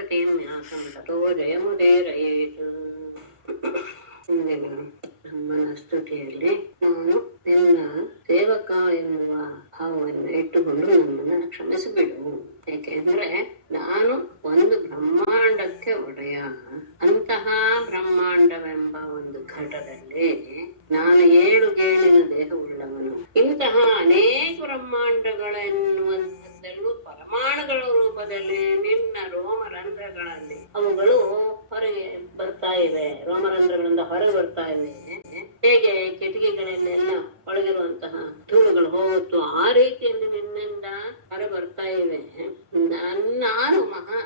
ಸರಸ್ವತೀಂ ನ್ಯಾಸಂ ತಥೋ ಜಯಮುದೇರಯೇತ್. ಇಂದಿನ ಬ್ರಹ್ಮನ ಸ್ತುತಿಯಲ್ಲಿ ನಾನು ನಿನ್ನ ಸೇವಕ ಎನ್ನುವ ಭಾವವನ್ನು ಇಟ್ಟುಕೊಂಡು ನನ್ನನ್ನು ಕ್ಷಮಿಸಿಬಿಡು. ಏಕೆಂದ್ರೆ ನಾನು ಒಂದು ಬ್ರಹ್ಮಾಂಡಕ್ಕೆ ಒಡೆಯ. ಅಂತಹ ಬ್ರಹ್ಮಾಂಡವೆಂಬ ಒಂದು ಘಟದಲ್ಲಿ ನಾನು 7 ಗೇಣಿನ ದೇಹವುಳ್ಳವನು. ಇಂತಹ ಅನೇಕ ಬ್ರಹ್ಮಾಂಡಗಳೆನ್ನುವಂಥದ್ದೆಲ್ಲೂ ಪರಮಾಣುಗಳ ರೂಪದಲ್ಲಿ ನಿನ್ನ ರೋಮರಂಧ್ರಗಳಲ್ಲಿ ಅವುಗಳು ಹೊರಗೆ ಬರ್ತಾ ಇವೆ. ರೋಮರಂಧ್ರಗಳಿಂದ ಹೊರಗೆ ಬರ್ತಾ ಇವೆ. ಹೇಗೆ ಕಿಟಕಿಗಳಲ್ಲೆಲ್ಲ ಒಳಗಿರುವಂತಹ ಧೂಳುಗಳು ಹೋಗುತ್ತೋ ಆ ರೀತಿಯಲ್ಲಿ ನಿನ್ನಿಂದ ಹೊರ ಬರ್ತಾ ಇವೆ. ನಾನು ಮಹಾ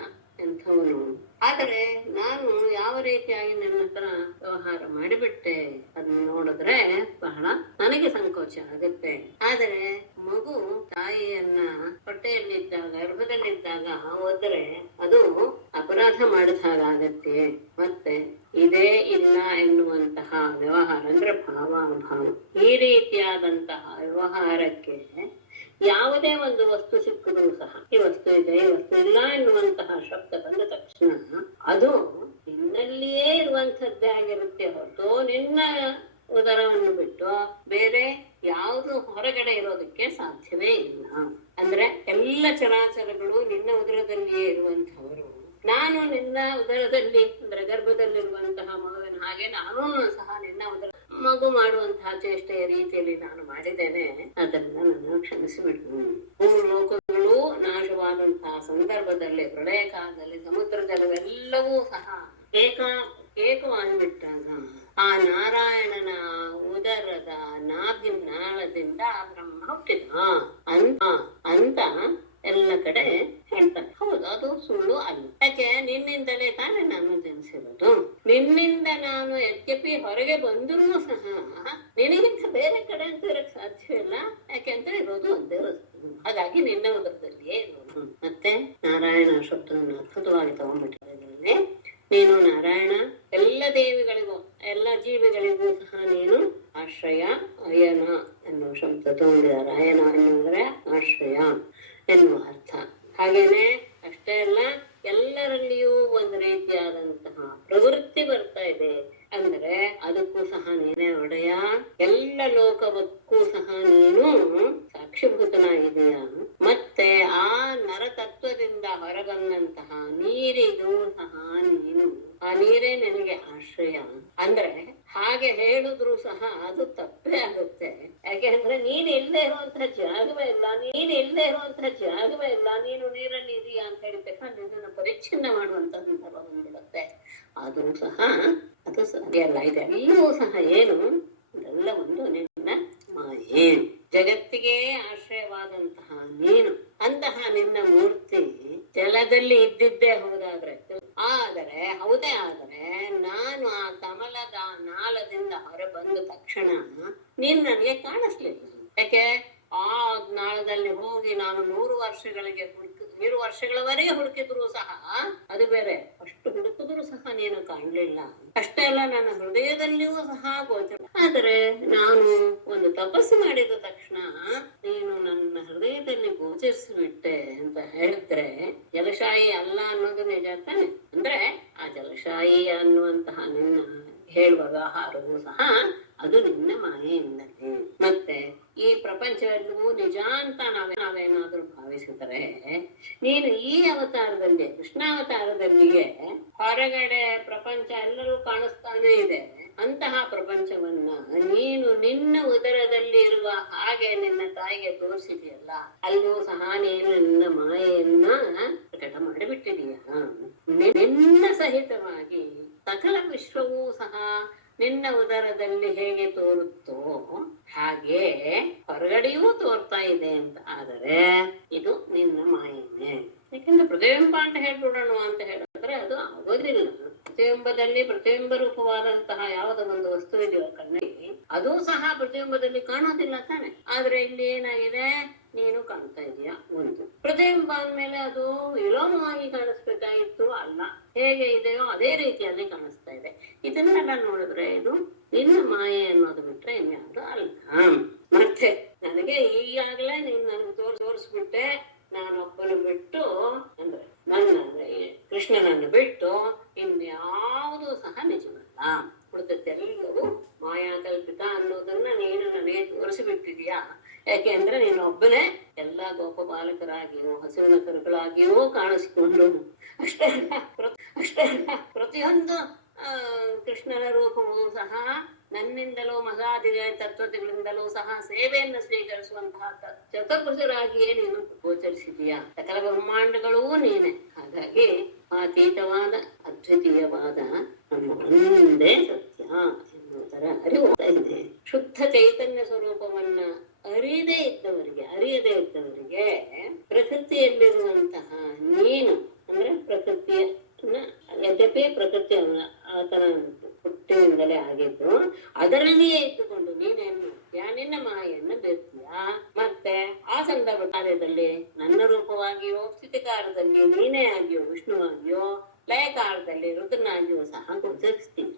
ಎಂಥವನು. ಆದರೆ ನಾನು ಯಾವ ರೀತಿಯಾಗಿ ನನ್ನ ಹತ್ರ ವ್ಯವಹಾರ ಮಾಡಿಬಿಟ್ಟೆ ಅದನ್ನ ನೋಡಿದ್ರೆ ಬಹಳ ನನಗೆ ಸಂಕೋಚ ಆಗುತ್ತೆ. ಆದರೆ ಮಗು ತಾಯಿಯನ್ನ ಹೊಟ್ಟೆಯಲ್ಲಿದ್ದಾಗ ಗರ್ಭದಲ್ಲಿದ್ದಾಗ ಹೋದ್ರೆ ಅದು ಅಪರಾಧ ಮಾಡಿದ ಹಾಗಾಗತ್ತೆ. ಮತ್ತೆ ಇದೇ ಇಲ್ಲ ಎನ್ನುವಂತಹ ವ್ಯವಹಾರ ಅಂದ್ರೆ ಭಾವಾನುಭಾವ. ಈ ರೀತಿಯಾದಂತಹ ವ್ಯವಹಾರಕ್ಕೆ ಯಾವುದೇ ಒಂದು ವಸ್ತು ಸಿಕ್ಕರೂ ಸಹ ಈ ವಸ್ತು ಇದೆ ಈ ವಸ್ತು ಇಲ್ಲ ಎನ್ನುವಂತಹ ಶಬ್ದ ಬಂದ ತಕ್ಷಣ ಅದು ನಿನ್ನಲ್ಲಿಯೇ ಇರುವಂತದ್ದೇ ಆಗಿರುತ್ತೆ ಹೊರತು ನಿನ್ನ ಉದರವನ್ನು ಬಿಟ್ಟು ಬೇರೆ ಯಾವುದು ಹೊರಗಡೆ ಇರೋದಕ್ಕೆ ಸಾಧ್ಯವೇ ಇಲ್ಲ. ಅಂದ್ರೆ ಎಲ್ಲ ಚರಾಚರಗಳು ನಿನ್ನ ಉದರದಲ್ಲಿಯೇ ಇರುವಂತಹವರು. ನಾನು ನಿನ್ನ ಉದರದಲ್ಲಿ ಅಂದ್ರೆ ಗರ್ಭದಲ್ಲಿರುವಂತಹ ಮಗುವಿನ ಹಾಗೆ ನಾನು ಸಹ ನಿನ್ನ ಉದರ ಮಗು ಮಾಡುವಂತಹ ಚೇಷ್ಟೆಯ ರೀತಿಯಲ್ಲಿ ನಾನು ಮಾಡಿದ್ದೇನೆ. ಅದನ್ನ ನನ್ನ ಕ್ಷಮಿಸಿಬಿಡು. 3 ಲೋಕಗಳು ನಾಶವಾದಂತಹ ಸಂದರ್ಭದಲ್ಲಿ ಪ್ರಳಯ ಕಾಲದಲ್ಲಿ ಸಮುದ್ರ ಜಲವೆಲ್ಲವೂ ಸಹ ಏಕವಾಗಿಬಿಟ್ಟಾಗ ಆ ನಾರಾಯಣನ ಉದರದ ನಾಭಿನಾಳದಿಂದ ಬ್ರಹ್ಮ ಹುಟ್ಟಿದ ಅಂತ ಎಲ್ಲ ಕಡೆ ಹೇಳ್ತಾರೆ. ಹೌದು, ಅದು ಸುಳ್ಳು ಅಲ್ಲ. ಯಾಕೆ? ನಿನ್ನಿಂದಲೇ ತಾನೇ ನಾನು ಜನಿಸಿರೋದು. ನಿನ್ನಿಂದ ನಾನು ಯದ್ಯಪಿ ಹೊರಗೆ ಬಂದರೂ ಸಹ ನಿನಗಿಂತ ಬೇರೆ ಕಡೆ ಅಂತ ಇರಕ್ ಸಾಧ್ಯವಿಲ್ಲ. ಯಾಕೆಂದ್ರೆ ಇರೋದು ಒಂದೇ ವಸ್ತು. ಹಾಗಾಗಿ ನಿನ್ನ ಉದರದಲ್ಲಿಯೇ ಇರೋದು. ಮತ್ತೆ ನಾರಾಯಣ ಶಬ್ದವನ್ನು ಅದ್ಭುತವಾಗಿ ತಗೊಂಡ್ಬಿಟ್ಟಿರೋದ್ರಲ್ಲಿ ನೀನು ನಾರಾಯಣ ಎಲ್ಲ ದೇವಿಗಳಿಗೂ ಎಲ್ಲ ಜೀವಿಗಳಿಗೂ ಸಹ ನೀನು ಆಶ್ರಯ. ಅಯನ ಎನ್ನುವ ಶಬ್ದ ತಗೊಂಡಿದ್ದಾರೆ. ಅಯನ ಎನ್ನುವುದ್ರೆ ಆಶ್ರಯ ಎನ್ನುವ ಅರ್ಥ. ಹಾಗೇನೆ ಅಷ್ಟೇ ಅಲ್ಲ, ಎಲ್ಲರಲ್ಲಿಯೂ ಒಂದು ರೀತಿಯಾದಂತಹ ಪ್ರವೃತ್ತಿ ಬರ್ತಾ ಇದೆ. ಅಂದ್ರೆ ಅದಕ್ಕೂ ಸಹ ನೀನೇ ಒಡೆಯ. ಎಲ್ಲ ಲೋಕವಕ್ಕೂ ಸಹ ನೀನು ಸಾಕ್ಷಿಭೂತನಾಗಿದೆಯಾ. ಮತ್ತೆ ಆ ನರತತ್ವದಿಂದ ಹೊರಬಂದಂತಹ ನೀರಿಗೂ ಸಹ ನೀನು, ಆ ನೀರೇ ನಿನಗೆ ಆಶ್ರಯ. ಅಂದ್ರೆ ಹಾಗೆ ಹೇಳಿದ್ರು ಸಹ ಅದು ತಪ್ಪೇ ಆಗುತ್ತೆ. ಯಾಕೆಂದ್ರೆ ನೀನ್ ಇಲ್ಲದೆ ಇರುವಂತಹ ಜಾಗವೇ ಇಲ್ಲ. ನೀನು ನೀರಲ್ಲಿ ಇದೆಯಾ ಅಂತ ಹೇಳಿಬೇಕಾದ್ರೆ ನಿನ್ನನ್ನು ಪರಿಚ್ಛಿನ್ನ ಮಾಡುವಂತ ಸಂದರ್ಭ ಬಂದ್ಬಿಡುತ್ತೆ. ಅದು ಸಹ ಅದು ಸರಿಯಲ್ಲ. ಇದೆಲ್ಲವೂ ಸಹ ಏನು, ಇದೆಲ್ಲ ಒಂದು ನಿನ್ನ ಮಾಯೆ. ಜಗತ್ತಿಗೆ ಆಶ್ರಯವಾದಂತಹ ನೀನು ಅಂತಹ ನಿನ್ನ ಮೂರ್ತಿ ಜಲದಲ್ಲಿ ಇದ್ದಿದ್ದೇ ಹೌದಾದ್ರೆ ಆದರೆ ನಾನು ಆ ಕಮಲದ ನಾಳದಿಂದ ಹೊರ ಬಂದ ತಕ್ಷಣ ನೀನ್ ನನಗೆ ಕಾಣಿಸ್ಲಿಲ್ಲ. ಯಾಕೆ? ಆ ನಾಳದಲ್ಲಿ ಹೋಗಿ ನಾನು 100 ವರ್ಷಗಳವರೆಗೆ ಹುಡುಕಿದ್ರು ಸಹ ಅದು ಬೇರೆ. ಅಷ್ಟು ಹುಡುಕಿದ್ರು ಸಹ ನೀನು ಕಾಣ್ಲಿಲ್ಲ. ಅಷ್ಟೇ ಅಲ್ಲ, ನನ್ನ ಹೃದಯದಲ್ಲಿಯೂ ಸಹ ಗೋಚರ. ಆದರೆ ನಾನು ಒಂದು ತಪಸ್ಸು ಮಾಡಿದ ತಕ್ಷಣ ನೀನು ನನ್ನ ಹೃದಯದಲ್ಲಿ ಗೋಚರಿಸಿಬಿಟ್ಟೆ ಅಂತ ಹೇಳಿದ್ರೆ ಜಲಶಾಹಿ ಅಲ್ಲ ಅನ್ನೋದು ನಿಜ ತಾನೆ. ಅಂದ್ರೆ ಆ ಜಲಶಾಹಿ ಅನ್ನುವಂತಹ ನಿನ್ನ ಹೇಳುವ ವ್ಯವಹಾರವೂ ಸಹ ಅದು ನಿನ್ನ ಮಾಯೆಯಿಂದಲೇ. ಮತ್ತೆ ಈ ಪ್ರಪಂಚವೆಲ್ಲವೂ ನಿಜ ಅಂತ ನಾವೇನಾದ್ರೂ ಭಾವಿಸಿದರೆ ನೀನು ಈ ಅವತಾರದಲ್ಲಿ ಕೃಷ್ಣಾವತಾರದಲ್ಲಿಯೇ ಹೊರಗಡೆ ಪ್ರಪಂಚ ಎಲ್ಲರೂ ಕಾಣಿಸ್ತಾನೆ ಇದೆ. ಅಂತಹ ಪ್ರಪಂಚವನ್ನ ನೀನು ನಿನ್ನ ಉದರದಲ್ಲಿ ಇರುವ ಹಾಗೆ ನಿನ್ನ ತಾಯಿಗೆ ತೋರಿಸಿದೆಯಲ್ಲ, ಅಲ್ಲೂ ಸಹ ನೀನು ನಿನ್ನ ಮಾಯೆಯನ್ನ ಪ್ರಕಟ ಮಾಡಿಬಿಟ್ಟಿದೀಯ. ನಿನ್ನ ಸಹಿತವಾಗಿ ಸಕಲ ವಿಶ್ವವೂ ಸಹ ನಿನ್ನ ಉದರದಲ್ಲಿ ಹೇಗೆ ತೋರುತ್ತೋ ಹಾಗೆ ಹೊರಗಡೆಯೂ ತೋರ್ತಾ ಇದೆ ಅಂತ. ಆದರೆ ಇದು ನಿನ್ನ ಮಾಯೇನೆ. ಯಾಕಂದ್ರೆ ಪ್ರತಿಬಿಂಬ ಅಂತ ಹೇಳ್ಬಿಡೋಣ ಅಂತ ಹೇಳಿದ್ರೆ ಅದು ಆಗೋದಿಲ್ಲ. ಪ್ರತಿಬಿಂಬದಲ್ಲಿ ಪ್ರತಿಬಿಂಬ ರೂಪವಾದಂತಹ ಯಾವುದೋ ಒಂದು ವಸ್ತು ಇದೆಯೋ ಕಣ್ಣಿಗೆ, ಅದೂ ಸಹ ಪ್ರತಿಬಿಂಬದಲ್ಲಿ ಕಾಣೋದಿಲ್ಲ ತಾನೆ. ಆದ್ರೆ ಇಲ್ಲಿ ಏನಾಗಿದೆ, ನೀನು ಕಾಣ್ತಾ ಇದೀಯ. ಒಂದು ಪ್ರತಿಬಿಂಬ ಅಂದ್ಮೇಲೆ ಅದು ವಿಲೋಮವಾಗಿ ಕಾಣಿಸ್ಬೇಕಾಗಿತ್ತು, ಅಲ್ಲ, ಹೇಗೆ ಇದೆಯೋ ಅದೇ ರೀತಿಯಲ್ಲಿ ಕಾಣಿಸ್ತಾ ಇದೆ. ಇದನ್ನೆಲ್ಲ ನೋಡಿದ್ರೆ ಇದು ನಿನ್ನ ಮಾಯೆ ಅನ್ನೋದು ಬಿಟ್ರೆ ಇನ್ಯಾವುದು ಅಲ್ಲ. ಮತ್ತೆ ನನಗೆ ಈಗಾಗಲೇ ನೀನ್ ನನಗೆ ತೋರಿಸ್ಬಿಟ್ಟೆ, ನಾನೊಬ್ಬನು ಬಿಟ್ಟು ಅಂದ್ರೆ ನನ್ನ ಕೃಷ್ಣನನ್ನು ಬಿಟ್ಟು ಇನ್ಯಾವುದೂ ಸಹ ನಿಜವಲ್ಲ, ಉಳಿದದ್ದೆಲ್ಲವೂ ಮಾಯಾ ಕಲ್ಪಿತ ಅನ್ನೋದನ್ನ ನೀನು ನನಗೆ ತೋರಿಸಿಬಿಟ್ಟಿದೀಯಾ. ಯಾಕೆ ಅಂದ್ರೆ ನೀನು ಒಬ್ಬನೇ ಎಲ್ಲಾ ಗೋಪಬಾಲಕರಾಗಿಯೋ ಹಸುವಿನ ಕರುಗಳಾಗಿಯೋ ಕಾಣಿಸಿಕೊಂಡು ಅಷ್ಟೇ ಪ್ರತಿಯೊಂದು ಕೃಷ್ಣನ ರೂಪವೂ ಸಹ ನನ್ನಿಂದಲೂ ಮಗಾದಿಗ ತತ್ವಗಳಿಂದಲೂ ಸಹ ಸೇವೆಯನ್ನು ಸ್ವೀಕರಿಸುವಂತಹ ಚತುರ್ಭುಜರಾಗಿಯೇ ನೀನು ಗೋಚರಿಸಿದೀಯಾ. ಸಕಲ ಬ್ರಹ್ಮಾಂಡಗಳೂ ನೀನೆ. ಹಾಗಾಗಿ ಅತೀತವಾದ ಅದ್ವಿತೀಯವಾದ ನಮ್ಮ ಒಂದೇ ಸತ್ಯ ಎನ್ನುವುದರ ಅರಿವು ಇದೆ. ಶುದ್ಧ ಚೈತನ್ಯ ಸ್ವರೂಪವನ್ನ ಅರಿಯದೇ ಇದ್ದವರಿಗೆ ಪ್ರಕೃತಿಯಲ್ಲಿರುವಂತಹ ನೀನು ಅಂದ್ರೆ ಪ್ರಕೃತಿಯನ್ನ, ಯದ್ಯಪಿ ಪ್ರಕೃತಿ ಆತನ ಹುಟ್ಟಿನಿಂದಲೇ ಆಗಿದ್ದು, ಅದರಲ್ಲಿಯೇ ಇದ್ದುಕೊಂಡು ನೀನೇನು ನಿನ್ನ ಮಾಯೆಯನ್ನು ಬೆರ್ತೀಯಾ. ಮತ್ತೆ ಆ ಸಂದರ್ಭ ಕಾರ್ಯದಲ್ಲಿ ನನ್ನ ರೂಪವಾಗಿಯೋ, ಸ್ಥಿತಿಕಾಲದಲ್ಲಿ ನೀನೇ ಆಗಿಯೋ ವಿಷ್ಣುವಾಗಿಯೋ, ಲಯಕಾಲದಲ್ಲಿ ರುದ್ರನಾಗಿಯೂ ಸಹ ಗೋಚರಿಸ್ತೀನಿ.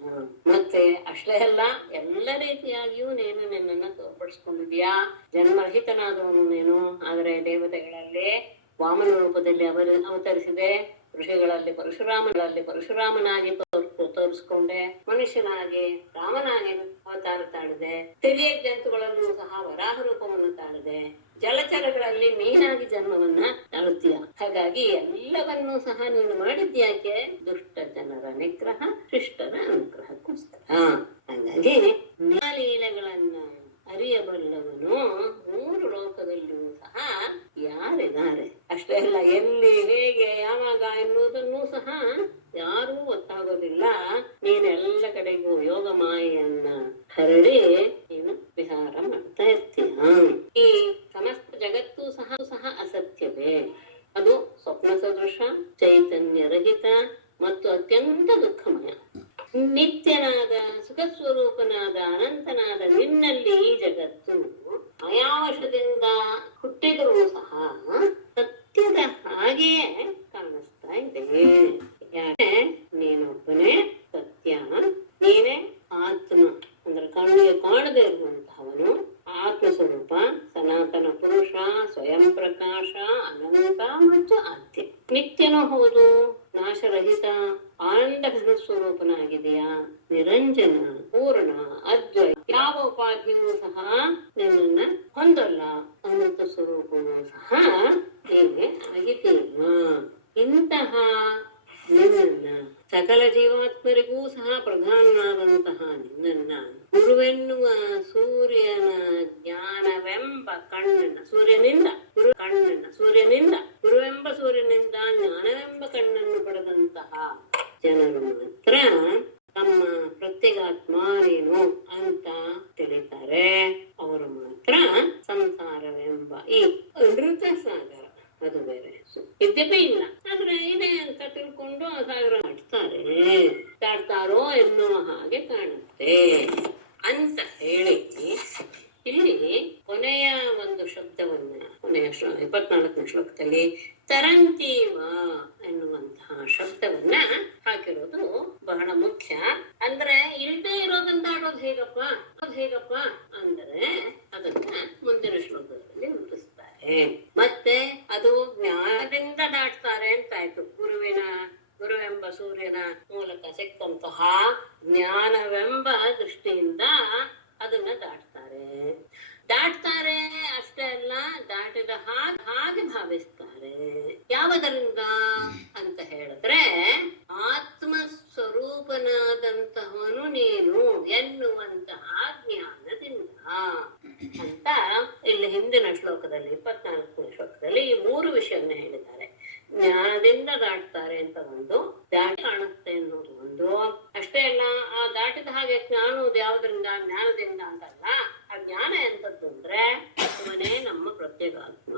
ಮತ್ತೆ ಅಷ್ಟೇ ಅಲ್ಲ, ಎಲ್ಲ ರೀತಿಯಾಗಿಯೂ ನೀನು ನಿನ್ನನ್ನು ತೋರ್ಪಡಿಸ್ಕೊಂಡಿದ್ಯಾ. ಜನ್ಮರಹಿತನಾದವನು ನೀನು. ಆದರೆ ದೇವತೆಗಳಲ್ಲಿ ವಾಮನ ರೂಪದಲ್ಲಿ ಅವತರಿಸಿದೆ, ಋಷಿಗಳಲ್ಲಿ ಪರಶುರಾಮನಾಗಿ ತೋರಿಸ್ಕೊಂಡೆ, ಮನುಷ್ಯನಾಗಿ ರಾಮನಾಗಿ ಅವತಾರ ತಾಳಿದೆ, ತಿರಿಯ ಜಂತುಗಳನ್ನು ಸಹ ವರಾಹ ರೂಪವನ್ನು ತಾಳಿದೆ, ಜಲಚರಗಳಲ್ಲಿ ಮೀನಾಗಿ ಜನ್ಮವನ್ನ ತಾಳುತ್ತೀಯ. ಹಾಗಾಗಿ ಎಲ್ಲವನ್ನೂ ಸಹ ನೀನು ಮಾಡಿದ್ಯಾಕೆ? ದುಷ್ಟ ಜನರ ನಿಗ್ರಹ, ಶಿಷ್ಟರ ಅನುಗ್ರಹಕ್ಕೋಸ್ಕರ. ಹಾಗಾಗಿ ಲೀಲೆಗಳನ್ನ ಅರಿಯಬಲ್ಲವನು ಮೂರು ಲೋಕದಲ್ಲಿಯೂ ಸಹ ಯಾರಿದ್ದಾರೆ. ಅಷ್ಟೇ ಅಲ್ಲ, ಎಲ್ಲಿ ಹೇಗೆ ಯಾವಾಗ ಎನ್ನುವುದನ್ನು ಸಹ ಯಾರೂ ಗೊತ್ತಾಗೋದಿಲ್ಲ. ನೀನೆಲ್ಲ ಕಡೆಗೂ ಯೋಗ ಮಾಯೆಯನ್ನ ಹರಡಿ ನೀನು ವಿಹಾರ ಮಾಡ್ತಾ ಇರ್ತೀಯ. ಈ ಸಮಸ್ತ ಜಗತ್ತು ಸಹ ಅಸತ್ಯವೇ. ಅದು ಸ್ವಪ್ನ ಸದೃಶ, ಚೈತನ್ಯ ರಹಿತ ಮತ್ತು ಅತ್ಯಂತ ದುಃಖಮಯ. ನಿತ್ಯನಾದ ಸುಖ ಸ್ವರೂಪನಾದ ಅನಂತನಾದ ನಿನ್ನಲ್ಲಿ ಈ ಜಗತ್ತು ಮಾಯಾವಶದಿಂದ ಹುಟ್ಟಿದರೂ ಸಹ ಸತ್ಯದ ಹಾಗೆಯೇ ಕಾಣಿಸ್ತಾ ಇದೆ. ಯಾಕೆ? ನೀನೊಬ್ಬನೇ ಸತ್ಯ, ನೀನೇ ಆತ್ಮ ಅಂದ್ರೆ ಕಣ್ಣಿಗೆ ಕಾಣದೇ ಇರುವಂತಹವನು, ಆತ್ಮ ಸ್ವರೂಪ, ಸನಾತನ ಪುರುಷ, ಸ್ವಯಂ ಪ್ರಕಾಶ, ಅನಂತ ಮತ್ತು ಆದ್ಯ. ನಿತ್ಯನೂ ಹೌದು, ನಾಶರಹಿತ ಆನಂದ ಘನ ಸ್ವರೂಪನಾಗಿದೆಯಾ, ನಿರಂಜನ, ಪೂರ್ಣ, ಅದ್ವೈತ, ಯಾವ ಉಪಾಧಿಯೂ ಸಹ ನಿನ್ನನ್ನ ಹೊಂದಲ್ಲ. ಅನಂತ ಸ್ವರೂಪವೂ ಸಹ ನೀನೆ ಆಗಿದೆಯಾ. ಇಂತಹ ನಿನ್ನನ್ನ ಸಕಲ ಜೀವಾತ್ಮರಿಗೂ ಸಹ ಪ್ರಧಾನನಾದಂತಹ ನಿನ್ನನ್ನ ಗುರುವೆನ್ನುವ ಸೂರ್ಯನ ಜ್ಞಾನವೆಂಬ ಕಣ್ಣನ್ನ ಸೂರ್ಯನಿಂದ ಗುರುವೆಂಬ ಸೂರ್ಯನಿಂದ ಜ್ಞಾನವೆಂಬ ಕಣ್ಣನ್ನು ಪಡೆದಂತಹ ಜನರು ಮಾತ್ರ ತಮ್ಮ ಪ್ರತ್ಯೇಗಾತ್ಮ ನೀನು ಅಂತ ತಿಳಿತಾರೆ. ಅವರು ಮಾತ್ರ ಸಂಸಾರವೆಂಬ ಈ ಅಮೃತ ಸಾಗರ, ಅದು ಬೇರೆ ಇದ್ಯಪಿ ಇಲ್ಲ ಆದ್ರೆ ಇದೆ ಅಂತ ತಿಳ್ಕೊಂಡು ಆ ಸಾಗರ ದಾಟ್ತಾರೋ ಎನ್ನುವ ಹಾಗೆ ಕಾಣುತ್ತೆ ಅಂತ ಹೇಳಿ ಇಲ್ಲಿ ಕೊನೆಯ ಒಂದು ಶಬ್ದವನ್ನ, ಕೊನೆಯ 24ನೇ ಶ್ಲೋಕದಲ್ಲಿ ತರಂತೀವ ಎನ್ನುವಂತಹ ಶಬ್ದವನ್ನ ಹಾಕಿರೋದು ಬಹಳ ಮುಖ್ಯ. ಅಂದ್ರೆ ಇಲ್ಲದೆ ಇರೋದನ್ನ ದಾಟೋದು ಹೇಗಪ್ಪ ಅಂದ್ರೆ ಅದನ್ನ ಮುಂದಿನ ಶ್ಲೋಕದಲ್ಲಿ ವಿವರಿಸ್ತಾರೆ. ಮತ್ತೆ ಅದು ಜ್ಞಾನದಿಂದ ದಾಟ್ತಾರೆ ಅಂತಾಯ್ತು. ಗುರುವೆಂಬ ಸೂರ್ಯನ ಮೂಲಕ ಸಿಕ್ಕಂತಹ ಜ್ಞಾನವೆಂಬ ದೃಷ್ಟಿಯಿಂದ ಅದನ್ನ ದಾಟ್ತಾರೆ. ಅಷ್ಟೇ ಅಲ್ಲ, ದಾಟಿದ ಹಾಗೆ ಭಾವಿಸ್ತಾರೆ. ಯಾವುದರಿಂದ ಅಂತ ಹೇಳಿದ್ರೆ, ಆತ್ಮ ಸ್ವರೂಪನಾದಂತಹವನು ನೀನು ಎನ್ನುವಂತಹ ಜ್ಞಾನದಿಂದ ಅಂತ ಇಲ್ಲಿ ಹಿಂದಿನ ಶ್ಲೋಕದಲ್ಲಿ 24ನೇ ಶ್ಲೋಕದಲ್ಲಿ ಈ 3 ವಿಷಯವನ್ನ ಹೇಳಿದ್ದಾರೆ. ಜ್ಞಾನದಿಂದ ದಾಟ್ತಾರೆ ಅಂತ ಒಂದು, ದಾಟಿ ಕಾಣುತ್ತೆ ಅನ್ನೋದು ಒಂದು. ಅಷ್ಟೇ ಅಲ್ಲ, ಆ ದಾಟಿದ ಹಾಗೆ ಕಾಣುವುದು ಯಾವುದರಿಂದ? ಜ್ಞಾನದಿಂದ ಅಂತಲ್ಲ. ಆ ಜ್ಞಾನ ಎಂತದ್ದು ಅಂದ್ರೆ ಮನೆ ನಮ್ಮ ಪ್ರತ್ಯೇಗಾತ್ಮ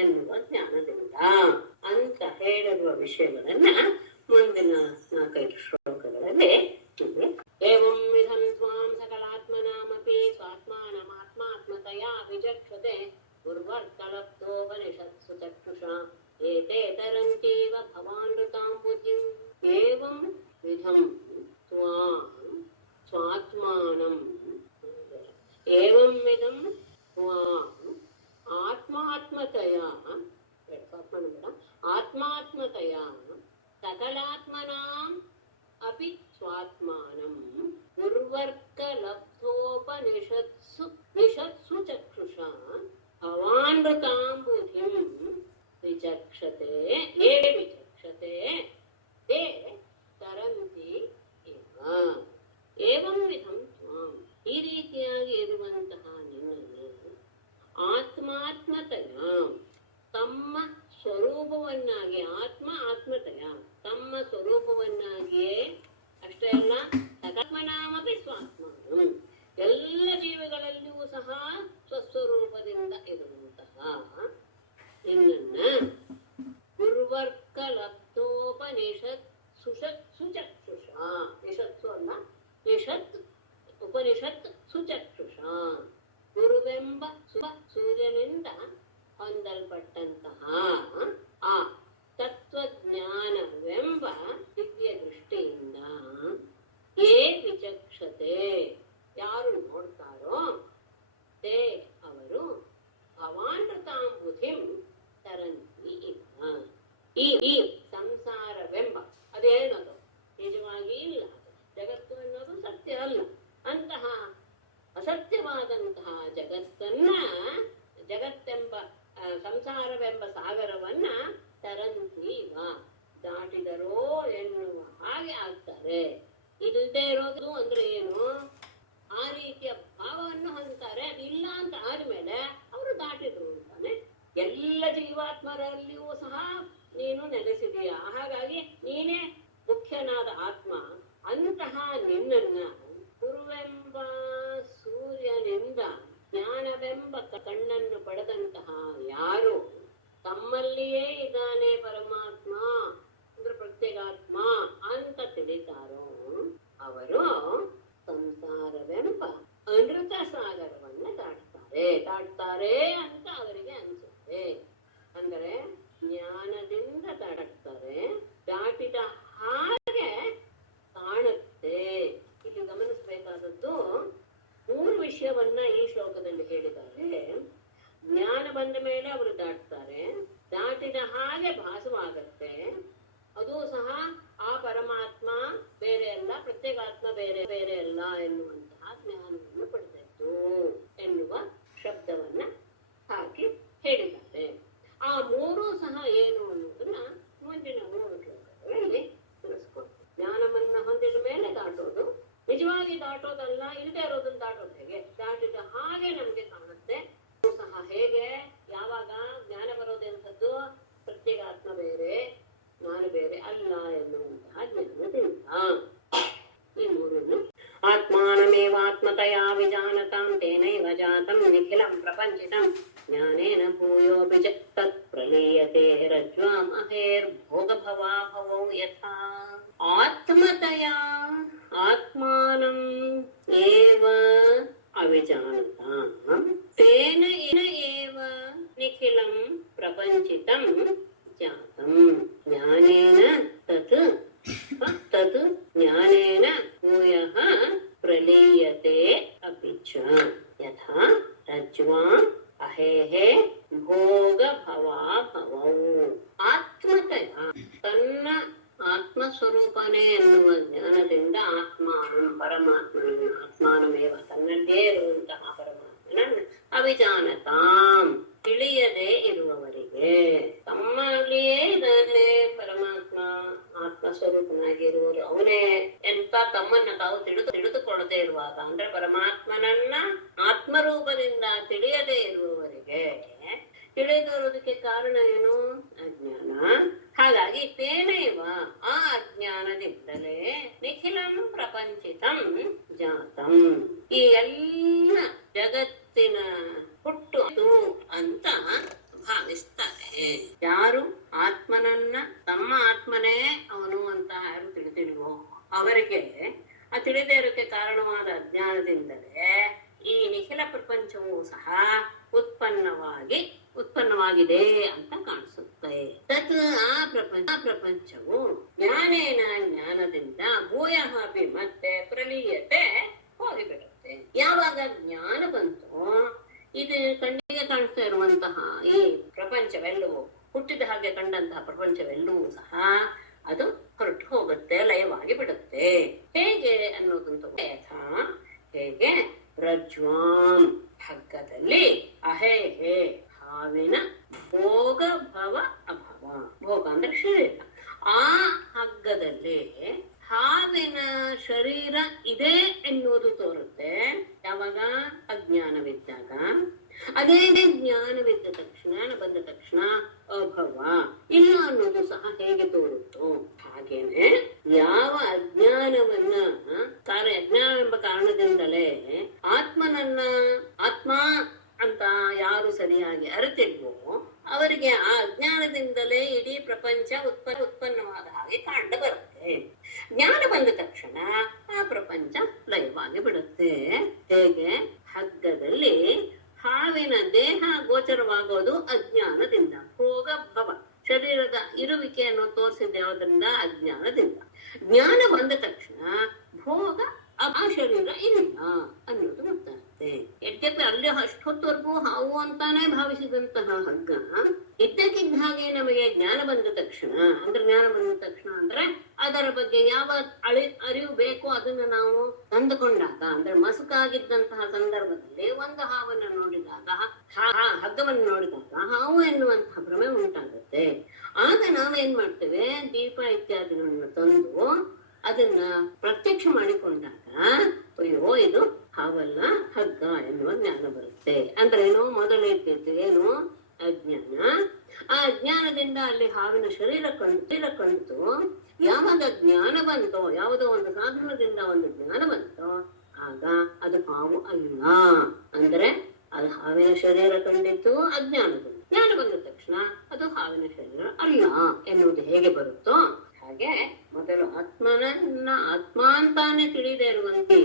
ಎನ್ನುವ ಜ್ಞಾನದಿಂದ ಅಂತ ಹೇಳಿರುವ ವಿಷಯಗಳನ್ನ ಮುಂದಿನ 4-5 ಶ್ಲೋಕಗಳಲ್ಲಿ ಏವಂ ವಿಧಂ ತ್ವಾಂ ಸಕಲಾತ್ಮನಾಮಪಿ ಸ್ವಾತ್ಮಾನಮಾತ್ಮಾತ್ಮತಯಾ ವಿಚಕ್ಷತೆ ಗುರ್ವರ್ತಲಬ್ಧೋಪನಿಷತ್ಸು ಚಕ್ಷುಷಾ ಏತೇ ತರಂತೀವ ಭವಾನೃತಾಂ ಬುದ್ಧಿಂ ಏವಂ ವಿಧಂ ತ್ವಾಂ ಸ್ವಾತ್ಮಾನಂ ಏವಂ ವಿಧಂ ತ್ವಾಂ ಆತ್ಮಾತ್ಮತಯಾ ಆತ್ಮನಂದ್ರ ಆತ್ಮಾತ್ಮತೆಯ ಸಕಲಾತ್ಮನಾಂ ಅಪಿ ಸ್ವಾತ್ಮಾನಂ ಉರ್ವರ್ಕಲಬ್ಧೋಪನಿಷತ್ಸು ನಿಷತ್ಸು ಚಕ್ಷುಷ ಭವಾನೃತಾಂ ಬುಧಿಂ ವಿಚಕ್ಷತೆ ಯೇ ವಿಚಕ್ಷತೆ ತೇ ತರಂತಿ ಇವ ಏವಂ ವಿಧಂ ತ್ವಾಂ ಈ ರೀತಿಯಾಗಿ ಇರುವಂತಹ ನಿನ್ನನ್ನು ಆತ್ಮಾತ್ಮತೆಯ ತಮ್ಮ ಸ್ವರೂಪವನ್ನಾಗಿ ಆತ್ಮತೆಯ ತಮ್ಮ ಸ್ವರೂಪವನ್ನಾಗಿಯೇ ಅಷ್ಟೇ ಅಲ್ಲ ಸಕತ್ಮನಾಮಪಿ ಸ್ವಾತ್ಮಾನಂ ಎಲ್ಲ ಜೀವಿಗಳಲ್ಲಿಯೂ ಸಹ ಸ್ವಸ್ವರೂಪದಿಂದ ಇರುವಂತಹ ನಿನ್ನನ್ನ ಗುರುವರ್ಕಲಬ್ಧೋಪನಿಷತ್ ಸುಚಕ್ಷುಷ ನಿಷತ್ಸು ಅಲ್ಲ ನಿಷತ್ ಉಪನಿಷತ್ ಸುಚಕ್ಷುಷ ಗುರುವೆಂಬ ಸೂರ್ಯನಿಂದ ಹೊಂದಲ್ಪಟ್ಟಂತಹ ಆ ತತ್ವಜ್ಞಾನವೆಂಬ ದಿವ್ಯ ದೃಷ್ಟಿಯಿಂದ ಏ ವಿಚಕ್ಷತೆ ಯಾರು ನೋಡ್ತಾರೋ ತೇ ಅವರು ಭವಾನೃತಾಂ ಬುಧಿಂ ತರಂತಿ ಇವ ಈ ಸಂಸಾರವೆಂಬ ಅದೇನದು ನಿಜವಾಗಿ ಇಲ್ಲ, ಜಗತ್ತು ಅನ್ನೋದು ಸತ್ಯ ಅಲ್ಲ. ಅಂತಹ ಅಸತ್ಯವಾದಂತಹ ಜಗತ್ತೆಂಬ ಸಂಸಾರವೆಂಬ ಸಾಗರವನ್ನ ತರಂತೀವ ದಾಟಿದರೋ ಎನ್ನುವ ಹಾಗೆ ಆಗ್ತಾರೆ. ಇಲ್ಲದೆ ಇರೋದು ಅಂದ್ರೆ ಏನು, ಆ ರೀತಿಯ ಭಾವವನ್ನು ಹೊಂದುತ್ತಾರೆ. ಅದಿಲ್ಲ ಅಂತ ಆದ್ಮೇಲೆ ಅವರು ದಾಟಿದ್ರು ಅಂತಾನೆ. ಎಲ್ಲ ಜೀವಾತ್ಮರಲ್ಲಿಯೂ ಸಹ ನೀನು ನೆಲೆಸಿದೀಯ, ಹಾಗಾಗಿ ನೀನೇ ಮುಖ್ಯನಾದ ಆತ್ಮ. ಅಂತಹ ನಿನ್ನನ್ನ ಗುರುವೆಂಬ ಸೂರ್ಯನಿಂದ ಜ್ಞಾನವೆಂಬ ಕಣ್ಣನ್ನು ಪಡೆದಂತಹ ಯಾರು ತಮ್ಮಲ್ಲಿಯೇ ಇದ್ದಾನೆ ಪರಮಾತ್ಮ ಅಂದ್ರೆ ಪ್ರತ್ಯೇಗಾತ್ಮ ಅಂತ ತಿಳಿತಾರೋ ಅವರು ಸಂಸಾರವೆಂಬ ಅನೃತ ಸಾಗರವನ್ನ ದಾಟ್ತಾರೆ ಅಂತ ಅವರಿಗೆ ಅನ್ಸುತ್ತೆ. ಅಂದರೆ ಜ್ಞಾನದಿಂದ ದಾಟ್ತಾರೆ, ದಾಟಿದ ಹಾಗೆ ಕಾಣುತ್ತೆ. ಇಲ್ಲಿ ಗಮನಿಸಬೇಕಾದದ್ದು 3 ವಿಷಯವನ್ನ ಈ ಶ್ಲೋಕದಲ್ಲಿ ಹೇಳಿದ್ದಾರೆ. ಜ್ಞಾನ ಬಂದ ಮೇಲೆ ಅವರು ದಾಟ್ತಾರೆ, ದಾಟಿದ ಹಾಗೆ ಭಾಸವಾಗತ್ತೆ, ಅದು ಸಹ ಆ ಪರಮಾತ್ಮ ಬೇರೆ ಅಲ್ಲ, ಪ್ರತ್ಯೇಕಾತ್ಮ ಬೇರೆ ಬೇರೆ ಅಲ್ಲ ಎನ್ನುವಂತಹ ಜ್ಞಾನವನ್ನು ಪಡೆದದ್ದು ಎನ್ನುವ ಶಬ್ದವನ್ನ ಹಾಕಿ ಹೇಳಿದ್ದಾರೆ. ಆ 3 ಸಹ ಏನು ಅನ್ನೋದನ್ನ ಮುಂದಿನ 3 ಶ್ಲೋಕಗಳಲ್ಲಿ ತಿಳಿಸ್ಕೊಡ್ತಾರೆ. ಜ್ಞಾನವನ್ನ ಹೊಂದಿದ ಮೇಲೆ ದಾಟೋದು, ನಿಜವಾಗಿ ದಾಟೋದಲ್ಲ, ಇಲ್ಲದೆ ಇರೋದನ್ನ ದಾಟೋದು ಹೇಗೆ, ದಾಟಿದ ಹಾಗೆ ನಮ್ಗೆ ಕಾಣುತ್ತೆ. ಸಹ ಹೇಗೆ, ಯಾವಾಗ ಜ್ಞಾನ ಬರೋದೆಂಥದ್ದು ಪ್ರತ್ಯೇಕಾತ್ಮ ಬೇರೆ ನಾನು ಬೇರೆ ಅಲ್ಲ ಎನ್ನುವಂತಹ ಜ್ಞಾನದಿಂದ. ಈ 3 ಆತ್ಮಾನಮೇವಾತ್ಮತಯಾ ವಿಜಾನತಾಂ ತೇನೈವ ಜಾತಂ ನಿಖಿಲಂ ಪ್ರಪಂಚಿತಂ ಜ್ಞಾನೇನ ಭೂಯೋಪಿ ಚ ತತ್ ಪ್ರಲೀಯತೆ ರಜ್ವಾಂ ಅಹೇರ್ಭೋಗಭವಾಭವೌ ಯಥಾ. ಆತ್ಮತಯಾ ಆತ್ಮಾನಂ ಏವ ಅವಿಜಾನತಾಂ ತೇನ ಏವ ನಿಖಿಲಂ ಪ್ರಪಂಚಿತಂ ಜಾತಂ ಜ್ಞಾನೇನ ತತ್ ಜ್ಞಾನೇನ ಭೂಯಃ ಪ್ರಲೀಯತೆ ಅಪಿ ಚ ಯಥಾ ರಜ್ವಾಂ ಅಹೇಃ ಭೋಗಭವಾಭವೌ. ಆತ್ಮತಯ ತನ್ನ ಆತ್ಮಸ್ವರೂಪನೇ ಎನ್ನುವ ಜ್ಞಾನದಿಂದ ಆತ್ಮಾನಮೇವ ತನ್ನಲ್ಲೇ ಇರುವಂತಹ ಪರಮಾತ್ಮನನ್ನು ಅವಿಜಾನತಾಂ ತಿಳಿಯದೆ ಇರುವವರಿಗೆ, ತಮ್ಮಲ್ಲಿಯೇ ಇದ್ದಾನೆ ಪರಮಾತ್ಮ ಆತ್ಮಸ್ವರೂಪನಾಗಿರುವರು, ಅವನೇ ಎಂತ ತಮ್ಮನ್ನ ತಾವು ತಿಳಿದುಕೊಳ್ಳದೆ ಇರುವಾಗ, ಅಂದ್ರೆ ಪರಮಾತ್ಮನನ್ನ ಆತ್ಮರೂಪದಿಂದ ತಿಳಿಯದೆ ಇರುವವರಿಗೆ, ತಿಳಿದಿರೋದಕ್ಕೆ ಕಾರಣ ಏನು, ಅಜ್ಞಾನ. ಹಾಗಾಗಿ ತೇನೈವ ಆ ಅಜ್ಞಾನದಿಂದಲೇ ನಿಖಿಲಂ ಪ್ರಪಂಚಿತಂ ಜಾತಂ ಈ ಎಲ್ಲ ಜಗತ್ತಿನ ಹುಟ್ಟು ಅಂತ ಭಾವಿಸ್ತಾರೆ. ಯಾರು ಆತ್ಮನನ್ನ ತಮ್ಮ ಆತ್ಮನೇ ಅವನು ಅಂತ ಯಾರು ತಿಳಿದಿಲ್ವೋ ಅವರಿಗೆ ಆ ತಿಳಿದೇ ಇರೋಕ್ಕೆ ಕಾರಣವಾದ ಅಜ್ಞಾನದಿಂದಲೇ ಈ ನಿಖಿಲ ಪ್ರಪಂಚವೂ ಸಹ ಉತ್ಪನ್ನವಾಗಿದೆ ಅಂತ ಕಾಣಿಸುತ್ತೆ. ತತ್ ಆ ಪ್ರಪಂಚವು ಜ್ಞಾನದಿಂದ ಭೂಯಃ ಅಪಿ ಮತ್ತೆ ಪ್ರಲೀಯತೆ ಹೋಗಿಬಿಡುತ್ತೆ. ಯಾವಾಗ ಜ್ಞಾನ ಬಂತೋ ಇದು ಕಣ್ಣಿಗೆ ಕಾಣಿಸ್ತಾ ಇರುವಂತಹ ಈ ಪ್ರಪಂಚವೆಲ್ಲವೂ ಹುಟ್ಟಿದ ಹಾಗೆ ಕಂಡಂತಹ ಪ್ರಪಂಚವೆಲ್ಲವೂ ಸಹ ಅದು ಹೊರಟು ಹೋಗುತ್ತೆ, ಲಯವಾಗಿ ಬಿಡುತ್ತೆ. ಹೇಗೆ ಅನ್ನೋದಂತ ಯಥಾ ಹೇಗೆ ರಜ್ವಾಂ ಹಗ್ಗದಲ್ಲಿ ಅಹೇಹೆ ಹಾವಿನ ಭೋಗ ಭವ ಅಭವ, ಭೋಗ ಅಂದ್ರೆ ಶರೀರ, ಆ ಹಗ್ಗದಲ್ಲಿ ಹಾವಿನ ಶರೀರ ಇದೆ ಎನ್ನುವುದು ತೋರುತ್ತೆ. ಯಾವಾಗ ಅಜ್ಞಾನವಿದ್ದಾಗ. ಅದೇ ಜ್ಞಾನವಿದ್ದ ತಕ್ಷಣ, ಬಂದ ತಕ್ಷಣ ಅಭವ ಇಲ್ಲ ಅನ್ನೋದು ಸಹ ಹೇಗೆ ತೋರುತ್ತೋ ಹಾಗೇನೆ ಯಾವ ಅಜ್ಞಾನವನ್ನ ಅಜ್ಞಾನ ಎಂಬ ಕಾರಣದಿಂದಲೇ ಆತ್ಮನನ್ನ ಆತ್ಮ ಅಂತ ಯಾರು ಸರಿಯಾಗಿ ಅರಿತಿಲ್ವೋ ಅವರಿಗೆ ಆ ಅಜ್ಞಾನದಿಂದಲೇ ಇಡೀ ಪ್ರಪಂಚ ಉತ್ಪನ್ನವಾದ ಹಾಗೆ ಕಾಣ್ತಾ ಬರುತ್ತೆ. ಜ್ಞಾನ ಬಂದ ತಕ್ಷಣ ಆ ಪ್ರಪಂಚ ಲಯವಾಗಿ ಬಿಡುತ್ತೆ. ಹೇಗೆ ಹಗ್ಗದಲ್ಲಿ ಹಾವಿನ ದೇಹ ಗೋಚರವಾಗೋದು ಅಜ್ಞಾನದಿಂದ, ಭೋಗ ಭವ ಶರೀರದ ಇರುವಿಕೆಯನ್ನು ತೋರಿಸಿದ ಯಾವುದರಿಂದ? ಅಜ್ಞಾನದಿಂದ. ಜ್ಞಾನ ಬಂದ ತಕ್ಷಣ ಭೋಗ ಆ ಶರೀರ ಇಲ್ಲ ಅನ್ನೋದು ಗೊತ್ತಾಗುತ್ತೆ. ಯದ್ಯಪಿ ಅಲ್ಲಿ ಅಷ್ಟೊತ್ತವರೆಗೂ ಹಾವು ಅಂತಾನೆ ಭಾವಿಸಿದಂತಹ ಹಗ್ಗ ಇದ್ದಕ್ಕಿದ್ದ ಹಾಗೆ ನಮಗೆ ಜ್ಞಾನ ಬಂದ ತಕ್ಷಣ ಅಂದ್ರೆ ಅದರ ಬಗ್ಗೆ ಯಾವ ಅರಿವು ಬೇಕೋ ಅದನ್ನ ನಾವು ತಂದುಕೊಂಡಾಗ, ಅಂದ್ರೆ ಮಸುಕಾಗಿದ್ದಂತಹ ಸಂದರ್ಭದಲ್ಲಿ ಒಂದು ಹಾವನ್ನು ನೋಡಿದಾಗ, ಹಗ್ಗವನ್ನು ನೋಡಿದಾಗ ಹಾವು ಎನ್ನುವಂತಹ ಭ್ರಮೆ ಉಂಟಾಗುತ್ತೆ. ಆಗ ನಾವೇನ್ ಮಾಡ್ತೇವೆ, ದೀಪ ಇತ್ಯಾದಿಗಳನ್ನು ತಂದು ಅದನ್ನ ಪ್ರತ್ಯಕ್ಷ ಮಾಡಿಕೊಂಡಾಗ ಅಯ್ಯೋ ಇದು ಹಾವಲ್ಲ ಹಗ್ಗ ಎನ್ನುವ ಜ್ಞಾನ ಬರುತ್ತೆ. ಅಂದ್ರೆ ಏನೋ ಮೊದಲು ಇರ್ತಿತ್ತು ಏನು ಅಜ್ಞಾನ. ಆ ಅಜ್ಞಾನದಿಂದ ಅಲ್ಲಿ ಹಾವಿನ ಶರೀರ ಕಂಡು ಯಾವಾಗ ಜ್ಞಾನ ಬಂತೋ, ಯಾವುದೋ ಒಂದು ಸಾಧನದಿಂದ ಒಂದು ಜ್ಞಾನ ಬಂತೋ ಆಗ ಅದು ಹಾವು ಅಲ್ಲ. ಅಂದ್ರೆ ಅದು ಹಾವಿನ ಶರೀರ ಕಂಡಿತ್ತು ಅಜ್ಞಾನದಿಂದ. ಜ್ಞಾನ ಬಂದ ತಕ್ಷಣ ಅದು ಹಾವಿನ ಶರೀರ ಅಲ್ಲ ಎನ್ನುವುದು ಹೇಗೆ ಬರುತ್ತೋ ಹಾಗೆ ಮೊದಲು ಆತ್ಮ ಅಂತಾನೆ ತಿಳಿದೇ ಇರುವಂತೆ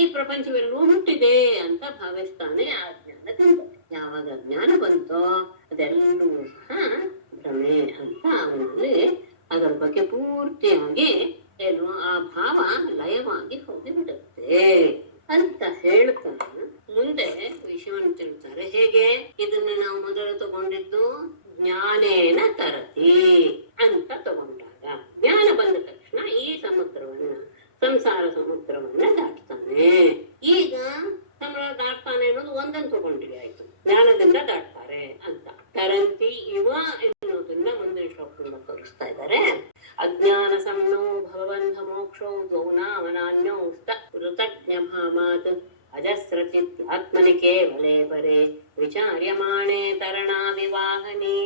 ಈ ಪ್ರಪಂಚವೆಲ್ಲವೂ ಹುಟ್ಟಿದೆ ಅಂತ ಭಾವಿಸ್ತಾನೆ ಆ ಜ್ಞಾನದಿಂದ. ಯಾವಾಗ ಜ್ಞಾನ ಬಂತೋ ಅದೆಲ್ಲವೂ ಸಹ ಭ್ರಮೆ ಅಂತ ಅವನಲ್ಲಿ ಅದರ ಬಗ್ಗೆ ಪೂರ್ತಿಯಾಗಿ ಏನು ಆ ಭಾವ ಲಯವಾಗಿ ಹೋಗಿಬಿಡುತ್ತೆ ಅಂತ ಹೇಳ್ತಾರೆ. ಮುಂದೆ ವಿಷಯವನ್ನು ತಿಳ್ತಾರೆ. ಹೇಗೆ ಇದನ್ನ ನಾವು ಮೊದಲು ತಗೊಂಡಿದ್ದು ಜ್ಞಾನೇನ ತರತಿ ಅಂತ ತಗೊಂಡಾಗ ಜ್ಞಾನ ಬಂದ ತಕ್ಷಣ ಈ ಸಂಸಾರ ಸಮುದ್ರವನ್ನ ದಾಟ್ತಾನೆ. ಈಗ ದಾಟ್ತಾನೆ ಅನ್ನೋದು ಒಂದನ್ನು ತಗೊಂಡಿಗೆ ಆಯ್ತು, ಜ್ಞಾನದಿಂದ ದಾಟ್ತಾರೆ ಅಂತ. ತರಂತಿ ಇವ ಎನ್ನುವುದನ್ನ ಮುಂದಿನ ಶ್ಲೋಕದಿಂದ ತೋರಿಸ್ತಾ ಇದ್ದಾರೆ. ಅಜ್ಞಾನ ಸಂನೋ ಭವಬಂಧ ಮೋಕ್ಷೋ ದ್ವೌನಾಮನಾನ್ಯೋ ಋತಜ್ಞ ಭಾಮಾತ್ ಅಜಸ್ರಚಿತ್ ಆತ್ಮನಿ ಕೇವಲೇ ಪರೇ ವಿಚಾರ್ಯಮಾಣೆ ತರಣಾ ವಿವಾಹನಿ.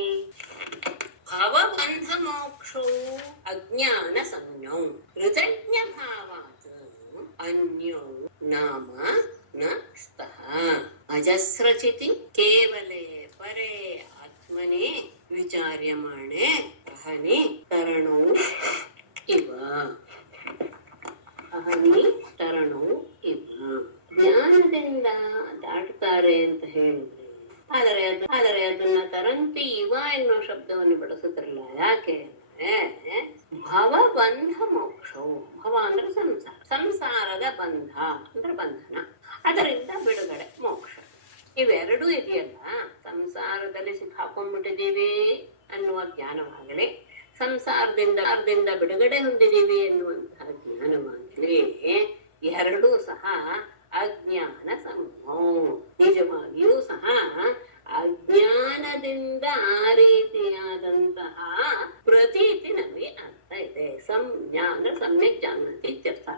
ಭವಬಂಧ ಮೋಕ್ಷೋ ಅಜ್ಞಾನ ಸಂಜ್ಞೌ ಋತಜ್ಞ ಭಾವಾತ್ ಅನ್ಯೋ ನಾಮ ನ ಸ್ತಃ ಅಜಸ್ರಚಿತಿ ಕೇವಲೇ ಪರೇ ಆತ್ಮನೇ ವಿಚಾರ್ಯಮಾಣೆ ಅಹನಿ ತರಣೌ ಇವ. ಅಹನಿ ತರಣೌ ಇವ. ಜ್ಞಾನದಿಂದ ದಾಟುತ್ತಾರೆ ಅಂತ ಹೇಳಿದ್ರೆ ಆದರೆ ಅದನ್ನ ತರಂತಿ ಇವ ಎನ್ನುವ ಶಬ್ದವನ್ನು ಬಳಸುತ್ತಿರಲ್ಲ. ಯಾಕೆ ಅಂದ್ರೆ ಭವಬಂಧ ಮೋಕ್ಷವು, ಭವ ಅಂದ್ರೆ ಸಂಸಾರದ ಬಂಧ ಅಂದ್ರೆ ಬಂಧನ, ಅದರಿಂದ ಬಿಡುಗಡೆ ಮೋಕ್ಷ. ಇವೆರಡೂ ಇದೆಯಲ್ಲ, ಸಂಸಾರದಲ್ಲಿ ಸಿಕ್ಕಾಕೊಂಡ್ಬಿಟ್ಟಿದೀವಿ ಅನ್ನುವ ಜ್ಞಾನವಾಗಲಿ, ಸಂಸಾರದಿಂದ ಬಿಡುಗಡೆ ಹೊಂದಿದೀವಿ ಎನ್ನುವಂತಹ ಜ್ಞಾನವಾಗಲಿ, ಎರಡೂ ಸಹ ಅಜ್ಞಾನ ಸಂಭವ. ನಿಜವಾಗಿಯೂ ಸಹ ಅಜ್ಞಾನದಿಂದ ಆ ರೀತಿಯಾದಂತಹ ಪ್ರತೀತಿ ನಮಗೆ ಆಗ್ತಾ ಇದೆ. ಸಂಜ್ಞಾನ ಸಮ್ಯಕ್ ಜಾನತಿ ಇತ್ಯರ್ಥ.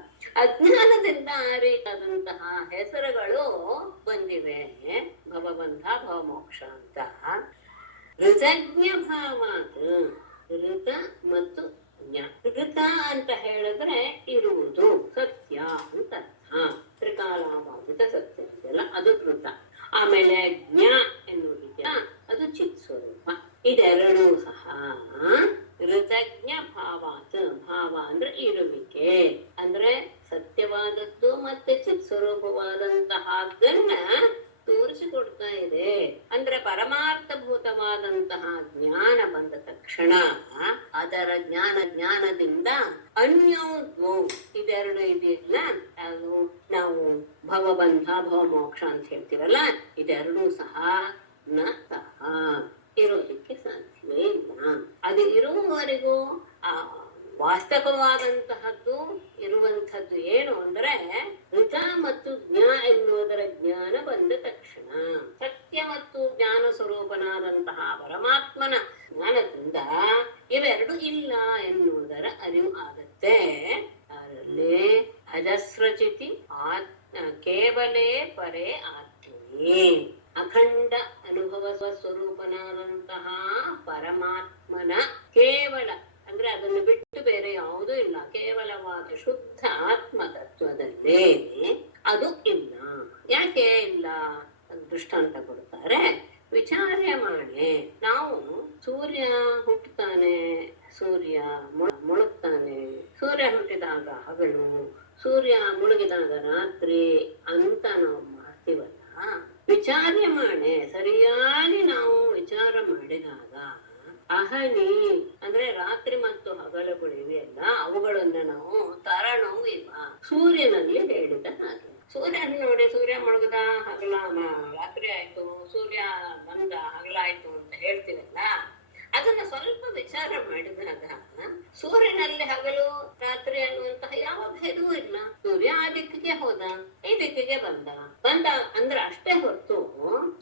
ಅಜ್ಞಾನದಿಂದ ಆ ರೀತಿಯಾದಂತಹ ಹೆಸರುಗಳು ಬಂದಿವೆ, ಭವಬಂಧ ಭವಮೋಕ್ಷ ಅಂತ. ಋತಜ್ಞ ಭಾವಾತ್, ಋತ ಮತ್ತು ಋತ ಅಂತ ಹೇಳಿದ್ರೆ ಇರುವುದು, ಸತ್ಯ ಅಂತ ಅರ್ಥ. ತ್ರಿಕಾಲಾಬಾಧಿತ ಸತ್ಯ ಇದೆಲ್ಲ ಅದು ಋತ. ಆಮೇಲೆ ಜ್ಞ ಎನ್ನುವುದಿದೆಯಲ್ಲ ಅದು ಚಿತ್ ಸ್ವರೂಪ. ಇದೆರಡೂ ಸಹ ಋತಜ್ಞ ಭಾವಾತ್, ಭಾವ ಅಂದ್ರೆ ಇರುವಿಕೆ, ಅಂದ್ರೆ ಸತ್ಯವಾದದ್ದು ಮತ್ತೆ ಚಿತ್ ಸ್ವರೂಪವಾದಂತಹದನ್ನ ತೋರಿಸಿಕೊಡ್ತಾ ಇದೆ. ಅಂದ್ರೆ ಪರಮಾರ್ಥಭೂತವಾದಂತಹ ಜ್ಞಾನ ಬಂದ ತಕ್ಷಣ ಅದರ ಜ್ಞಾನದಿಂದ ಅನ್ಯೋದ್ವೋ ಇದೆರಡು ಇದೆಯಲ್ಲ, ಅದು ನಾವು ಭವಬಂಧ ಭವಮೋಕ್ಷ ಅಂತ ಹೇಳ್ತೀವಲ್ಲ, ಇದೆರಡೂ ಸಹ ನ ಸಹ ಇರೋದಕ್ಕೆ ಸಾಧ್ಯವೇ ಇಲ್ಲ. ಅದು ಇರುವವರೆಗೂ ಆ ವಾಸ್ತವವಾದಂತಹದ್ದು ಇರುವಂತಹದ್ದು ಏನು ಅಂದ್ರೆ ಋತ ಮತ್ತು ಜ್ಞ ಎನ್ನುವುದರ ಜ್ಞಾನ ಬಂದ ತಕ್ಷಣ ಸತ್ಯ ಮತ್ತು ಜ್ಞಾನ ಸ್ವರೂಪನಾದಂತಹ ಪರಮಾತ್ಮನ ಜ್ಞಾನದಿಂದ ಇವೆರಡು ಇಲ್ಲ ಎನ್ನುವುದರ ಅರಿವು ಆಗತ್ತೆ. ಅದರಲ್ಲಿ ಅಜಸ್ರಚಿತಿ ಕೇವಲೇ ಪರೇ ಆತ್ಮನೇ ಅಖಂಡ ಅನುಭವ ಸ್ವರೂಪನಾದಂತಹ ಪರಮಾತ್ಮನ ಕೇವಲ ಅಂದ್ರೆ ಅದನ್ನು ಬಿಟ್ಟು ಬೇರೆ ಯಾವುದೂ ಇಲ್ಲ, ಕೇವಲವಾದ ಶುದ್ಧ ಆತ್ಮ ತತ್ವದಲ್ಲೇ ಅದು ಇಲ್ಲ. ಯಾಕೆ ಇಲ್ಲ ದೃಷ್ಟಾಂತ ಕೊಡ್ತಾರೆ, ವಿಚಾರ ಮಾಡಿ. ನಾವು ಸೂರ್ಯ ಹುಟ್ಟುತ್ತಾನೆ, ಸೂರ್ಯ ಮುಳುಗ್ತಾನೆ, ಸೂರ್ಯ ಹುಟ್ಟಿದಾಗ ಹಗಲು, ಸೂರ್ಯ ಮುಳುಗಿದಾಗ ರಾತ್ರಿ ಅಂತ ನಾವು ಮಾಡ್ತೀವಲ್ಲ. ವಿಚಾರ ಮಾಡಿ ಸರಿಯಾಗಿ ನಾವು ವಿಚಾರ ಮಾಡಿದಾಗ ಅಹನಿ ಅಂದ್ರೆ ರಾತ್ರಿ ಮತ್ತು ಹಗಲುಗಳಿವೆಯಲ್ಲ, ಅವುಗಳನ್ನ ನಾವು ತರಣವು ಇವ ಸೂರ್ಯನಲ್ಲಿ ಹೇಳಿದ ಹಾಗೆ. ಸೂರ್ಯನ ನೋಡಿ, ಸೂರ್ಯ ಮುಳುಗದ ಹಗಲ ರಾತ್ರಿ ಆಯ್ತು, ಸೂರ್ಯ ಬಂದ ಹಗಲಾಯ್ತು ಅಂತ ಹೇಳ್ತೀವಲ್ಲ, ಅದನ್ನ ಸ್ವಲ್ಪ ವಿಚಾರ ಮಾಡಿದಾಗ ಸೂರ್ಯನಲ್ಲಿ ಹಗಲು ರಾತ್ರಿ ಅನ್ನುವಂತಹ ಯಾವ ಭೇದವೂ ಇಲ್ಲ. ಸೂರ್ಯ ಆ ದಿಕ್ಕಿಗೆ ಹೋದ, ಈ ದಿಕ್ಕಿಗೆ ಬಂದ ಅಂದ್ರೆ ಅಷ್ಟೇ ಹೊರತು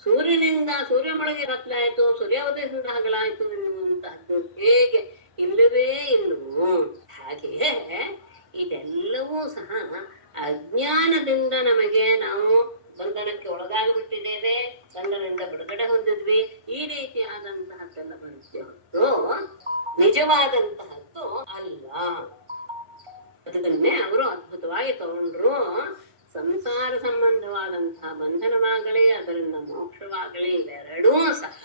ಸೂರ್ಯನಿಂದ ಸೂರ್ಯ ಮುಳುಗಿ ರಾತ್ರಿ ಸೂರ್ಯೋದಯದಿಂದ ಹಗಲಾಯ್ತು ಎನ್ನುವಂತಹದ್ದು ಹೇಗೆ ಇಲ್ಲವೇ ಇಲ್ಲವೋ ಹಾಗೆಯೇ ಇದೆಲ್ಲವೂ ಸಹ ಅಜ್ಞಾನದಿಂದ ನಮಗೆ ನಾವು ಬಂಧನಕ್ಕೆ ಒಳಗಾಗಿಬಿಟ್ಟಿದ್ದೇವೆ, ಬಂಧನದಿಂದ ಬಿಡುಗಡೆ ಹೊಂದಿದ್ವಿ, ಈ ರೀತಿಯಾದಂತಹದ್ದೆಲ್ಲ ಬರುತ್ತೆ ಹೊತ್ತು ನಿಜವಾದಂತಹದ್ದು ಅಲ್ಲ. ಅದನ್ನೇ ಅವರು ಅದ್ಭುತವಾಗಿ ತಗೊಂಡ್ರು. ಸಂಸಾರ ಸಂಬಂಧವಾದಂತಹ ಬಂಧನವಾಗಲಿ ಅದರಿಂದ ಮೋಕ್ಷವಾಗಲಿ ಇವೆರಡೂ ಸಹ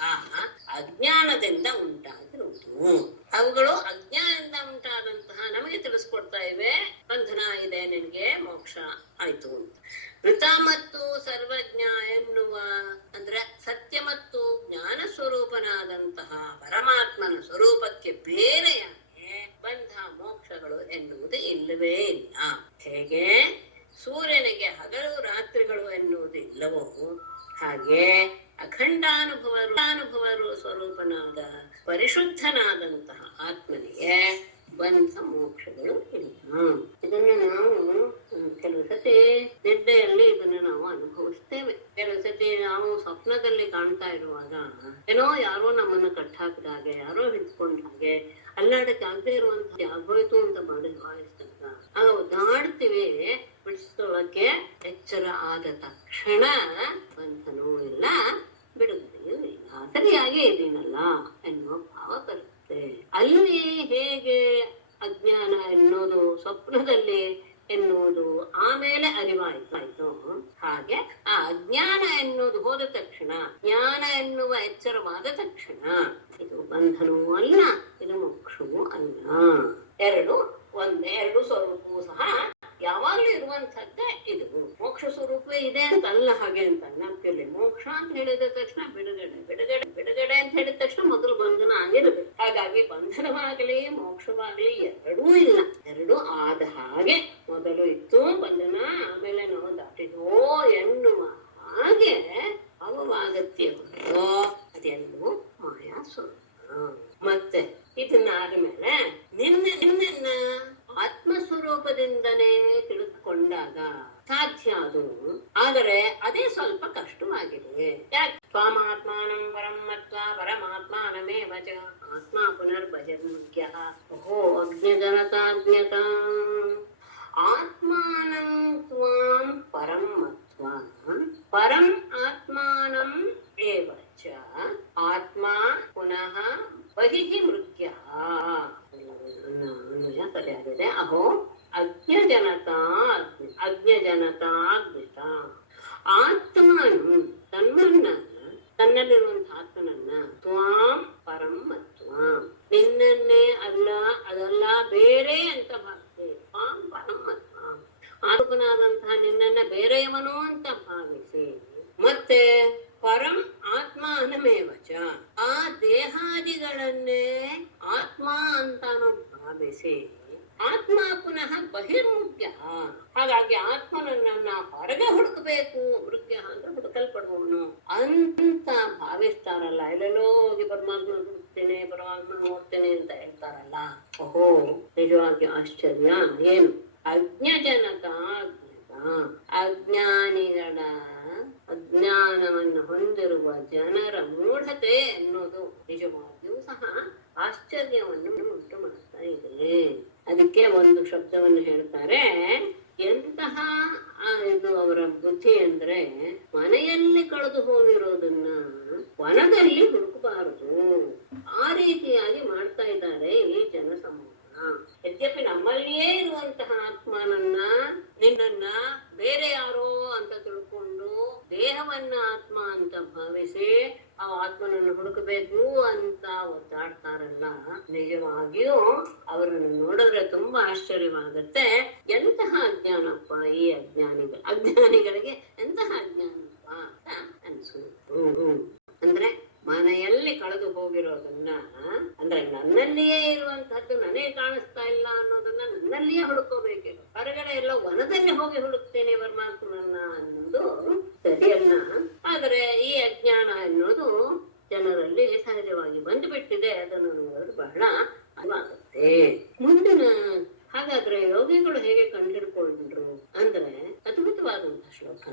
ಅಜ್ಞಾನದಿಂದ ಉಂಟಾಗಿರುವುದು. ಅವುಗಳು ಅಜ್ಞಾನದಿಂದ ಉಂಟಾದಂತಹ ನಮಗೆ ತಿಳಿಸ್ಕೊಡ್ತಾ ಇವೆ, ಬಂಧನ ಇದೆ ನಿನಗೆ, ಮೋಕ್ಷ ಆಯ್ತು ಅಂತ. ಋತ ಮತ್ತು ಸರ್ವಜ್ಞ ಎನ್ನುವ ಅಂದ್ರೆ ಸತ್ಯ ಮತ್ತು ಜ್ಞಾನ ಸ್ವರೂಪನಾದಂತಹ ಪರಮಾತ್ಮನ ಸ್ವರೂಪಕ್ಕೆ ಬೇರೆಯಾಗಿ ಬಂಧ ಮೋಕ್ಷಗಳು ಎನ್ನುವುದು ಇಲ್ಲವೇ ಇಲ್ಲ. ಹೇಗೆ ಸೂರ್ಯನಿಗೆ ಹಗಲು ರಾತ್ರಿಗಳು ಎನ್ನುವುದು ಇಲ್ಲವೋ ಹಾಗೆ ಅಖಂಡಾನುಭವರು ಸ್ವರೂಪನಾದ ಪರಿಶುದ್ಧನಾದಂತಹ ಆತ್ಮನಿಗೆ ಬಂಧ ಮೋಕ್ಷಗಳು ಇಲ್ಲ. ಇದನ್ನ ನಾವು ಕೆಲವು ಸತಿ ನಿದ್ದೆಯಲ್ಲಿ ಇದನ್ನ ನಾವು ಅನುಭವಿಸ್ತೇವೆ. ಕೆಲವು ಸತಿ ನಾವು ಸ್ವಪ್ನದಲ್ಲಿ ಕಾಣ್ತಾ ಇರುವಾಗ ಏನೋ ಯಾರೋ ನಮ್ಮನ್ನ ಕಟ್ಟಾಕಿದ ಹಾಗೆ, ಯಾರೋ ಹಿಡ್ಕೊಂಡ ಹಾಗೆ, ಅಲ್ಲಾಡಕ್ಕೆ ಆಗದೆ ಇರುವಂತ ಆಗೋಯ್ತು ಅಂತ ಭಾವಿಸಿದಾಗ ಆಗ ಒದ್ದಾಡ್ತೀವಿ. ಬಿಡಿಸ್ಕೊಳ್ಳಕ್ಕೆ ಎಚ್ಚರ ಆದ ತಕ್ಷಣ ಬಂಧನವೂ ಇಲ್ಲ, ಬಿಡುಗಡೆಯೂ ಇಲ್ಲ, ಸರಿಯಾಗಿ ಇದೀನಲ್ಲ ಎನ್ನುವ ಭಾವ ಬರುತ್ತೆ. ಅಲ್ಲಿ ಹೇಗೆ ಅಜ್ಞಾನ ಎನ್ನುವುದು ಸ್ವಪ್ನದಲ್ಲಿ ಎನ್ನುವುದು ಆಮೇಲೆ ಅರಿವಾಯ್ತು, ಹಾಗೆ ಆ ಅಜ್ಞಾನ ಎನ್ನುವುದು ಹೋದ ತಕ್ಷಣ, ಜ್ಞಾನ ಎನ್ನುವ ಎಚ್ಚರವಾದ ತಕ್ಷಣ ಇದು ಬಂಧನವೂ ಅಲ್ಲ, ಇದು ಮೋಕ್ಷವೂ ಅಲ್ಲ. ಎರಡು ಸ್ವರೂಪವೂ ಸಹ ಯಾವಾಗ್ಲೂ ಇರುವಂತದ್ದೇ. ಇದು ಮೋಕ್ಷ ಸ್ವರೂಪವೇ ಇದೆ ಅಂತ ಅಲ್ಲ, ಹಾಗೆ ಅಂತ ನಂಬಿಕೆಯಲ್ಲಿ ಮೋಕ್ಷ ಅಂತ ಹೇಳಿದ ತಕ್ಷಣ ಬಿಡುಗಡೆ ಅಂತ ಹೇಳಿದ ತಕ್ಷಣ ಮೊದಲು ಬಂಧನ ಆಗಿರಬೇಕು. ಹಾಗಾಗಿ ಬಂಧನವಾಗಲಿ ಮೋಕ್ಷವಾಗಲಿ ಎರಡೂ ಇಲ್ಲ, ಎರಡೂ ಆದ ಹಾಗೆ ಮೊದಲು ಇತ್ತು ಬಂಧನ, ಆಮೇಲೆ ನಾವು ದಾಟಿದೋ ಎನ್ನುವ ಹಾಗೆ ಅವವಾಗತ್ಯ ಹೊರತು ಅದೆಲ್ಲವೂ ಮಾಯಾ ಸ್ವರೂಪ. ಮತ್ತೆ ಇದನ್ನ ಆದ್ಮೇಲೆ ನಿನ್ನ ಆತ್ಮಸ್ವರೂಪದಿಂದನೇ ತಿಳಿದುಕೊಂಡಾಗ ಸಾಧ್ಯ ಅದು. ಆದರೆ ಅದೇ ಸ್ವಲ್ಪ ಕಷ್ಟವಾಗಿದೆ. ತ್ವಾಮಾತ್ಮಾನಂ ಪರಂ ಮತ್ವಾ ಪರಮಾತ್ಮಾನಮೇವ ಚ ಆತ್ಮ ಪುನರ್ಭಜನ್ಮುಖ್ಯ ಓಹೋ ಅಜ್ಞಜನತಾಜ್ಞತ ಆತ್ಮಾನಂ ತ್ವಾಂ ಪರಂ ಮತ್ವಾ ಪರಂ ಆತ್ಮಾನಂ ಏವ ಚ ಆತ್ಮ ಪುನಃ ಬಹಿಃ ಮೃಗ್ಯ ಸರಿಯಾಗಿದೆ. ಅಹೋ ಅಜ್ಞಜನತಾ ಅಜ್ಞತ ಆತ್ಮನು ತನ್ನಲ್ಲಿರುವಂತಹ ಆತ್ಮನನ್ನ ತ್ವಾಂ ಪರಂ ಮತ್ವಾಂ ನಿನ್ನನ್ನೇ ಅಲ್ಲ, ಅದಲ್ಲ ಬೇರೆ ಅಂತ ಭಾವಿಸಿ, ತ್ವಾಂ ಪರಂ ಮತ್ವಾಂ ಆತ್ಮನಾದಂತಹ ನಿನ್ನನ್ನ ಬೇರೆಯವನು ಅಂತ ಭಾವಿಸಿ, ಮತ್ತೆ ಪರಂ ಆತ್ಮಾನಮೇವಚ ಆ ದೇಹಾದಿಗಳನ್ನೇ ಆತ್ಮ ಅಂತಾನು ಭಾವಿಸಿ ಆತ್ಮ ಪುನಃ ಬಹಿರ್ಮುಖ್ಯ. ಹಾಗಾಗಿ ಆತ್ಮನನ್ನ ಹೊರಗೆ ಹುಡುಕಬೇಕು. ಮೃಗ್ಯ ಅಂದ್ರೆ ಹುಡುಕಲ್ಪಡುವವನು ಅಂತ ಭಾವಿಸ್ತಾರಲ್ಲ. ಎಲ್ಲೆಲ್ಲೋ ಹೋಗಿ ಪರಮಾತ್ಮ ಹುಡುಕ್ತೇನೆ, ಪರಮಾತ್ಮ ನೋಡ್ತೇನೆ ಅಂತ ಹೇಳ್ತಾರಲ್ಲ. ಓಹೋ, ನಿಜವಾಗಿ ಆಶ್ಚರ್ಯ. ಏನು ಅಜ್ಞಜನಕ ಅಜ್ಞಾನಿಗಳ ಅಜ್ಞಾನವನ್ನು ಹೊಂದಿರುವ ಜನರ ಮೂಢತೆ ಎನ್ನುವುದು ನಿಜವಾಗಿಯೂ ಸಹ ಆಶ್ಚರ್ಯವನ್ನು ಉಂಟು ಮಾಡ್ತಾ ಇದೆ. ಅದಕ್ಕೆ ಒಂದು ಶಬ್ದವನ್ನು ಹೇಳ್ತಾರೆ, ಎಂತಹ ಇದು ಅವರ ಬುದ್ಧಿ ಅಂದ್ರೆ ಮನೆಯಲ್ಲಿ ಕಳೆದು ಹೋಗಿರೋದನ್ನ ವನದಲ್ಲಿ ಹುಡುಕಬಾರದು. ಆ ರೀತಿಯಾಗಿ ಮಾಡ್ತಾ ಇದ್ದಾರೆ ಈ ಜನಸಮೂಹ. ಯದ್ಯಪಿ ನಮ್ಮಲ್ಲಿಯೇ ಇರುವಂತಹ ಆತ್ಮನನ್ನ ನಿನ್ನನ್ನ ಬೇರೆ ಯಾರೋ ಅಂತ ತಿಳ್ಕೊಂಡು ದೇಹವನ್ನ ಆತ್ಮ ಅಂತ ಭಾವಿಸಿ ಆ ಆತ್ಮನನ್ನು ಹುಡುಕಬೇಕು ಅಂತ ಒದ್ದಾಡ್ತಾರಲ್ಲ, ನಿಜವಾಗಿಯೂ ಅವರನ್ನು ನೋಡಿದ್ರೆ ತುಂಬಾ ಆಶ್ಚರ್ಯವಾಗತ್ತೆ. ಎಂತಹ ಅಜ್ಞಾನಪ್ಪ ಈ ಅಜ್ಞಾನಿಗಳಿಗೆ ಎಂತಹ ಅಜ್ಞಾನಪ್ಪ ಅಂತ ಅನ್ಸುತ್ತೆ. ಅಂದ್ರೆ ಮನೆಯಲ್ಲಿ ಕಳೆದು ಹೋಗಿರೋದನ್ನ, ಅಂದ್ರೆ ನನ್ನಲ್ಲಿಯೇ ಇರುವಂತಹದ್ದು ನನಗೆ ಕಾಣಿಸ್ತಾ ಇಲ್ಲ ಅನ್ನೋದನ್ನ ನನ್ನಲ್ಲಿಯೇ ಹುಡುಕೋಬೇಕು. ಹೊರಗಡೆ ಎಲ್ಲ ವನದಲ್ಲಿ ಹೋಗಿ ಹುಡುಕ್ತೇನೆ ಪರಮಾತ್ಮನನ್ನ ಅನ್ನೋದು ಸರಿಯಲ್ಲ. ಆದ್ರೆ ಈ ಅಜ್ಞಾನ ಅನ್ನೋದು ಜನರಲ್ಲಿ ಸಹಜವಾಗಿ ಬಂದುಬಿಟ್ಟಿದೆ. ಅದನ್ನು ನೋಡೋದು ಬಹಳ ಅರಿವಾಗುತ್ತೆ. ಮುಂದಿನ ಹಾಗಾದ್ರೆ ಯೋಗಿಗಳು ಹೇಗೆ ಕಂಡುಹಿಡ್ಕೊಂಡ್ರು ಅಂದ್ರೆ ಅದ್ಭುತವಾದಂತಹ ಶ್ಲೋಕ.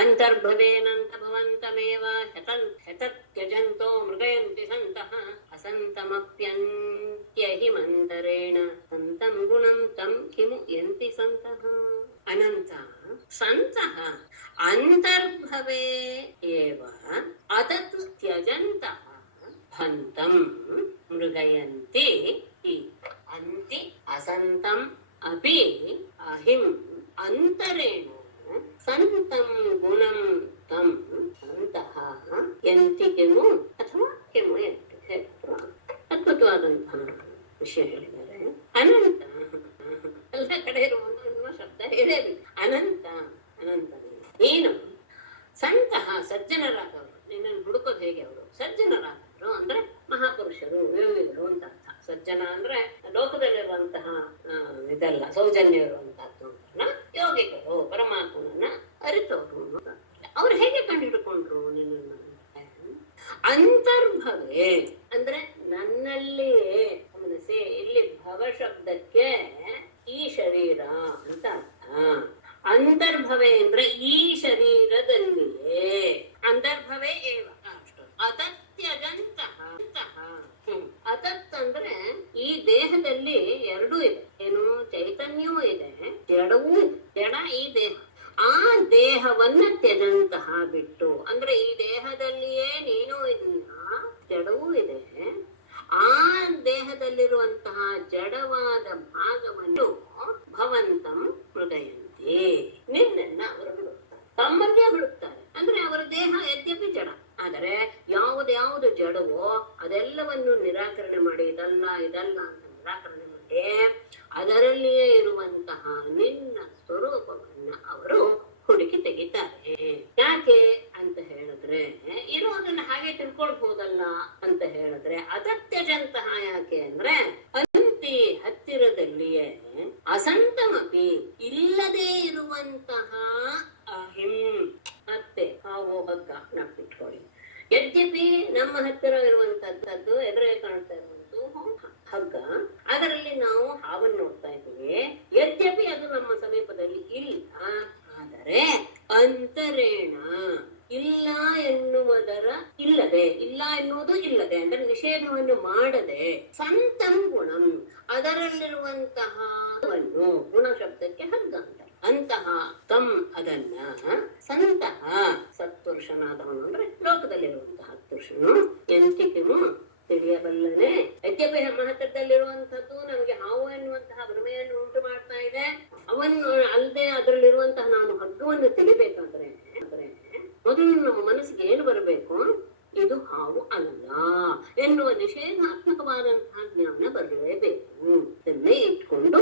ಅಂತರ್ಭವೇನಂತ ಭವಂತಮೇವ ತ್ಯಜಂತೋ ಮೃಗಯಂತಿ ಸಂತಃ ಅಸಂತಮಪ್ಯಂತ್ಯಹಿ ಮಂತರೇಣ ಸಂತಂ ಗುಣಂ ತಂ ಕಿಮು ಯಂತಿ ಸಂತಃ. ಅನಂತ ಸಂತಃ ಅಂತರ್ಭವೇ ಏವ ಅದತು ತ್ಯಜಂತಃ ಭಂತಂ ಮೃಗಯಂತಿ ಅಂತಿ ಅಸಂತಂ ಅಪಿ ಅಹಿಂ ಅಂತರೇಣ ಸಂತಂ ಗುಣಂ ತಂ ಸಂತಃ ಯಂತಿ ಕಿಮು ಅಥವಾ ಕಿಮು ಯಂತಿ. ಅದ್ಭುತವಾದಂತಹ ವಿಷಯ ಹೇಳಿದ್ದಾರೆ. ಅನಂತ ಎಲ್ಲ ಕಡೆ ಇರುವಂತಹ ಶಬ್ದ ಹೇಳಬೇಕು. ಅನಂತ ಅನಂತ ಏನು ಸಂತಹ ಸಜ್ಜನರಾದವರು. ನಿನ್ನನ್ನು ಹುಡುಕೋದು ಹೇಗೆ? ಅವರು ಸಜ್ಜನರಾದವರು ಅಂದ್ರೆ ಮಹಾಪುರುಷರು, ಯೋಗಿಗಳು ಅಂತ ಅರ್ಥ. ಸಜ್ಜನ ಅಂದ್ರೆ ಲೋಕದಲ್ಲಿರುವಂತಹ ಇದಲ್ಲ, ಸೌಜನ್ಯ ಇರುವಂತಹದ್ದು. ಯೋಗಿಗಳು ಪರಮಾತ್ಮನನ್ನ ಅರಿತವರು. ಅವ್ರು ಹೇಗೆ ಕಂಡುಹಿಡ್ಕೊಂಡ್ರು ನಿನ್ನನ್ನು? ಅಂತರ್ಭವೇ ಅಂದ್ರೆ ನನ್ನಲ್ಲಿಯೇ ಗಮನಿಸಿ, ಇಲ್ಲಿ ಭವ ಶಬ್ದಕ್ಕೆ ಈ ಶರೀರ ಅಂತ ಅರ್ಥ. ಅಂತರ್ಭವೇ ಅಂದ್ರೆ ಈ ಶರೀರದಲ್ಲಿಯೇ. ಅಂತರ್ಭವೇ ಏವ ಅತತ್ಯಜಂತಹ. ಅತತ್ ಅಂದ್ರೆ ಈ ದೇಹದಲ್ಲಿ ಎರಡೂ ಇದೆ. ಏನು ಚೈತನ್ಯವೂ ಇದೆ, ಜಡವೂ ಇದೆ. ಜಡ ಈ ದೇಹ. ಆ ದೇಹವನ್ನ ತ್ಯಜಂತಹ ಬಿಟ್ಟು, ಅಂದ್ರೆ ಈ ದೇಹದಲ್ಲಿಯೇ ನೀನು ಇದನ್ನ ಜಡವೂ ಇದೆ. ಆ ದೇಹದಲ್ಲಿರುವಂತಹ ಜಡವಾದ ಭಾಗವನ್ನು ಭವಂತಂ ಹೃದಯಂತಿ ನಿನ್ನನ್ನ ಅವರು ಹುಡುಕ್ತಾರೆ. ತಮ್ಮನ್ನೇ ಹುಡುಕ್ತಾರೆ. ಅಂದ್ರೆ ಅವರ ದೇಹ ಯದ್ಯಪಿ ಜಡ, ಆದರೆ ಯಾವುದು ಜಡವೋ ಅದೆಲ್ಲವನ್ನು ನಿರಾಕರಣೆ ಮಾಡಿ, ಇದಲ್ಲ ಇದಲ್ಲ ಅಂತ ನಿರಾಕರಣೆ ಮಾಡಿ ಅದರಲ್ಲಿಯೇ ಇರುವಂತಹ ನಿನ್ನ ಸ್ವರೂಪವನ್ನ ಅವರು ಹುಡುಕಿ ತೆಗಿತಾರೆ. ಯಾಕೆ ಅಂತ ಹೇಳಿದ್ರೆ, ಇರೋದನ್ನ ಹಾಗೆ ತಿಳ್ಕೊಳ್ಬಹುದಲ್ಲ ಅಂತ ಹೇಳಿದ್ರೆ, ಅತತ್ಯಜಂತಹ ಯಾಕೆ ಅಂದ್ರೆ ಅಂತಿ ಹತ್ತಿರದಲ್ಲಿಯೇ ಅಸಂತಮಪಿ ಇಲ್ಲದೆ ಇರುವಂತಹ ಅಹಿಂ ಮತ್ತೆ ಹಾವು ಹಗ್ಗ ನಾಪಿಟ್ಕೊಳ್ಳಿ. ಯದ್ಯಪಿ ನಮ್ಮ ಹತ್ತಿರ ಇರುವಂತಹದ್ದು ಎದುರೇ ಕಾಣ್ತಾ ಇರುವಂತದ್ದು ಹಗ್ಗ, ಅದರಲ್ಲಿ ನಾವು ಹಾವನ್ನು ನೋಡ್ತಾ ಇದ್ದೀವಿ. ಯದ್ಯಪಿ ಅದು ನಮ್ಮ ಸಮೀಪದಲ್ಲಿ ಇಲ್ಲ, ಆದರೆ ಅಂತರೇಣ ಇಲ್ಲ ಎನ್ನುವುದರ ಇಲ್ಲದೆ, ಇಲ್ಲ ಎನ್ನುವುದು ಇಲ್ಲದೆ ಅಂದ್ರೆ ನಿಷೇಧವನ್ನು ಮಾಡದೆ, ಸಂತಂ ಗುಣಂ ಅದರಲ್ಲಿರುವಂತಹ ಗುಣ ಶಬ್ದಕ್ಕೆ ಹಗ್ಗ ಅಂತಾರೆ. ಅಂತಹ ತಂ ಅದನ್ನ ಸಂತಹ ಸತ್ಪುರುಷನಾದವನು ಅಂದ್ರೆ ಲೋಕದಲ್ಲಿರುವಂತಹ ಪುರುಷನು ಎಂತಿಕಿಮು ತಿಳಿಯಬಲ್ಲನೆ. ಯದ್ಯಪಿ ನಮ್ಮ ಹತ್ತಿರದಲ್ಲಿರುವಂತಹದ್ದು ನಮಗೆ ಹಾವು ಎನ್ನುವಂತಹ ಭ್ರಮೆಯನ್ನು ಉಂಟು ಮಾಡ್ತಾ ಇದೆ. ಅವನ್ನು ಅಲ್ಲದೆ ಅದರಲ್ಲಿರುವಂತಹ ನಾವು ಹಗ್ಗವನ್ನು ತಿಳಿಬೇಕಾದ್ರೆ ಮೊದಲು ನಮ್ಮ ಮನಸ್ಸಿಗೆ ಏನು ಬರಬೇಕು? ಇದು ಹಾವು ಅಲ್ಲ ಎನ್ನುವ ನಿಷೇಧಾತ್ಮಕವಾದಂತಹ ಜ್ಞಾನ ಬರಲೇಬೇಕು. ಇದನ್ನೇ ಇಟ್ಕೊಂಡು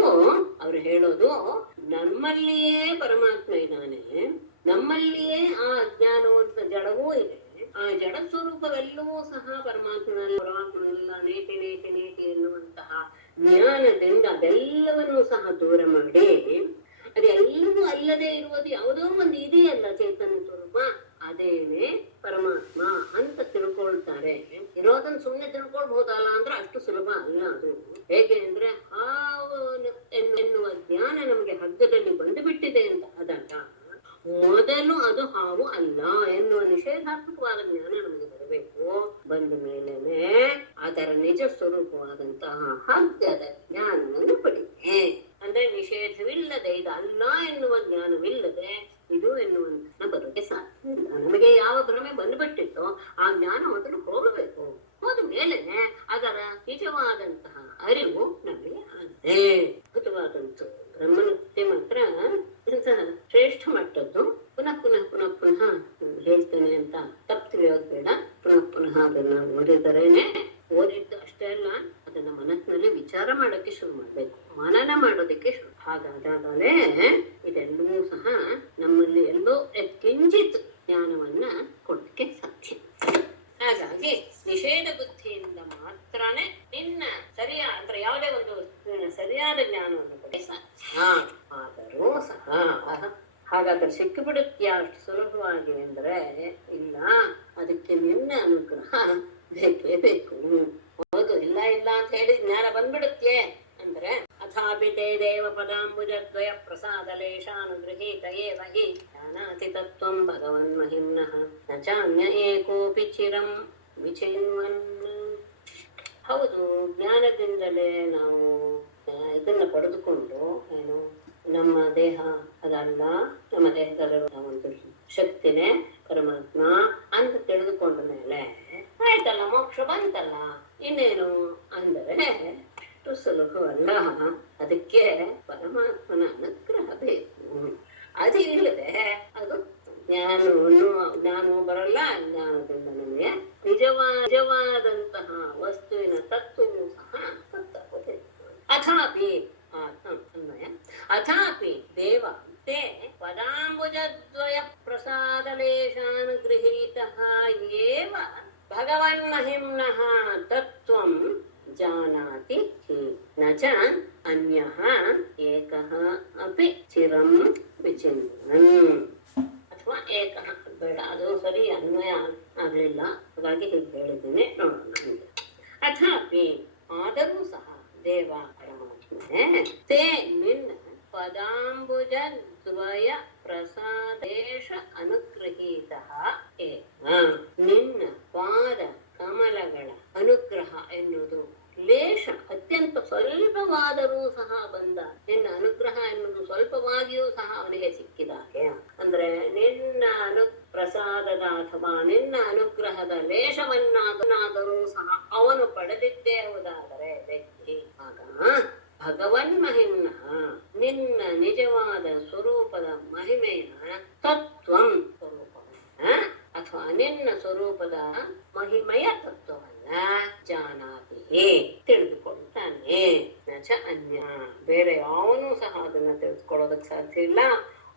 ಅವ್ರು ಹೇಳೋದು, ನಮ್ಮಲ್ಲಿಯೇ ಪರಮಾತ್ಮ ಇದ್ದಾನೆ, ನಮ್ಮಲ್ಲಿಯೇ ಆ ಅಜ್ಞಾನವಂತ ಜಡವೂ ಇದೆ. ಆ ಜಡ ಸ್ವರೂಪವೆಲ್ಲವೂ ಸಹ ಪರಮಾತ್ಮನೆಲ್ಲ ನೇತಿ ನೇತಿ ನೇತಿ ಎನ್ನುವಂತಹ ಜ್ಞಾನದಿಂದ ಅದೆಲ್ಲವನ್ನೂ ಸಹ ದೂರ ಮಾಡಿ ಅದೆಲ್ಲವೂ ಅಲ್ಲದೆ ಇರುವುದು ಯಾವುದೋ ಒಂದು ಇದೆಯಲ್ಲ ಚೇತನ ಸ್ವರೂಪ, ಅದೇನೆ ಪರಮಾತ್ಮ ಅಂತ ತಿಳ್ಕೊಳ್ತಾರೆ. ಇರೋದನ್ನ ಸುಮ್ಮನೆ ತಿಳ್ಕೊಳ್ಬಹುದಲ್ಲ ಅಂದ್ರೆ ಅಷ್ಟು ಸುಲಭ ಅಲ್ಲ ಅದು. ಹೇಗೆ ಅಂದ್ರೆ ಹಾವು ಎನ್ನುವ ಜ್ಞಾನ ನಮಗೆ ಹಗ್ಗದಲ್ಲಿ ಬಂದು ಬಿಟ್ಟಿದೆ ಅಂತ ಆದಾಗ ಮೊದಲು ಅದು ಹಾವು ಅಲ್ಲ ಎನ್ನುವ ನಿಷೇಧಾತ್ಮಕವಾದ ಜ್ಞಾನ ನಮಗೆ ಬರಬೇಕು. ಬಂದ ಮೇಲೇನೆ ಅದರ ನಿಜ ಸ್ವರೂಪವಾದಂತಹ ಹಗ್ಗದ ಜ್ಞಾನವನ್ನು ಪಡಿತೆ. ಅಂದ್ರೆ ನಿಷೇಧವಿಲ್ಲದೆ ಇದು ಅಲ್ಲ ಎನ್ನುವ ಜ್ಞಾನವಿಲ್ಲದೆ ಇದು ಎನ್ನುವಂತ ಬರೋಕೆ ಸಾಧ್ಯ ಇಲ್ಲ. ನಮಗೆ ಯಾವ ಭ್ರಮೆ ಬಂದ್ಬಿಟ್ಟಿತ್ತೋ ಆ ಜ್ಞಾನ ಮೊದಲು ಹೋಗಬೇಕು. ಹೋದ ಮೇಲೆನೆ ಅದರ ನಿಜವಾದಂತಹ ಅರಿವು ನಮಗೆ ಆಗಿದೆ. ಅದ್ಭುತವಾದಂತು ಬ್ರಹ್ಮನಿಷ್ಠೆ ಮಾತ್ರ ಶ್ರೇಷ್ಠ ಮಟ್ಟದ್ದು. ಪುನಃ ಪುನಃ ಪುನಃ ಪುನಃ ಹೇಳ್ತೇನೆ ಅಂತ ತಪ್ಪು ತಿಳಿಯೋದು ಬೇಡ. ಪುನಃ ಪುನಃ ಅದನ್ನ ಓದಿದರೇನೆ, ಓದಿದ್ದು ಅಷ್ಟೇ ಅಲ್ಲ ಅದನ್ನ ಮನಸ್ಸಿನಲ್ಲಿ ವಿಚಾರ ಮಾಡೋಕೆ ಶುರು ಮಾಡ್ಬೇಕು, ಮನನ ಮಾಡೋದಕ್ಕೆ ಶುರು. ಹಾಗಾದಾಗಲೇ ಇದೆಲ್ಲವೂ ಸಹ ನಮ್ಮಲ್ಲಿ ಎಲ್ಲೋ ಕಿಂಚಿತ್ ಜ್ಞಾನವನ್ನ ಕೊಡಕ್ಕೆ ಸಾಧ್ಯ. ಹಾಗಾಗಿ ನಿಷೇಧ ಬುದ್ಧಿಯಿಂದ ಮಾತ್ರನೇ ನಿನ್ನ ಸರಿಯಾದ ಅಂದ್ರೆ ಯಾವುದೇ ಒಂದು ಸರಿಯಾದ ಜ್ಞಾನವನ್ನು ಕೊಡಕ್ಕೆ ಸಾಧ್ಯ. ಆದರೂ ಸಹ ಹಾಗಾದ್ರೆ ಸಿಕ್ಕಿಬಿಡುತ್ತೆ ಅಷ್ಟು ಸುಲಭವಾಗಿ ಅಂದ್ರೆ ಇಲ್ಲ, ಅದಕ್ಕೆ ನಿನ್ನ ಅನುಗ್ರಹ ಬೇಕೇ ಬೇಕು. ಹೌದು, ಇಲ್ಲ ಇಲ್ಲ ಅಂತ ಹೇಳಿ ಜ್ಞಾನ ಬಂದ್ಬಿಡುತ್ತೆ ಅಂದ್ರೆ ಅಥಾಪಿ ತೇ ದೇವ ಪದಾಂಬುಜದ್ವಯ ಪ್ರಸಾದಲೇಶಾನುಗೃಹೀತ ಏವ ಹಿ ಜ್ಞಾನಾತಿ ತತ್ವಂ ಭಗವನ್ ಮಹಿಮ್ನಃ ನ ಚಾನ್ಯ ಏಕೋಪಿ ಚಿರಂ ವಿಚಿನ್ವನ್. ಹೌದು, ಜ್ಞಾನದಿಂದಲೇ ನಾವು ಇದನ್ನ ಪಡೆದುಕೊಂಡು ಏನು ನಮ್ಮ ದೇಹ ಅದಲ್ಲ, ನಮ್ಮ ದೇಹದಲ್ಲಿರುವ ಒಂದು ಶಕ್ತಿನೇ ಪರಮಾತ್ಮ ಅಂತ ತಿಳಿದುಕೊಂಡ ಮೇಲೆ ಆಯ್ತಲ್ಲ, ಮೋಕ್ಷ ಬಂತಲ್ಲ. ಇನ್ನೇನು ಅಂದರೆ ಅಷ್ಟು ಸುಲಭವಲ್ಲ. ಅದಕ್ಕೆ ಪರಮಾತ್ಮನ ಅನುಗ್ರಹ ಬೇಕು. ಅದು ಇಲ್ಲದೆ ಅದು ಜ್ಞಾನವು ಬರಲ್ಲ. ಜ್ಞಾನದಿಂದ ನಮಗೆ ನಿಜವಾದಂತಹ ವಸ್ತುವಿನ ತತ್ವವೂ ಸಹ ಗೊತ್ತಾಗುತ್ತೆ. ಅಥಾಪಿ ಅನ್ವಯ ಅಥಾಪಿ ದೇವ ತೇ ಪದಾಂಬುಜದ್ವಯ ಪ್ರಸಾದಲೇಶಾನುಗೃಹೀತಃ ಏವ ಭಗವನ್ ಮಹಿಮ್ನಃ ತತ್ವಂ ಜಾನಾತಿ ನ ಚ ಅನ್ಯಃ ಏಕಃ ಅಪಿ ಚಿರಂ ವಿಚಿನ್ವನ್. ಅಥವಾ ಏಕಃ ಬೇಡ, ಅದು ಸರಿ ಅನ್ವಯ ಆಗ್ಲಿಲ್ಲ, ಹಾಗಾಗಿ ಹೀಗೆ ಹೇಳಿದ್ದೀನಿ. ನೋಡೋಣ. ಅಥಾಪಿ ಆದರೂ ಸಹ ದೇವ ಪರಮಾತ್ಮನೇ ತೇ ನಿನ್ನ ಪದಾಂಬುಜ ದ್ವಯ ಪ್ರಸಾದೇಶ ಅನುಗ್ರಹೀತ ಏವ ನಿನ್ನ ಪಾದ ಕಮಲಗಳ ಅನುಗ್ರಹ ಎನ್ನುವುದು ಲೇಷ ಅತ್ಯಂತ ಸ್ವಲ್ಪವಾದರೂ ಸಹ ಬಂದ ನಿನ್ನ ಅನುಗ್ರಹ ಎನ್ನುವುದು ಸ್ವಲ್ಪವಾಗಿಯೂ ಸಹ ಅವನಿಗೆ ಸಿಕ್ಕಿದಾಗೆ ಅಂದ್ರೆ ನಿನ್ನ ಪ್ರಸಾದದ ಅಥವಾ ನಿನ್ನ ಅನುಗ್ರಹದ ಲೇಷವನ್ನಾದರೂ ಸಹ ಅವನು ಪಡೆದಿದ್ದೇ ಹೋದಾದರೆ ವ್ಯಕ್ತಿ ಆಗ ಭಗವನ್ ಮಹಿಮ್ನಃ ನಿನ್ನ ನಿಜವಾದ ಸ್ವರೂಪದ ಮಹಿಮೆಯ ತತ್ವಂ ಸ್ವರೂಪವನ್ನ ಅಥವಾ ನಿನ್ನ ಸ್ವರೂಪದ ಮಹಿಮೆಯ ತತ್ವವನ್ನ ಜಾನಾತಿ ತಿಳಿದುಕೊಳ್ತಾನೆ. ನಚ ಅನ್ಯ ಬೇರೆ ಅವನು ಸಹ ಅದನ್ನ ತಿಳಿದುಕೊಳ್ಳೋದಕ್ಕೆ ಸಾಧ್ಯ ಇಲ್ಲ.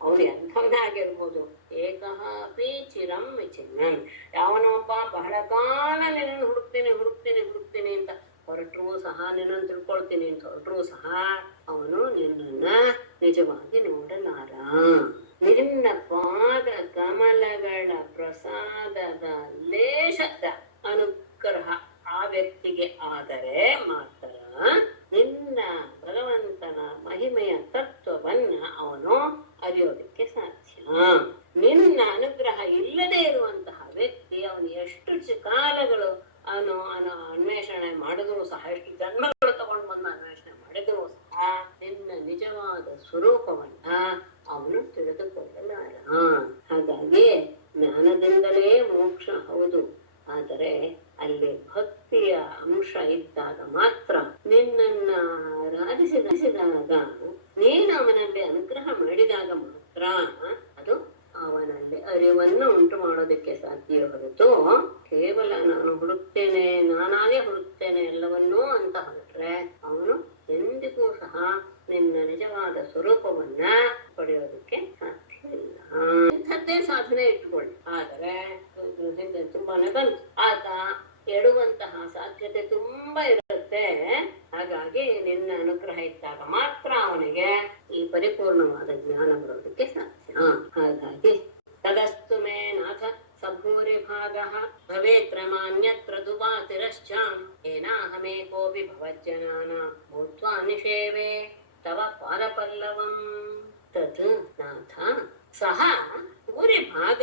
ಅವನು ಎಂಥವನಾಗಿರ್ಬೋದು. ಏಕಃ ಅಪಿ ಚಿರಂ ವಿಚಿನ್ನನ್. ಯಾವನೊಬ್ಬ ಬಹಳ ಕಾಲ ನಿನ್ನನ್ನು ಹುಡುಕ್ತೀನಿ ಅಂತ ಹೊರಟರೂ ಸಹ, ನಿನ್ನನ್ನು ತಿಳ್ಕೊಳ್ತೀನಿ ಅಂತ ಹೊರಟರೂ ಸಹ ಅವನು ನಿನ್ನನ್ನ ನಿಜವಾಗಿ ನೋಡಲಾರ. ನಿನ್ನ ಪಾದ ಕಮಲಗಳ ಪ್ರಸಾದದ ಲೇಷದ ಅನುಗ್ರಹ ಆ ವ್ಯಕ್ತಿಗೆ ಆದರೆ ಮಾತ್ರ ನಿನ್ನ ಭಗವಂತನ ಮಹಿಮೆಯ ತತ್ವವನ್ನ ಅವನು ಅರಿಯೋದಕ್ಕೆ ಸಾಧ್ಯ. ನಿನ್ನ ಅನುಗ್ರಹ ಇಲ್ಲದೆ ಇರುವಂತಹ ವ್ಯಕ್ತಿ ಅವನು ಎಷ್ಟು ಕಾಲಗಳು ಅವನು ಅನ್ವೇಷಣೆ ಮಾಡಿದ್ರು ಸಹ, ಎಷ್ಟು ಜನ್ಮಗಳು ತಗೊಂಡು ಬಂದು ಅನ್ವೇಷಣೆ ಮಾಡಿದ್ರು ಸಹ ನಿನ್ನ ನಿಜವಾದ ಸ್ವರೂಪವನ್ನ ಅವನು ತಿಳಿದುಕೊಳ್ಳಲಾರ. ಹಾಗಾಗಿ ಜ್ಞಾನದಿಂದಲೇ ಮೋಕ್ಷ ಹೌದು, ಆದರೆ ಅಲ್ಲಿ ಭಕ್ತಿಯ ಅಂಶ ಇದ್ದಾಗ ಮಾತ್ರ, ನಿನ್ನನ್ನ ಆರಾಧಿಸಿದಾಗ ನೀನು ಅವನಲ್ಲಿ ಅನುಗ್ರಹ ಮಾಡಿದಾಗ ಮಾತ್ರ ಅದು ಅವನಲ್ಲಿ ಅರಿವನ್ನು ಉಂಟು ಮಾಡೋದಕ್ಕೆ ಸಾಧ್ಯ ಹೊರತು ಕೇವಲ ನಾನು ಹುಡುಕ್ತೇನೆ, ನಾನಾಗೆ ಹುಡುಕ್ತೇನೆ ಎಲ್ಲವನ್ನೂ ಅಂತ ಹೊರಟ್ರೆ ಅವನು ಎಂದಿಗೂ ಸಹ ನಿನ್ನ ನಿಜವಾದ ಸ್ವರೂಪವನ್ನ ಪಡೆಯೋದಕ್ಕೆ ಸಾಧ್ಯ ಇಲ್ಲ. ಇಂಥದ್ದೇ ಸಾಧನೆ ಇಟ್ಕೊಳ್ಳಿ. ಆದರೆ ಹಿಂದೆ ತುಂಬಾನೇ ಬಂತು, ಆತ ಎಡುವಂತಹ ಸಾಧ್ಯತೆ ತುಂಬಾ ಇರುತ್ತೆ. ಹಾಗಾಗಿ ನಿನ್ನ ಮಾಡಿದಾಗ ಮಾತ್ರ ಅವನಿಗೆ ಈ ಪರಿಪೂರ್ಣವಾದ ಜ್ಞಾನ ಬರೋದಕ್ಕೆ ಸಾಧ್ಯ. ಹಾಗಾಗಿ ತದಸ್ತು ಮೇ ನಾಥ ಸಭೂರಿ ಭಾಗ ಭವೇತ್ರ ಮಾನ್ಯತ್ರ ದುವಾತಿರಶ್ಚಾಂ ಏನಾಹಮೇಕೋಪಿ ಭವಜ್ಜನಾನ ಭೂತ್ವಾ ನಿಷೇವೆ ತವ ಪಾದಪಲ್ಲವಂ ತತ್ ನಾಥ ಸಹ ಭೂರಿ ಭಾಗ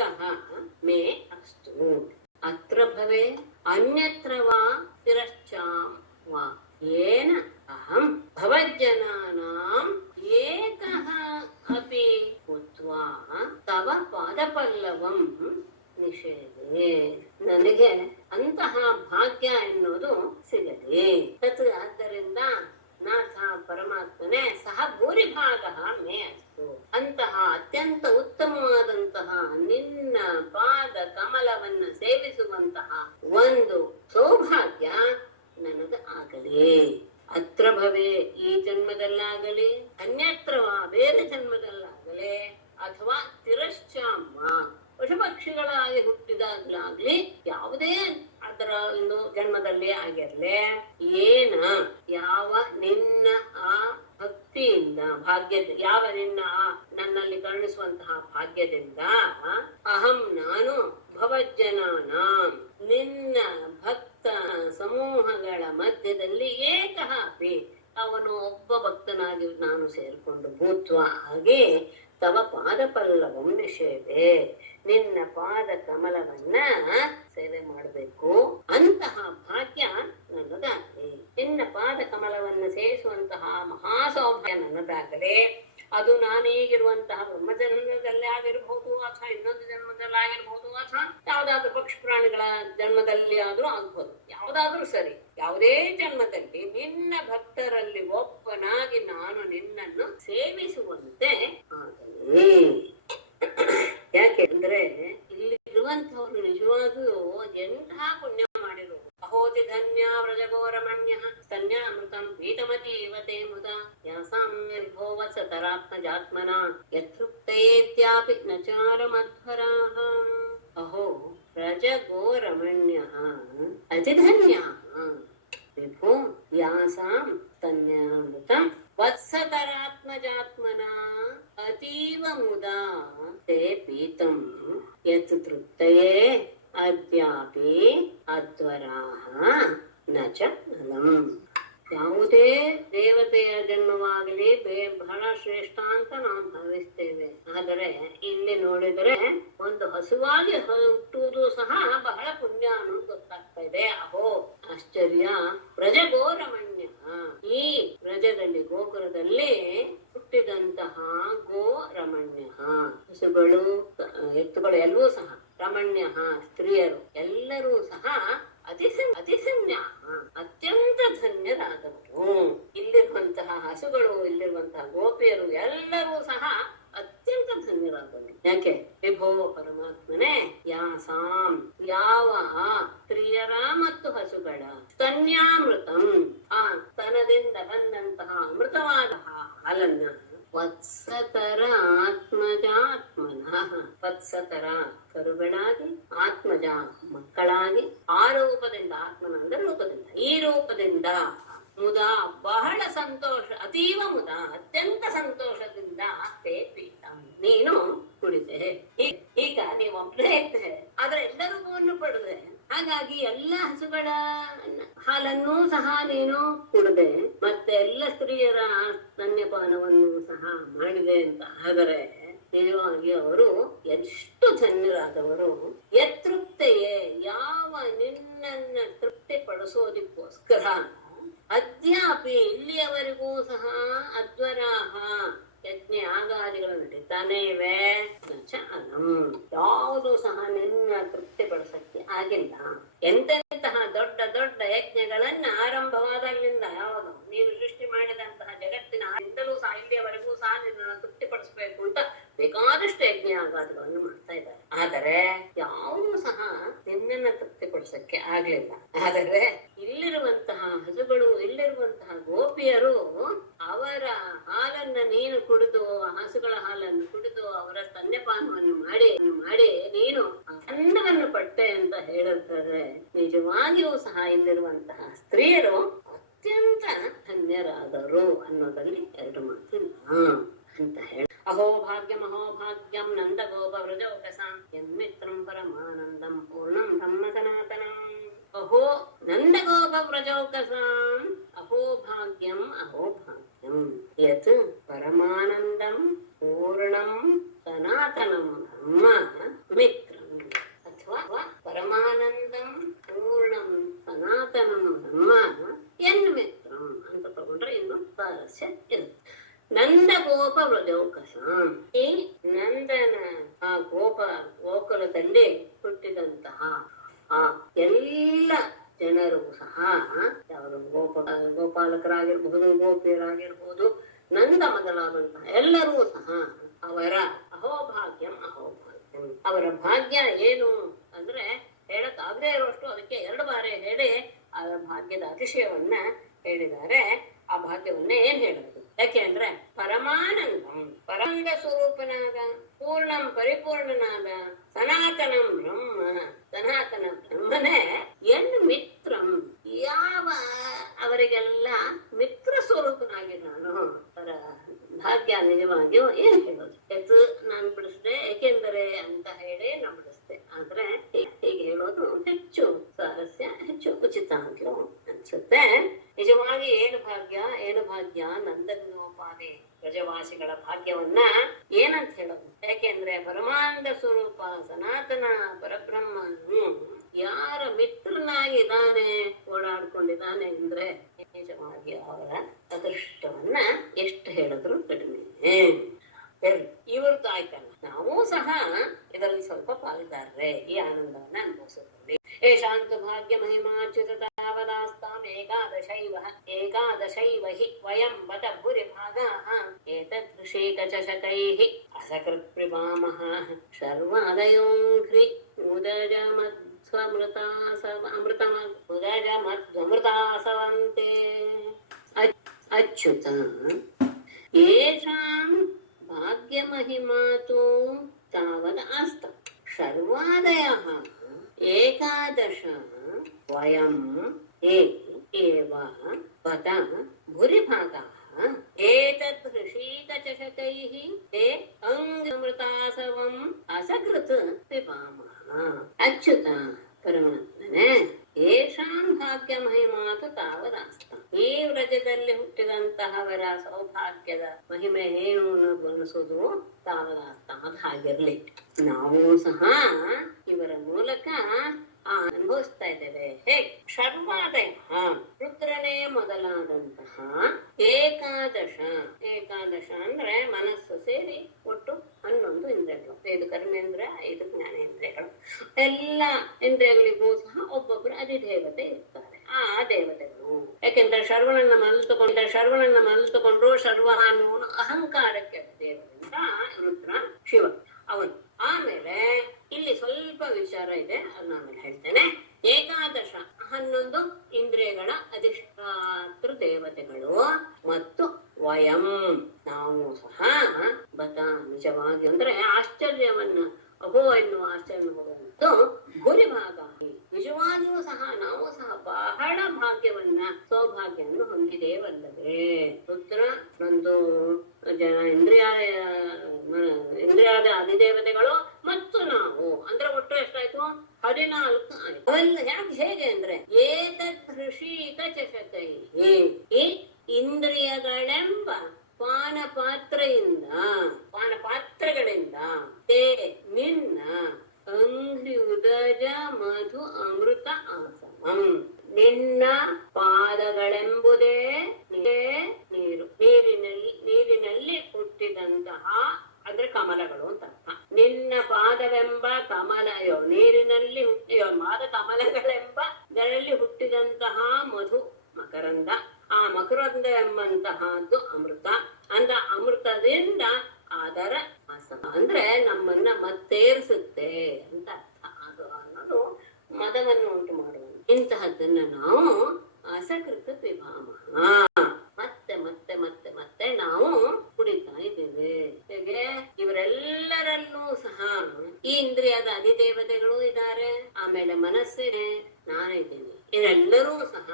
ಮೇ ಅಸ್ತು ಅತ್ರ ಭವೆ ಅನ್ಯತ್ರ ವಾ ತಿರಶ್ಚಾಂ ವಾ ಯೇನ ಅಹಂ ಭವಜ್ಜನಾನಾಂ ಏಕಃ ಅಪಿ ಭೂತ್ವಾ ತವ ಪಾದಪಲ್ಲವಂ ನಿಷೇಧೆ. ನನಗೆ ಅಂತಹ ಭಾಗ್ಯ ಎನ್ನುವುದು ಸಿಗಲಿ. ತತ್ ಆದ್ದರಿಂದ ನಾಥ ಪರಮಾತ್ಮನೇ ಸಹ ಭೂರಿಭಾಗ ಮೇ ಅಸ್ತು ಅಂತಹ ಅತ್ಯಂತ ಉತ್ತಮವಾದಂತಹ ನಿನ್ನ ಪಾದ ಕಮಲವನ್ನ ಸೇವಿಸುವಂತಹ ಒಂದು ಸೌಭಾಗ್ಯ ನನಗ ಆಗಲಿ. ಅತ್ರ ಭವೆ ಈ ಜನ್ಮದಲ್ಲಾಗಲಿ ಅನ್ಯತ್ರವ ಬೇರೆ ಜನ್ಮದಲ್ಲಾಗಲಿ ಅಥವಾ ತಿರಶ್ಚಾಮ ಪಶುಪಕ್ಷಿಗಳಾಗಿ ಹುಟ್ಟಿದಾಗ್ಲಾಗ್ಲಿ ಯಾವುದೇ ಅದರ ಒಂದು ಜನ್ಮದಲ್ಲಿ ಆಗಿರ್ಲಿ ಏನ ಯಾವ ನಿನ್ನ ಆ ಭಕ್ತಿಯಿಂದ ಭಾಗ್ಯದ ಯಾವ ನಿನ್ನ ಆ ನನ್ನಲ್ಲಿ ಕರುಣಿಸುವಂತಹ ಭಾಗ್ಯದಿಂದ ಅಹಂ ನಾನು ಭವಜ್ಜನಾನಾಂ ನಿನ್ನ ಭಕ್ತ ಸಮೂಹಗಳ ಮಧ್ಯದಲ್ಲಿ ಏಕಃ ಅಪಿ ಅವನು ಒಬ್ಬ ಭಕ್ತನಾಗಿ ನಾನು ಸೇರ್ಕೊಂಡು ಭೂತ್ವ ಹಾಗೆ ತವ ಪಾದ ಪಲ್ಲವಂ ನಿಷೇವೆ ನಿನ್ನ ಪಾದ ಕಮಲವನ್ನ ಸೇವೆ ಮಾಡಬೇಕು ಅಂತಹ ಭಾಗ್ಯ ನನ್ನದಾಗಲಿ. ನಿನ್ನ ಪಾದ ಕಮಲವನ್ನ ಸೇವಿಸುವಂತಹ ಮಹಾ ಸೌಭಾಗ್ಯ ನನ್ನದಾಗಲಿ. ಅದು ನಾನೀಗಿರುವಂತಹ ಬ್ರಹ್ಮಜನ್ಮದಲ್ಲೇ ಆಗಿರ್ಬಹುದು ಅಥವಾ ಇನ್ನೊಂದು ಜನ್ಮದಲ್ಲಿ ಆಗಿರ್ಬಹುದು ಅಥವಾ ಯಾವ್ದಾದ್ರು ಪಕ್ಷಿ ಪ್ರಾಣಿಗಳ ಜನ್ಮದಲ್ಲಿ ಆದ್ರೂ ಆಗ್ಬಹುದು. ಯಾವ್ದಾದ್ರೂ ಸರಿ, ಯಾವುದೇ ಜನ್ಮದಲ್ಲಿ ನಿನ್ನ ಭಕ್ತರಲ್ಲಿ ಒಬ್ಬನಾಗಿ ನಾನು ನಿನ್ನನ್ನು ಸೇವಿಸುವಂತೆ ಆಗಲಿ. ಯಾಕೆ ಅಂದ್ರೆ ಇಲ್ಲಿರುವಂತವ್ರು ನಿಜವಾಗ್ಲೂ ಎಂತಹ ಪುಣ್ಯ ಮಾಡಿರು. ಅಹೋತಿ ಧನ್ಯ ವ್ರಜಗೋರಮಣ್ಯ ಸ್ತನ್ಯಾಮೃತಂ ಪೀತಮತೀವತೆ ಮುದ ಯಾಸಾಂ ನಿರ್ಭೋವತ್ಸತರಾತ್ಮಜಾತ್ಮನ ಯತೃಪ್ತಯೇತ್ಯಾಪಿ ನಚಾರಮಧ್ವರಾಃ. ಅಹೋ ವ್ರಜಗೋರಮಣ್ಯಃ ಅತಿಧನ್ಯಾಃ ವಿಭೋ ಯಾಸಾಂ ಸ್ತನ್ಯಾಮೃತಂ ವತ್ಸತರಾತ್ಮಜಾತ್ಮನ ಅತೀವ ಮುದಾ ತೇ ಪೀತಂ ಯತ್ ತೃಪ್ತಯೇ ಅದ್ಯಾಪಿ ಅಧ್ವರಾಃ ನ ಚ ನಲಂ. ಯಾವುದೇ ದೇವತೆಯ ಜನ್ಮವಾಗಲಿ ಬಹಳ ಶ್ರೇಷ್ಠ ಅಂತ ನಾವು ಭಾವಿಸ್ತೇವೆ. ಆದರೆ ಇಲ್ಲಿ ನೋಡಿದರೆ ಒಂದು ಹಸುವಾಗಿ ಹುಟ್ಟುವುದು ಸಹ ಬಹಳ ಪುಣ್ಯ ಅನ್ನೋದು ಗೊತ್ತಾಗ್ತಾ ಇದೆ. ಅಹೋ ಆಶ್ಚರ್ಯ. ವ್ರಜಗೋರಮಣ್ಯ ಈ ವ್ರಜದಲ್ಲಿ ಗೋಕುಲದಲ್ಲಿ ಹುಟ್ಟಿದಂತಹ ಗೋ ರಮಣ್ಯ ಹಸುಗಳು ಎತ್ತುಗಳು ಎಲ್ಲವೂ ಸಹ ರಮಣ್ಯ ಸ್ತ್ರೀಯರು ಎಲ್ಲರೂ ಸಹ ಅತಿಸನ್ಯ ಅತ್ಯಂತ ಧನ್ಯರಾದವರು. ಇಲ್ಲಿರುವಂತಹ ಹಸುಗಳು ಇಲ್ಲಿರುವಂತಹ ಗೋಪಿಯರು ಎಲ್ಲರೂ ಸಹ ಅತ್ಯಂತ ಧನ್ಯರಾದವರು. ಯಾಕೆ ವಿಭೋ ಪರಮಾತ್ಮನೇ ಯಾಸಾಂ ಯಾವ ಸ್ತ್ರೀಯರ ಮತ್ತು ಹಸುಗಳ ಸ್ತನ್ಯಾಮೃತಂ ಆ ಸ್ತನದಿಂದ ಬಂದಂತಹ ಅಮೃತವಾದ ಹಾಲನ್ನ ವತ್ಸತರ ಆತ್ಮಜಾತ್ಮನಃ ವತ್ಸತರ ಕರುಗಳಾಗಿ ಆತ್ಮಜ ಮಕ್ಕಳಾಗಿ ಆ ರೂಪದಿಂದ ಆತ್ಮನ ಅಂದ್ರೆ ರೂಪದಿಂದ ಈ ರೂಪದಿಂದ ಮುದ ಬಹಳ ಸಂತೋಷ ಅತೀವ ಮುದ ಅತ್ಯಂತ ಸಂತೋಷದಿಂದ ತೇ ಪೀತಂ ನೀನು ಕುಡಿದೆ. ಈಗ ನೀವು ಒಬ್ಬರೇ ಇದ್ದೆ ಆದ್ರೆ ಎಲ್ಲರಿಗೂ ಪಡೆದೆ. ಹಾಗಾಗಿ ಎಲ್ಲ ಹಸುಗಳ ಹಾಲನ್ನೂ ಸಹ ನೀನು ಕುಡಿದೆ ಮತ್ತೆ ಎಲ್ಲ ಸ್ತ್ರೀಯರ ಸ್ತನ್ಯಪಾನವನ್ನು ಸಹ ಮಾಡಿದೆ ಅಂತ ಆದರೆ ನಿಜವಾಗಿ ಅವರು ಎಷ್ಟು ಧನ್ಯರಾದವರು. ಯತೃಪ್ತೆಯೇ ಯಾವ ನಿನ್ನನ್ನ ತೃಪ್ತಿ ಪಡಿಸೋದಿಕ್ಕೋಸ್ಕರ ಅದ್ಯಾಪಿ ಇಲ್ಲಿಯವರೆಗೂ ಸಹ ಅಧ್ವರಾಹ ಯಜ್ಞ ಯಾಗಾದಿಗಳು ನಡೀತಾನೆ ಇವೆ. ಯಾವುದು ಸಹ ನಿನ್ನ ತೃಪ್ತಿ ಪಡಿಸಕ್ಕೆ ಆಗಿಲ್ಲ. ಎಂತೆಂತಹ ದೊಡ್ಡ ದೊಡ್ಡ ಯಜ್ಞಗಳನ್ನ ಆರಂಭವಾದಾಗ್ಲಿಂದ ಯಾವುದು ನೀನು ಸೃಷ್ಟಿ ಮಾಡಿದಂತಹ ಜಗತ್ತಿನ ಇಂದಲೂ ಸಹ ಇಲ್ಲಿಯವರೆಗೂ ಸಹ ನಿನ್ನನ್ನು ತೃಪ್ತಿಪಡಿಸಬೇಕು ಅಂತ ಬೇಕಾದಷ್ಟು ಯಜ್ಞ ಯಾಗಾದಿಗಳನ್ನು ಮಾಡ್ತಾ ಇದ್ದಾರೆ. ಆದರೆ ಯಾವುದೂ ಸಹ ನಿನ್ನನ್ನ ತೃಪ್ತಿಪಡಿಸಕ್ಕೆ ಆಗ್ಲಿಲ್ಲ. ಆದರೆ ಇಲ್ಲಿರುವಂತಹ ಹಸುಗಳು ಇಲ್ಲಿರುವಂತಹ ಗೋಪಿಯರು ಅವರ ಹಾಲನ್ನ ನೀನು ಕುಡಿದು ಹಸುಗಳ ಹಾಲನ್ನು ಕುಡಿದು ಅವರ ಸ್ತನ್ಯಪಾನವನ್ನು ಮಾಡಿ ನೀನು ಅನ್ನವನ್ನು ಪಟ್ಟೆ ಅಂತ ಹೇಳುತ್ತಾರೆ. ನಿಜವಾಗಿಯೂ ಸಹ ಇಲ್ಲಿರುವಂತಹ ಸ್ತ್ರೀಯರು ಅತ್ಯಂತ ಧನ್ಯರಾದರು. ಅವರು ಅನ್ನೋದ್ರಲ್ಲಿ ಎರಡು ಮಾತಿಲ್ಲ ಅಂತ ಹೇಳಿ. ಅಹೋಭಾಗ್ಯಂ ನಂದ ಗೋಪ ವ್ರಜೌಕಸಾಂ ಯನ್ಮಿತ್ರಂ ಪರಮಾನಂದಂ ಪೂರ್ಣಂ ಬ್ರಹ್ಮ ಸನಾತನಂ. ಅಹೋ ನಂದ ಗೋಪ ವ್ರಜೌಕಸಾಂ ಅಹೋಭಾಗ್ಯಂ ಯತ್ ಪರಮಾನಂದಂ ಪೂರ್ಣಂ ಸನಾತನಂ ಬ್ರಹ್ಮ ಮಿತ್ರಂ. ಅಥವಾ ಪರಮಾನಂದಂ ಪೂರ್ಣಂ ಸನಾತನಂ ಬ್ರಹ್ಮ ಯನ್ಮಿತ್ರಂ ಅಂತ ತಗೊಂಡ್ರೆ ಇನ್ನು ಸ್ವಾರಸ್ಯ ಇರುತ್ತೆ. ನಂದ ಗೋಪ ವ್ರಜೌಕಸಾಂ, ಈ ನಂದನ ಆ ಗೋಕುಲದಲ್ಲಿ ಹುಟ್ಟಿದಂತಹ ಆ ಎಲ್ಲ ಜನರು ಸಹ, ಯಾವುದು ಗೋಪಾಲಕರಾಗಿರ್ಬಹುದು, ಗೋಪಿಯರಾಗಿರ್ಬಹುದು, ನಂದ ಮೊದಲಾದಂತಹ ಎಲ್ಲರೂ ಸಹ ಅವರ ಅಹೋಭಾಗ್ಯಂ ಅವರ ಭಾಗ್ಯ ಏನು ಅಂದ್ರೆ ಹೇಳಕ್ ಆಗದೆ ಇರುವಷ್ಟು ಅದಕ್ಕೆ ಎರಡು ಬಾರಿ ಹೇಳಿ ಆ ಭಾಗ್ಯದ ಅತಿಶಯವನ್ನ ಹೇಳಿದ್ದಾರೆ. ಆ ಭಾಗ್ಯವನ್ನ ಏನ್ ಹೇಳುದು? ಯಾಕೆ ಅಂದ್ರೆ ಪರಮಾನಂದಂ, ಪರಂಗ ಸ್ವರೂಪನಾದ, ಪೂರ್ಣಂ ಪರಿಪೂರ್ಣನಾದ ಸನಾತನಂ ಬ್ರಹ್ಮ, ಸನಾತನ ಬ್ರಹ್ಮನೇ ಎನ್ ಮಿತ್ರಂ, ಯಾವ ಅವರಿಗೆಲ್ಲ ಮಿತ್ರ ಸ್ವರೂಪನಾಗಿ ನಾನು ಅವರ ಭಾಗ್ಯ ನಿಜವಾಗಿಯೂ ಏನ್ ಹೇಳೋದು? ಎತ್ತು ನಾನು ಬಿಡಿಸ್ದೆ ಏಕೆಂದರೆ ಅಂತ ಹೇಳಿ ನಾನು ಬಿಡಿಸ್ದೆ. ಆದ್ರೆ ಹೀಗೆ ಹೇಳೋದು ಹೆಚ್ಚು ಸ್ವಾರಸ್ಯ, ಹೆಚ್ಚು ಉಚಿತ ಅಂತ ಅನ್ಸುತ್ತೆ. ನಿಜವಾಗಿ ಏನು ಭಾಗ್ಯ ನಂದಗೋಪಾದಿ ಪ್ರಜವಾಸಿಗಳ ಭಾಗ್ಯವನ್ನ ಏನಂತ ಹೇಳೋದು? ಯಾಕೆಂದ್ರೆ ಪರಮಾನಂದ ಸ್ವರೂಪ ಸನಾತನ ಪರಬ್ರಹ್ಮನು ಯಾರ ಮಿತ್ರನಾಗಿದ್ದಾನೆ, ಓಡಾಡ್ಕೊಂಡಿದ್ದಾನೆ ಅಂದ್ರೆ ನಿಜವಾಗಿ ಅವರ ಅದೃಷ್ಟವನ್ನ ಎಷ್ಟು ಹೇಳಿದ್ರು ಕಡಿಮೆ. ಇವ್ರದ್ದು ಆಯ್ತಲ್ಲ, ನಾವು ಸಹ ಇದರಲ್ಲಿ ಸ್ವಲ್ಪ ಪಾಲಿದಾರ್ರೆ ಈ ಆನಂದವನ್ನ ಅನುಭವಿಸುತ್ತೇವೆ. ಏಷಾಂತು ಭಾಗ್ಯ ಮಹಿಮಾಚ್ಯುತಾವದಾಸ್ತಾಂ ಏಕಾದಶೈವ ಹಿ ವಯಂ ಬತ ಭೂರಿ ಭಾಗಾಃ ಏತದೃಷೀಕಚಷಕೈಃ ಅಸಕೃತ್ ಪ್ರಿಭಾಮಃ ಸರ್ವಾದಯೋಂಘ್ರಿ ಉದಜಮಧ್ವಮೃತಾಸವಂತೆ. ಅಚ್ಯುತ ಏಷಾಂ ಭಾಗ್ಯಮಹಿಮಾತು ತಾವದ್ ಆಸ್ತ ಸರ್ವಾದಯಃ ಏಕಾದಶ ವಯಂ ಏವ ಬತ ಭೂರಿಭಾಗಃ ಏತತ್ ಹೃಷೀಕಚಷಕೈಃ ತೇ ಅಂಗಮೃತಾಸವಂ ಅಸಕೃತ್ ಪಿಬಾಮಃ. ಅಚ್ಯುತ ಪರಮಾತ್ಮನೇ, ಏಷಾಂ ಭಾಗ್ಯ ಮಹಿಮಾತು ತಾವದಾಸ್ತ, ಈ ವ್ರಜದಲ್ಲಿ ಹುಟ್ಟಿದಂತಹವರ ಸೌಭಾಗ್ಯದ ಮಹಿಮೆ ಏನು ಅನ್ನೋದು ಅನಿಸೋದು ತಾವದಾಸ್ತ, ಅದು ಹಾಗಿರ್ಲಿ. ನಾವು ಸಹ ಇವರ ಮೂಲಕ ಅನುಭವಿಸ್ತಾ ಇದ್ದೇವೆ. ಹೇಗೆ? ಸರ್ವಾದಯ ರುದ್ರನೇ ಮೊದಲಾದಂತಹ ಏಕಾದಶ ಅಂದ್ರೆ ಮನಸ್ಸು ಸೇರಿ ಒಟ್ಟು 11 ಇಂದ್ರಿಯಗಳು, 5 ಕರ್ಮೇಂದ್ರ, 5 ಜ್ಞಾನೇಂದ್ರಿಯಗಳು. ಎಲ್ಲ ಇಂದ್ರಿಯಗಳಿಗೂ ಸಹ ಒಬ್ಬೊಬ್ಬರು ಅಧಿದೇವತೆ ಇರ್ತಾರೆ. ಆ ದೇವತೆಗಳು ಯಾಕೆಂದ್ರೆ ಶರ್ವಣನ್ನ ಮರೆತುಕೊಂಡ್ರು ಶರ್ವ ಅನ್ನುವನು ಅಹಂಕಾರಕ್ಕೆ ದೇವರಿಂದ ರುದ್ರ ಶಿವ ಅವನು. ಆಮೇಲೆ ಇಲ್ಲಿ ಸ್ವಲ್ಪ ವಿಚಾರ ಇದೆ, ಅದನ್ನ ಆಮೇಲೆ ಹೇಳ್ತೇನೆ. ಏಕಾದಶ 11 ಇಂದ್ರಿಯಗಳ ಅಧಿಷ್ಠಾತೃ ದೇವತೆಗಳು ಮತ್ತು ವಯಂ ನಾವು ಸಹ ಬತ ನಿಜವಾಗಿ ಅಂದ್ರೆ ಆಶ್ಚರ್ಯವನ್ನ ಅಹೋ ಎನ್ನುವ ಆಶ್ಚರ್ಯ ಗುರಿಭಾಗ ನಿಜವಾಗಿಯೂ ಸಹ ನಾವು ಸಹ ಬಹಳ ಭಾಗ್ಯವನ್ನ ಸೌಭಾಗ್ಯವನ್ನು ಹೊಂದಿದೇವಲ್ಲವೇ. ರುದ್ರ ಒಂದು ಜನ ಇಂದ್ರಿಯಾದ ಅಧಿದೇವತೆಗಳು ಮತ್ತು ನಾವು ಅಂದ್ರೆ ಒಟ್ಟು ಎಷ್ಟಾಯ್ತು? 14 ಆಯ್ತು. ಅವೆಲ್ಲ ಹೇಗೆ ಅಂದ್ರೆ ಏತತ್ ಹೃಷೀಕ ಚಷಕೈ, ಈ ಇಂದ್ರಿಯಗಳೆಂಬ ಪಾನಪಾತ್ರಗಳಿಂದ ತೇ ನಿನ್ನ ಅಂಗ್ರಿ ಉದಜ ಮಧು ಅಮೃತ ಆಸಮಂ, ನಿನ್ನ ಪಾದಗಳೆಂಬುದೇ ನೀರು, ನೀರಿನಲ್ಲಿ ಹುಟ್ಟಿದಂತಹ ಅಂದ್ರೆ ಕಮಲಗಳು ಅಂತ ಅರ್ಥ. ನಿನ್ನ ಪಾದವೆಂಬ ಕಮಲ ನೀರಿನಲ್ಲಿ ಮಾದ ಕಮಲಗಳೆಂಬ ಹುಟ್ಟಿದಂತಹ ಮಧು ಮಕರಂದ, ಆ ಮಕರಂದ ಎಂಬಂತಹದ್ದು ಅಮೃತ, ಅಂದ ಅಮೃತದಿಂದ ಅದರ ಆಸಮ ಅಂದ್ರೆ ನಮ್ಮನ್ನ ಮತ್ತೇರಿಸುತ್ತೆ ಅಂತ ಅರ್ಥ. ಅದು ಅನ್ನೋದು ಮದವನ್ನು ಉಂಟು ಮಾಡುವ ಇಂತಹದ್ದನ್ನ ನಾವು ಅಸಕೃತ ಪಿಭಾಮ, ಮತ್ತೆ ಮತ್ತೆ ಮತ್ತೆ ಮತ್ತೆ ನಾವು ಕುಡಿತಾ ಇದ್ದೇವೆ. ಹೇಗೆ? ಇವರೆಲ್ಲರಲ್ಲೂ ಸಹ ಈ ಇಂದ್ರಿಯದ ಅಧಿದೇವತೆಗಳು ಇದ್ದಾರೆ, ಆಮೇಲೆ ಮನಸ್ಸಿದೆ, ನಾನಿದ್ದೀನಿ. ಇವರೆಲ್ಲರೂ ಸಹ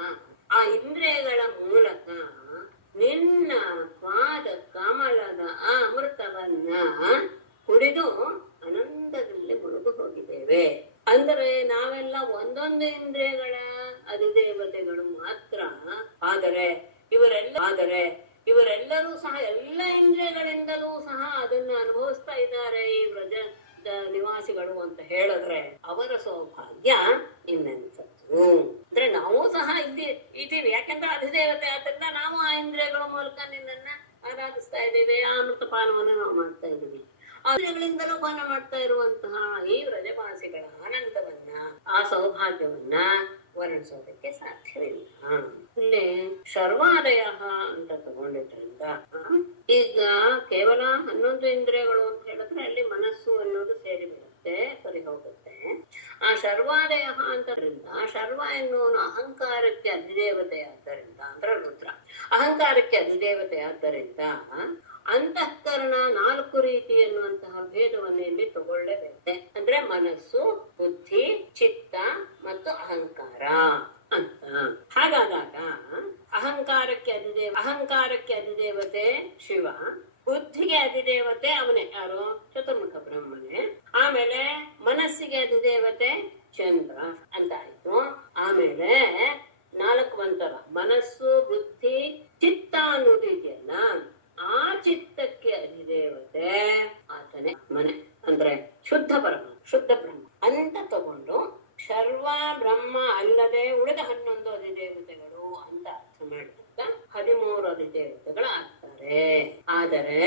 ಆ ಇಂದ್ರಿಯಗಳ ಮೂಲಕ ನಿನ್ನ ಪಾದ ಕಮಲದ ಆ ಅಮೃತವನ್ನ ಕುಡಿದು ಆನಂದದಲ್ಲಿ ಮುಳುಗು ಹೋಗಿದ್ದೇವೆ. ಅಂದರೆ ನಾವೆಲ್ಲ ಒಂದೊಂದು ಇಂದ್ರಿಯಗಳ ಅಧಿದೇವತೆಗಳು ಮಾತ್ರ. ಆದರೆ ಇವರೆಲ್ಲರೂ ಸಹ ಎಲ್ಲ ಇಂದ್ರಿಯಗಳಿಂದಲೂ ಸಹ ಅದನ್ನ ಅನುಭವಿಸ್ತಾ ಇದ್ದಾರೆ ಈ ವ್ರಜದ ನಿವಾಸಿಗಳು ಅಂತ ಹೇಳಿದ್ರೆ ಅವರ ಸೌಭಾಗ್ಯ ಇನ್ನೆಂಥದ್ದು. ಅಂದ್ರೆ ನಾವು ಸಹ ಇದ್ದೀವಿ. ಯಾಕೆಂದ್ರೆ ಅಧಿದೇವತೆ ಆದ್ರಿಂದ ನಾವು ಆ ಇಂದ್ರಿಯಗಳ ಮೂಲಕ ನಿನ್ನನ್ನ ಆರಾಧಿಸ್ತಾ ಇದ್ದೀವಿ. ಆ ಅಮೃತಪಾನವನ್ನು ನಾವು ಮಾಡ್ತಾ ಇದ್ದೀವಿ. ಇಂದ್ರಿಯಗಳಿಂದಲೂ ಪಾನ ಮಾಡ್ತಾ ಇರುವಂತಹ ಈ ವ್ರಜವಾಸಿಗಳ ಆನಂದವನ್ನ, ಆ ಸೌಭಾಗ್ಯವನ್ನ ವರ್ಣಿಸೋದಕ್ಕೆ ಸಾಧ್ಯವಿಲ್ಲ. ಇಲ್ಲಿ ಸರ್ವಾದಯ ಅಂತ ತಗೊಂಡಿದ್ರಿಂದ ಈಗ ಕೇವಲ 11 ಇಂದ್ರಿಯಗಳು ಅಂತ ಹೇಳಿದ್ರೆ ಅಲ್ಲಿ ಮನಸ್ಸು ಅನ್ನೋದು ಸೇರಿ ಬಿಡುತ್ತೆ, ಸರಿ ಹೋಗುತ್ತೆ. ಆ ಸರ್ವಾದಯ ಅಂತದ್ರಿಂದ ಶರ್ವ ಎನ್ನುವನು ಅಹಂಕಾರಕ್ಕೆ ಅಧಿದೇವತೆ ಆದ್ದರಿಂದ, ಅಂದ್ರೆ ರುದ್ರ ಅಹಂಕಾರಕ್ಕೆ ಅಧಿದೇವತೆ ಆದ್ದರಿಂದ ಅಂತಃಕರಣ 4 ರೀತಿ ಎನ್ನುವಂತಹ ಭೇದವನ್ನು ಇಲ್ಲಿ ತಗೊಳ್ಳೇಬೇಕು. ಅಂದ್ರೆ ಮನಸ್ಸು, ಬುದ್ಧಿ, ಚಿತ್ತ ಮತ್ತು ಅಹಂಕಾರ ಅಂತ. ಹಾಗಾದಾಗ ಅಹಂಕಾರಕ್ಕೆ ಅಧಿದೇವತೆ ಶಿವ, ಬುದ್ಧಿಗೆ ಅಧಿದೇವತೆ ಅವನೇ, ಯಾರು? ಚತುರ್ಮುಖ ಬ್ರಹ್ಮನೇ. ಆಮೇಲೆ ಮನಸ್ಸಿಗೆ ಅಧಿದೇವತೆ ಚಂದ್ರ ಅಂತ ಆಯ್ತು. ಆಮೇಲೆ 4 ಬಂತಲ್ಲ, ಮನಸ್ಸು, ಬುದ್ಧಿ, ಚಿತ್ತ ಅನ್ನೋದು ಇದೆಯಲ್ಲ, ಆ ಚಿತ್ತಕ್ಕೆ ಅಧಿದೇವತೆ ಆತನೇ ಮನೆ, ಅಂದ್ರೆ ಶುದ್ಧ ಬ್ರಹ್ಮ ಅಂತ ತಗೊಂಡು ಸರ್ವ ಬ್ರಹ್ಮ ಅಲ್ಲದೆ ಉಳಿದ 11 ಅಧಿದೇವತೆಗಳು ಅಂತ ಅರ್ಥ ಮಾಡಿದಾಗ 13 ಅಧಿದೇವತೆಗಳು ಆಗ್ತಾರೆ. ಆದರೆ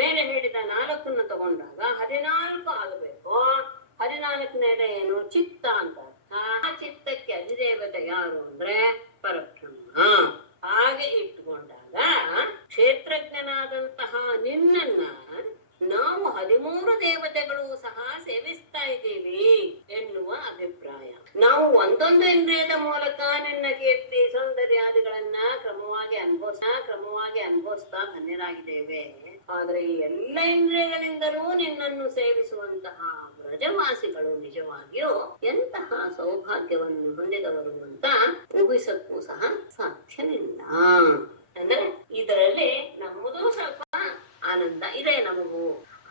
ಮೇಲೆ ಹೇಳಿದ 4 ತಗೊಂಡಾಗ 14 ಆಗಬೇಕು. 14ನೇದೇ ಏನು? ಚಿತ್ತ ಅಂತ. ಆ ಚಿತ್ತಕ್ಕೆ ಅಧಿದೇವತೆ ಯಾರು ಅಂದ್ರೆ ಪರಬ್ರಹ್ಮ. ಹಾಗೆ ಇಟ್ಟುಕೊಂಡಾಗ ಕ್ಷೇತ್ರಜ್ಞನಾದಂತಹ ನಿನ್ನನ್ನ ನಾವು 13 ದೇವತೆಗಳು ಸಹ ಸೇವಿಸ್ತಾ ಇದ್ದೀವಿ ಎನ್ನುವ ಅಭಿಪ್ರಾಯ. ನಾವು ಒಂದೊಂದು ಇಂದ್ರಿಯದ ಮೂಲಕ ನಿನ್ನ ಕೀರ್ತಿ ಸೌಂದರ್ಯಾದಿಗಳನ್ನ ಕ್ರಮವಾಗಿ ಅನುಭವಿಸ್ತಾ ಧನ್ಯರಾಗಿದ್ದೇವೆ. ಆದ್ರೆ ಈ ಎಲ್ಲ ಇಂದ್ರಿಯಗಳಿಂದಲೂ ನಿನ್ನನ್ನು ಸೇವಿಸುವಂತಹ ವ್ರಜವಾಸಿಗಳು ನಿಜವಾಗಿಯೂ ಎಂತಹ ಸೌಭಾಗ್ಯವನ್ನು ಹೊಂದಿದವರು ಅಂತ ಊಹಿಸಕ್ಕೂ ಸಹ ಸಾಧ್ಯವಿಲ್ಲ. ಅಂದ್ರೆ ಇದರಲ್ಲಿ ನಮ್ಮದು ಸ್ವಲ್ಪ ಆನಂದ ಇದೆ ನಮಗೂ.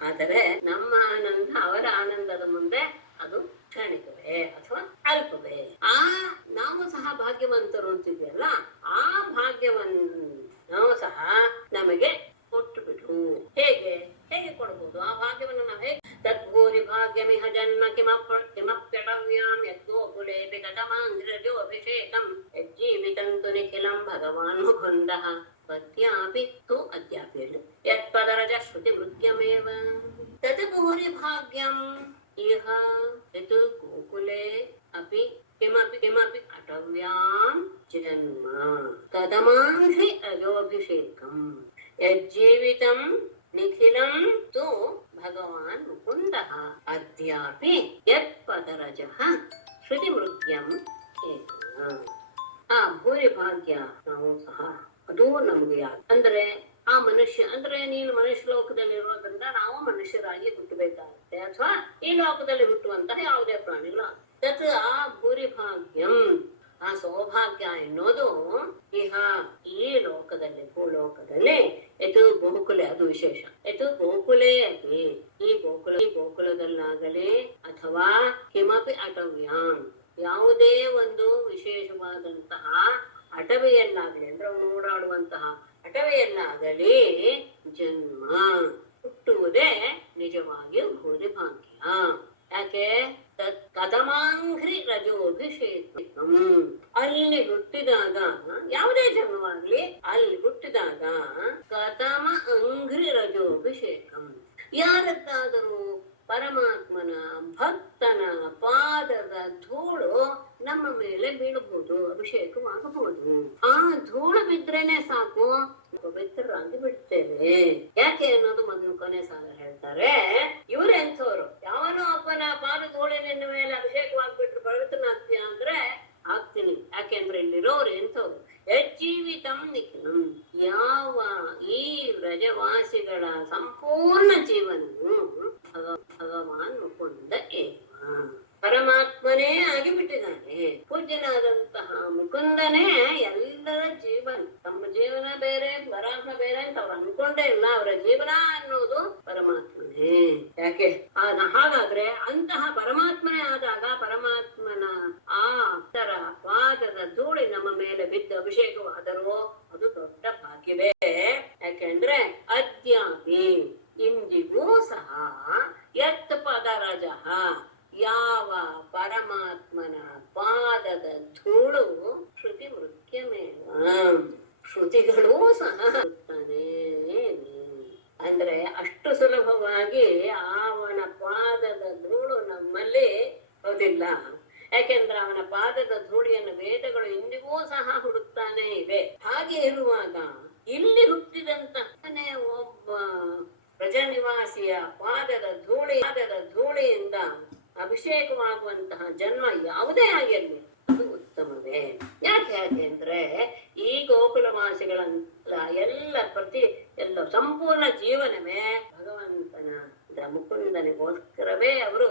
ಆದರೆ ನಮ್ಮ ಆನಂದ ಅವರ ಆನಂದದ ಮುಂದೆ ಅದು ಕ್ಷಣಿಕವೇ ಅಥವಾ ಅಲ್ಪವೇ. ನಾವು ಸಹ ಭಾಗ್ಯವಂತರು ಅಂತಿದೆಯಲ್ಲ, ಆ ಭಾಗ್ಯವನ್ನು ಸಹ ನಮಗೆ ಕೊಟ್ಟು ಬಿಡು. ಹೇಗೆ ಕೊಡಬಹುದು ಆ ಭಾಗ್ಯವನ್ನು? ನಾವು ಹೇಗೆ? ತದ್ಭೂರಿ ಭಾಗ್ಯಮಿಹ ಜನ್ಮ ಕಿಮಪ್ಯಟವ್ಯಾಂ ಯದ್ಗೋಕುಲೇ ವಿಗತಮಾಂಗ್ರಜೋ ಅಭಿಷೇಕಂ ಯಜ್ಜೀವಿತಂತು ನಿಖಿಲಂ ಭಗವಾನ್ ಮುಕುಂದಃ ಪದ್ಯಾಪಿ ತು ಅದ್ಯಾಪಿ ಯತ್ಪದರಜ ಶ್ರುತಿ ಮೃತ್ಯಮೇವ ತದ್ಭೂರಿ ಭಾಗ್ಯಂ ಇಹ ಯತ್ ಗೋಕುಲೇ ಅಪಿ ಕಿಮಪಿ ಅಟವ್ಯಾಂ ಜನ್ಮ ಕದಮಾಂಘ್ರಿ ಅಜೋಭಿಷೇಕಂ ಯಜ್ಜೀವಿತಂ ನಿಖಿಲಂ ತು ಭಗವಾನ್ ಮುಕುಂದಃ ಅದ್ಯಾಪಿ ಯತ್ಪದರಜಃ ಶ್ರುತಿ ಮೃಗ್ಯಂ ಏವ. ಆ ಭೂರಿ ಭಾಗ್ಯ ನಾವು ಸಹ ಅದು ನಮ್ಗೆ ಅಂದ್ರೆ ಆ ಮನುಷ್ಯ ಅಂದ್ರೆ ನೀನು ಮನುಷ್ಯ ಲೋಕದಲ್ಲಿ ಇರೋದ್ರಿಂದ ನಾವು ಮನುಷ್ಯರಾಗಿ ಹುಟ್ಟಬೇಕಾಗುತ್ತೆ, ಅಥವಾ ಈ ಲೋಕದಲ್ಲಿ ಹುಟ್ಟುವಂತಹ ಯಾವುದೇ ಪ್ರಾಣಿಗಳು. ತತ್ ಆ ಭೂರಿ ಭಾಗ್ಯಂ, ಆ ಸೌಭಾಗ್ಯ ಎನ್ನುವುದು ಇಹ ಈ ಲೋಕದಲ್ಲಿ, ಭೂಲೋಕದಲ್ಲಿ, ಇದು ಗೋಕುಲೆ, ಅದು ವಿಶೇಷ. ಇದು ಗೋಕುಲೇ ಅತಿ, ಈ ಗೋಕುಲದಲ್ಲಾಗಲಿ ಅಥವಾ ಕಿಮಪಿ ಅಟವ್ಯಾಂ, ಯಾವುದೇ ಒಂದು ವಿಶೇಷವಾದಂತಹ ಅಟವಿಯಲ್ಲಾಗಲಿ ಅಂದ್ರೆ ಓಡಾಡುವಂತಹ ಅಟವಿಯಲ್ಲಾಗಲಿ ಜನ್ಮ ಹುಟ್ಟುವುದೇ ನಿಜವಾಗಿಯೂ ಭೂರಿ ಭಾಗ್ಯ. ಯಾಕೆ? ಕದಮಾಂಘ್ರಿ ರಜೋಭಿಷೇಕಂ, ಅಲ್ಲಿ ಹುಟ್ಟಿದಾಗ, ಯಾವುದೇ ಜನ್ಮವಾಗ್ಲಿ ಅಲ್ಲಿ ಹುಟ್ಟಿದಾಗ ಕದಮ ಅಂಘ್ರಿ ರಜೋಭಿಷೇಕಂ, ಯಾರದ್ದಾದರೂ ಪರಮಾತ್ಮನ ಭಕ್ತನ ಪಾದದ ಧೂಳು ನಮ್ಮ ಮೇಲೆ ಬೀಳಬಹುದು, ಅಭಿಷೇಕವಾಗಬಹುದು. ಆ ಧೂಳು ಬಿದ್ರೇನೆ ಸಾಕು, ಪವಿತ್ರರಾಗಿ ಬಿಡ್ತೇವೆ. ಯಾಕೆ ಅನ್ನೋದು ಮೊದಲು ಕೊನೆ ಸಾಲ ಹೇಳ್ತಾರೆ. ಇವ್ರೆಂಥವ್ರು? ಯಾವನೋ ಒಬ್ಬನ ಪಾದ ಧೂಳಿನ ಮೇಲೆ ಅಭಿಷೇಕವಾಗ್ಬಿಟ್ರು ಪವಿತ್ರನಾಗ್ತೀಯ ಅಂದ್ರೆ ಆಗ್ತೀನಿ. ಯಾಕೆಂದ್ರೆ ಇಲ್ಲಿರೋರು ಎಂಥವ್ರು? ಯಜ್ಜೀವಿತಂ ನಿಖಿಲಂ, ಯಾವ ಈ ವ್ರಜವಾಸಿಗಳ ಸಂಪೂರ್ಣ ಜೀವನವು ಭಗವಾನ್ ಮುಕುಂದ ಏವ, ಪರಮಾತ್ಮನೇ ಆಗಿಬಿಟ್ಟಿದ್ದಾನೆ. ಪೂಜ್ಯನಾದಂತಹ ಮುಕುಂದನೇ ಎಲ್ಲರ ಜೀವನ, ತಮ್ಮ ಜೀವನ ಬೇರೆ ಪರಮಾತ್ಮ ಬೇರೆ ಅಂತ ಅವ್ರು ಅನ್ಕೊಂಡೇ ಇಲ್ಲ. ಅವರ ಜೀವನ ಅನ್ನೋದು ಪರಮಾತ್ಮನೇ. ಯಾಕೆ ಹಾಗಾದ್ರೆ ಅಂತಹ ಪರಮಾತ್ಮನೇ ಆದಾಗ ಪರಮಾತ್ಮನ ಆ ತರ ಪಾದದ ಧೂಳಿ ನಮ್ಮ ಮೇಲೆ ಬಿದ್ದು ಅಭಿಷೇಕವಾದರೂ ಅದು ದೊಡ್ಡ ಭಾಗ್ಯವೇ. ಯಾಕೆಂದ್ರೆ ಅದ್ಯಾಪಿ ಇಂದಿಗೂ ಸಹ ಯತ್ ಪದರಜ, ಯಾವ ಪರಮಾತ್ಮನ ಪಾದದ ಧೂಳು ಶ್ರುತಿ ಮೃತ್ಯಮೇವ, ಶ್ರುತಿಗಳೂ ಸಹ ಅಂದ್ರೆ ಅಷ್ಟು ಸುಲಭವಾಗಿ ಅವನ ಪಾದದ ಧೂಳು ನಮ್ಮಲ್ಲಿ ಹೋದಿಲ್ಲ. ಯಾಕೆಂದ್ರೆ ಅವನ ಪಾದದ ಧೂಳಿಯನ್ನು ವೇದಗಳು ಇಂದಿಗೂ ಸಹ ಹುಡುಕ್ತಾನೆ ಇವೆ. ಹಾಗೆ ಇರುವಾಗ ಇಲ್ಲಿ ಹುಟ್ಟಿದಂತಹನೇ ಒಬ್ಬ ಪ್ರಜನಿವಾಸಿಯ ಪಾದದ ಧೂಳಿಯಿಂದ ಅಭಿಷೇಕವಾಗುವಂತಹ ಜನ್ಮ ಯಾವುದೇ ಆಗಿರಲಿ ಅದು ಉತ್ತಮವೇ. ಯಾಕೆ ಅಂದ್ರೆ ಈ ಗೋಕುಲವಾಸಿಗಳಂತ ಎಲ್ಲ ಸಂಪೂರ್ಣ ಜೀವನವೇ ಭಗವಂತನ ಮುಕುಂದನಿಗೋಸ್ಕರವೇ ಅವರು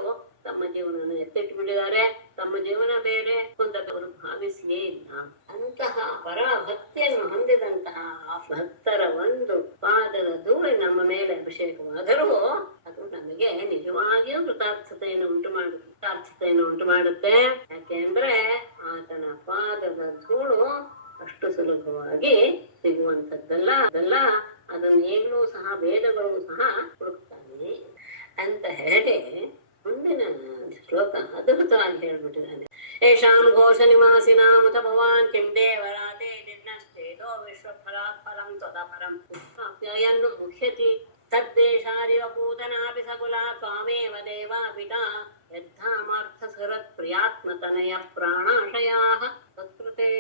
ತಮ್ಮ ಜೀವನ ಎತ್ತಿಟ್ಟು ಬಿಟ್ಟಿದ್ದಾರೆ. ತಮ್ಮ ಜೀವನ ಬೇರೆ ಅಂತ ಅವರು ಭಾವಿಸಿಯೇ ಇಲ್ಲ. ಅಂತಹ ಪರ ಭಕ್ತಿಯನ್ನು ಹೊಂದಿದಂತಹ ಭಕ್ತರ ಒಂದು ಪಾದದ ಧೂಳಿ ನಮ್ಮ ಮೇಲೆ ಅಭಿಷೇಕವಾದರೂ ಅದು ನಮಗೆ ನಿಜವಾಗಿಯೂ ಕೃತಾರ್ಥತೆಯನ್ನು ಉಂಟು ಮಾಡುತ್ತೆ. ಯಾಕೆಂದ್ರೆ ಆತನ ಪಾದದ ಧೂಳು ಅಷ್ಟು ಸುಲಭವಾಗಿ ಸಿಗುವಂತದ್ದಲ್ಲ. ಅದನ್ನು ಈಗಲೂ ಸಹ ವೇದಗಳು ಸಹ ಹುಡುಕ್ತಾನೆ ಅಂತ ಹೇಳಿ ಮುಂದಿನ ಶ್ಲೋಕ ಅದ್ಭುತವಾಗಿ ಹೇಳ್ಬಿಟ್ಟಿದ್ದಾನೆ. ಏಷಾಂ ಘೋಷ ನಿವಾಸಿನಾಮುತ ಭವಾನ್ ಕಿಂ ದೇವರಾತೆ ದಿನಶ್ಚೇದೋ ವಿಶ್ವಫಲಾತ್ ಫಲಂ ತದಪರಂ ಅಪ್ಯಯನ್ನು ಮುಹ್ಯತಿ ತದ್ದೇಶಾದಿವ ಪೂತನಾಪಿ ಸಕುಲ ತ್ವಾಮೇವ ದೇವಾ ಪಿತಾ ಯದ್ಧಾಮಾರ್ಥ ಸುರತ್ ಪ್ರಿಯಾತ್ಮತನಯ ಪ್ರಾಣಾಶಯಾಃ ತತ್ಕೃತೆ.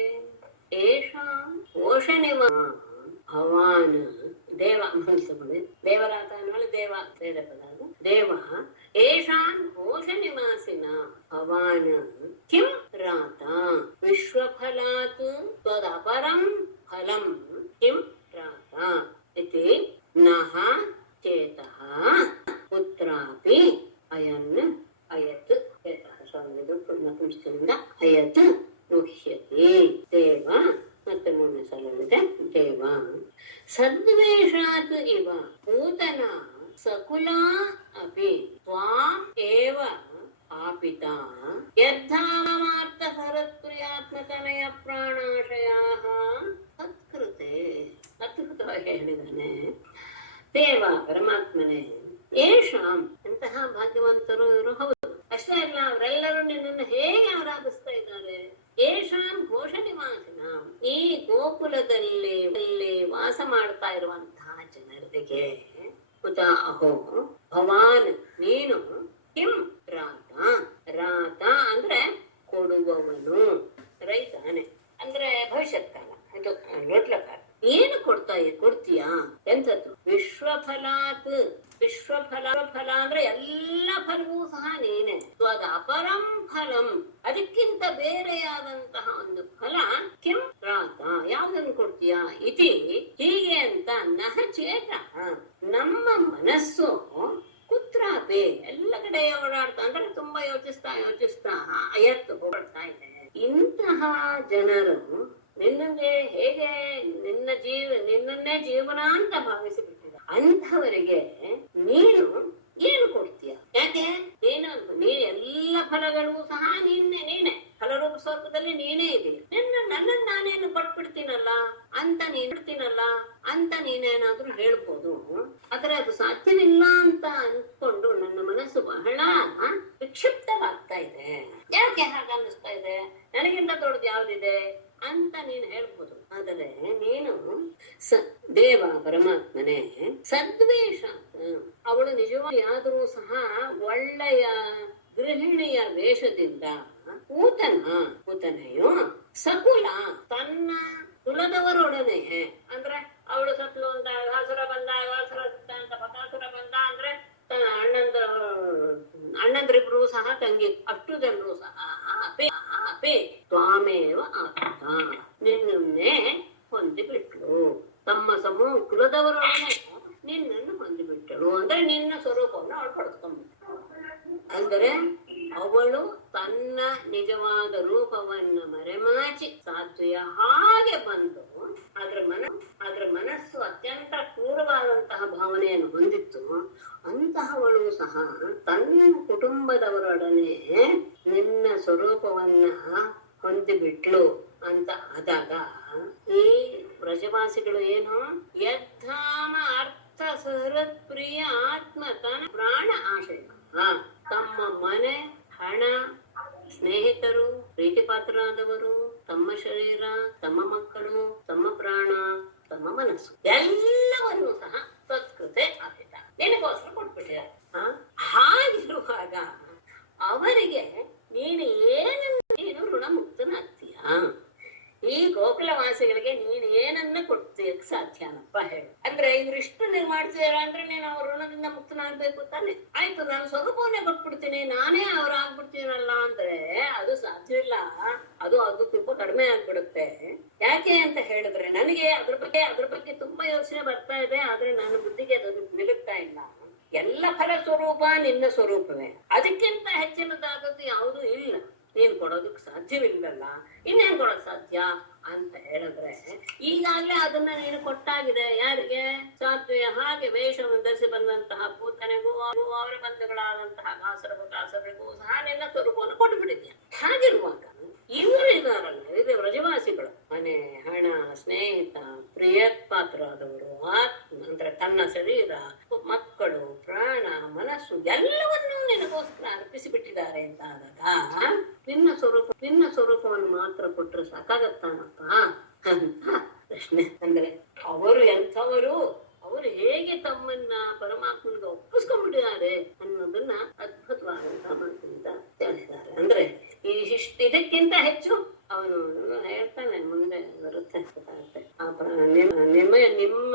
ಏಷಾಂ ಘೋಷ ಭವಾನ್ ದೇವ ದೇವರಾತ ಅನ್ನೋಳು ದೇವ ಬೇರೆ ಪದ. ದೇವ ಏಷಾನ್ ಘೋಷ ನಿವಾಸಿನ ಭವಾನ್ ಕಿಂ ರಾತ ವಿಶ್ವಫಲಾತ್ ತ್ವದಪರಂ ಫಲಂ ಕಿಂ ರಾತ ಇತಿ ನಃ ಚೇತಃ ಪುತ್ರಾಪಿ ಅಯತ್ ಪುಣ್ಯಪುಂಸದಿಂದ ಅಯತ್ ಮುಹ್ಯತಿ ದೇವ. ಮತ್ತೆ ಮೂರನೇ ಸಲಲ್ಲಿದೆ ದೇವ ಸದ್ವೇಷಾತ್ ಇವ ಪೂತನ ಸಕುಲಾ ಅಪಿ ತ್ವಾಂ ಏವ ಆಪಿತಾ ಯದ್ಧಾಮಾರ್ಥ ಭರತ್ಪ್ರಿಯಾತ್ಮತನಯ ಪ್ರಾಣಾಶಯಾಃ ತತ್ಕೃತೆ. ಅದ್ಭುತವಾಗಿ ಹೇಳಿದಾನೆ ದೇವ ಪರಮಾತ್ಮನೇ. ಏಷಾಂ ಎಂತಹ ಭಾಗ್ಯವಂತರು ಇವರು. ಹೌದು, ಅಷ್ಟೇ ಅಲ್ಲ, ಅವರೆಲ್ಲರೂ ನಿನ್ನನ್ನು ಹೇಗೆ ಆರಾಧಿಸ್ತಾ ಇದ್ದಾರೆ. ಏಷಾಂ ಘೋಷ ನಿವಾಸಿನ, ಈ ಗೋಕುಲದಲ್ಲಿ ವಾಸ ಮಾಡ್ತಾ ಇರುವಂತಹ ಜನರಿಗೆ ಅಹೋ ಭವಾನ್ ನೀನು ಕಿಂ ರಾತ. ರಾತ ಅಂದ್ರೆ ಕೊಡುವವನು, ರೈತಾನೆ ಅಂದ್ರೆ ಭವಿಷ್ಯತ್ ಕಾಲ. ಇದು ಲೋಟ್ಲಕಾರ. ಏನು ಕೊಡ್ತೀಯಾ ಎಂತದ್ದು? ವಿಶ್ವಫಲಾತ್. ಫಲ ಅಂದ್ರೆ ಎಲ್ಲ ಫಲವೂ ಸಹ ನೀನೆ. ತ್ವದ ಅಪರಂ ಫಲಂ, ಅದಕ್ಕಿಂತ ಬೇರೆಯಾದಂತಹ ಒಂದು ಫಲ ಕಿಂ ರಾತ, ಯಾವ್ದನ್ನು ಕೊಡ್ತೀಯಾ ಇತಿ. ಹೀಗೆ ಅಂತ ನಹ ಚೇತ, ನಮ್ಮ ಮನಸ್ಸು ಕುತ್ರಾಪಿ ಎಲ್ಲ ಕಡೆ ಓಡಾಡ್ತಾ ಅಂದ್ರೆ ತುಂಬಾ ಯೋಚಿಸ್ತಾ ಅಯತ್ತು ಹೋಗ್ತಾ ಇದೆ. ಇಂತಹ ಜನರು ನಿನ್ನಂಗೆ ಹೇಗೆ ನಿನ್ನನ್ನೇ ಜೀವನ ಅಂತ ಭಾವಿಸಿಬಿಟ್ಟಿದ್ದಾರೆ. ಅಂಥವರಿಗೆ ನೀನು ಏನು ಕೊಡ್ತೀಯ? ಯಾಕೆ ನೀನು ಎಲ್ಲ ಫಲಗಳು ಸಹ ನೀನೆ ಫಲರೂಪ ಸ್ವರೂಪದಲ್ಲಿ ನೀನೇ ಇದೆಯಾ. ನನ್ನನ್ನು ನಾನೇನು ಕೊಟ್ಬಿಡ್ತೀನಲ್ಲ ಅಂತ ನೀನೇನಾದ್ರೂ ಹೇಳ್ಬೋದು. ಆದ್ರೆ ಅದು ಸಾಧ್ಯವಿಲ್ಲ ಅಂತ ಅನ್ಕೊಂಡು ನನ್ನ ಮನಸ್ಸು ಬಹಳ ವಿಕ್ಷಿಪ್ತವಾಗ್ತಾ ಇದೆ. ಯಾಕೆ ಹಾಗ ಅನ್ನಿಸ್ತಾ ಇದೆ? ನನಗಿಂತ ದೊಡ್ಡದು ಯಾವ್ದಿದೆ ಅಂತ ನೀನು ಹೇಳ್ಬೋದು. ಆದರೆ ನೀನು ದೇವ ಪರಮಾತ್ಮನೇ ಸದ್ವೇಷ, ಅವಳು ನಿಜವಾಗಿ ಆದರೂ ಸಹ ಒಳ್ಳೆಯ ಗೃಹಿಣಿಯ ವೇಷದಿಂದ ಪೂತನೆಯು ಸಕುಲ ತನ್ನ ಕುಲದವರೊಡನೆ, ಅಂದ್ರೆ ಅವಳು ಸತ್ಲು ಅಂದಾಗ ಹಸುರ ಬಂದಾಗ ಅಂತ ಬಕಾಸುರ ಬಂದ ಅಂದ್ರೆ ಅಣ್ಣಂದ್ರಿಬ್ರು ಸಹ ತಂಗಿ, ಅಷ್ಟು ಜನರು ಸಹ ತ್ವಾಮೇವ ಆತ, ನಿನ್ನನ್ನೇ ಹೊಂದಿಬಿಟ್ಲು. ತಮ್ಮ ಕುಲದವರೊಡನೆ ನಿನ್ನನ್ನು ಹೊಂದಿಬಿಟ್ಟಳು. ಅಂದ್ರೆ ನಿನ್ನ ಸ್ವರೂಪವನ್ನು ಅವಳು ಪಡೆದುಕೊಂಡ್ಬಿಟ್ಟು, ಅಂದರೆ ಅವಳು ತನ್ನ ನಿಜವಾದ ರೂಪವನ್ನ ಮರೆಮಾಚಿ ಸಾಧ್ವಿಯ ಹಾಗೆ ಬಂದು ಅದ್ರ ಮನಸ್ಸು ಅತ್ಯಂತ ಕ್ರೂರವಾದಂತಹ ಭಾವನೆಯನ್ನು ಹೊಂದಿತ್ತು. ಅಂತಹವಳು ಸಹ ತನ್ನ ಕುಟುಂಬದವರೊಡನೆ ನಿನ್ನ ಸ್ವರೂಪವನ್ನ ಹೊಂದಿಬಿಟ್ಲು ಅಂತ ಆದಾಗ ಈ ವ್ರಜವಾಸಿಗಳು ಏನು ಯದ್ಧಾಮ ಅರ್ಥ ಸಹೃತ್ ಪ್ರಿಯ ಆತ್ಮ ತನ್ನ ಪ್ರಾಣ ಆಶಯ ತಮ್ಮ ಮನೆ, ಹಣ, ಸ್ನೇಹಿತರು, ಪ್ರೀತಿಪಾತ್ರರಾದವರು, ತಮ್ಮ ಶರೀರ, ತಮ್ಮ ಮಕ್ಕಳು, ತಮ್ಮ ಪ್ರಾಣ, ತಮ್ಮ ಮನಸ್ಸು ಎಲ್ಲವನ್ನೂ ಸಹ ಸತ್ಕೃತೆ ಆಗಿದ್ದ ನಿನಗೋಸ್ಕರ ಕೊಟ್ಬಿಟ್ಟಿದ್ದಾರೆ. ಹಾಗಿರುವಾಗ ಅವರಿಗೆ ನೀನು ನೀನು ಋಣಮುಕ್ತನಾಗ್ತೀಯ. ಈ ಗೋಕುಲವಾಸಿಗಳಿಗೆ ನೀನ್ ಏನನ್ನ ಕೊಡ್ತೀಯಕ್ ಸಾಧ್ಯನಪ್ಪ ಹೇಳು. ಅಂದ್ರೆ ಇವ್ರಿಷ್ಟು ನೀನ್ ಮಾಡ್ತೀರ ಅಂದ್ರೆ ನೀನು ಅವ್ರ ಋಣದಿಂದ ಮುಕ್ತನಾಗ್ಬೇಕು ತಾನೆ. ಆಯ್ತು, ನಾನು ಸ್ವರೂಪವನ್ನೇ ಕೊಟ್ಬಿಡ್ತೀನಿ, ನಾನೇ ಅವ್ರ ಆಗ್ಬಿಡ್ತೀನಲ್ಲ ಅಂದ್ರೆ ಅದು ಸಾಧ್ಯವಿಲ್ಲ. ಅದು ತುಂಬಾ ಕಡಿಮೆ ಆಗ್ಬಿಡುತ್ತೆ. ಯಾಕೆ ಅಂತ ಹೇಳಿದ್ರೆ ನನಗೆ ಅದ್ರ ಬಗ್ಗೆ ತುಂಬಾ ಯೋಚನೆ ಬರ್ತಾ ಇದೆ, ಆದ್ರೆ ನನ್ನ ಬುದ್ಧಿಗೆ ಅದು ನಿಲ್ಲುತ್ತಾ ಇಲ್ಲ. ಎಲ್ಲ ಫಲ ಸ್ವರೂಪ ನಿನ್ನ ಸ್ವರೂಪವೇ, ಅದಕ್ಕಿಂತ ಹೆಚ್ಚಿನದಾದದ್ದು ಯಾವುದೂ ಇಲ್ಲ. ನೀನ್ ಕೊಡೋದಕ್ ಸಾಧ್ಯವಿಲ್ಲಲ್ಲ, ಇನ್ನೇನ್ ಕೊಡೋಕ್ ಸಾಧ್ಯ ಅಂತ ಹೇಳಿದ್ರೆ ಈಗಾಗ್ಲೇ ಅದನ್ನ ನೀನು ಕೊಟ್ಟಾಗಿದೆ. ಯಾರಿಗೆ? ಸಾತ್ವಿಯ ಹಾಗೆ ವೇಷವನ್ನು ಧರಿಸಿ ಬಂದಂತಹ ಪೂತನೆಗೂ ಅವರ ಬಂಧುಗಳಾದಂತಹ ಕಾಸರಿಗೂ ಸಹ ನಿನ್ನ ಸ್ವರೂಪವನ್ನು ಕೊಟ್ಟು ಬಿಟ್ಟಿದ್ಯಾ. ಹಾಗಿರುವಾಗ ಇವರು ಇದಾರಲ್ಲ, ಇದು ವ್ರಜವಾಸಿಗಳು, ಮನೆ, ಹಣ, ಸ್ನೇಹಿತ, ಪ್ರಿಯಪಾತ್ರರಾದವರು, ಆತ್ಮ ಅಂದ್ರೆ ತನ್ನ ಶರೀರ, ಮಕ್ಕಳು, ಪ್ರಾಣ, ಮನಸ್ಸು ಎಲ್ಲವನ್ನೂ ನಿನಗೋಸ್ಕರ ಅರ್ಪಿಸಿ ಬಿಟ್ಟಿದ್ದಾರೆ ಅಂತ ಆದಾಗ ನಿನ್ನ ಸ್ವರೂಪವನ್ನು ಮಾತ್ರ ಕೊಟ್ರೆ ಸಾಕಾಗತ್ತಾನಪ್ಪ ಅಂತ ಪ್ರಶ್ನೆ. ಅಂದ್ರೆ ಅವರು ಎಂಥವರು, ಅವರು ಹೇಗೆ ತಮ್ಮನ್ನ ಪರಮಾತ್ಮನಿಗೆ ಒಪ್ಪಿಸ್ಕೊಂಡ್ಬಿಟ್ಟಿದ್ದಾರೆ ಅನ್ನೋದನ್ನ ಅದ್ಭುತವಾದಂತಹ ಮಾತಿನಿಂದ ತಿಳಿಸಿದ್ದಾರೆ. ಅಂದ್ರೆ ಇದಕ್ಕಿಂತ ಹೆಚ್ಚು ಅವನು ಹೇಳ್ತಾನೆ, ಮುಂದೆ ಬರುತ್ತೆ ನಿಮ್ಮ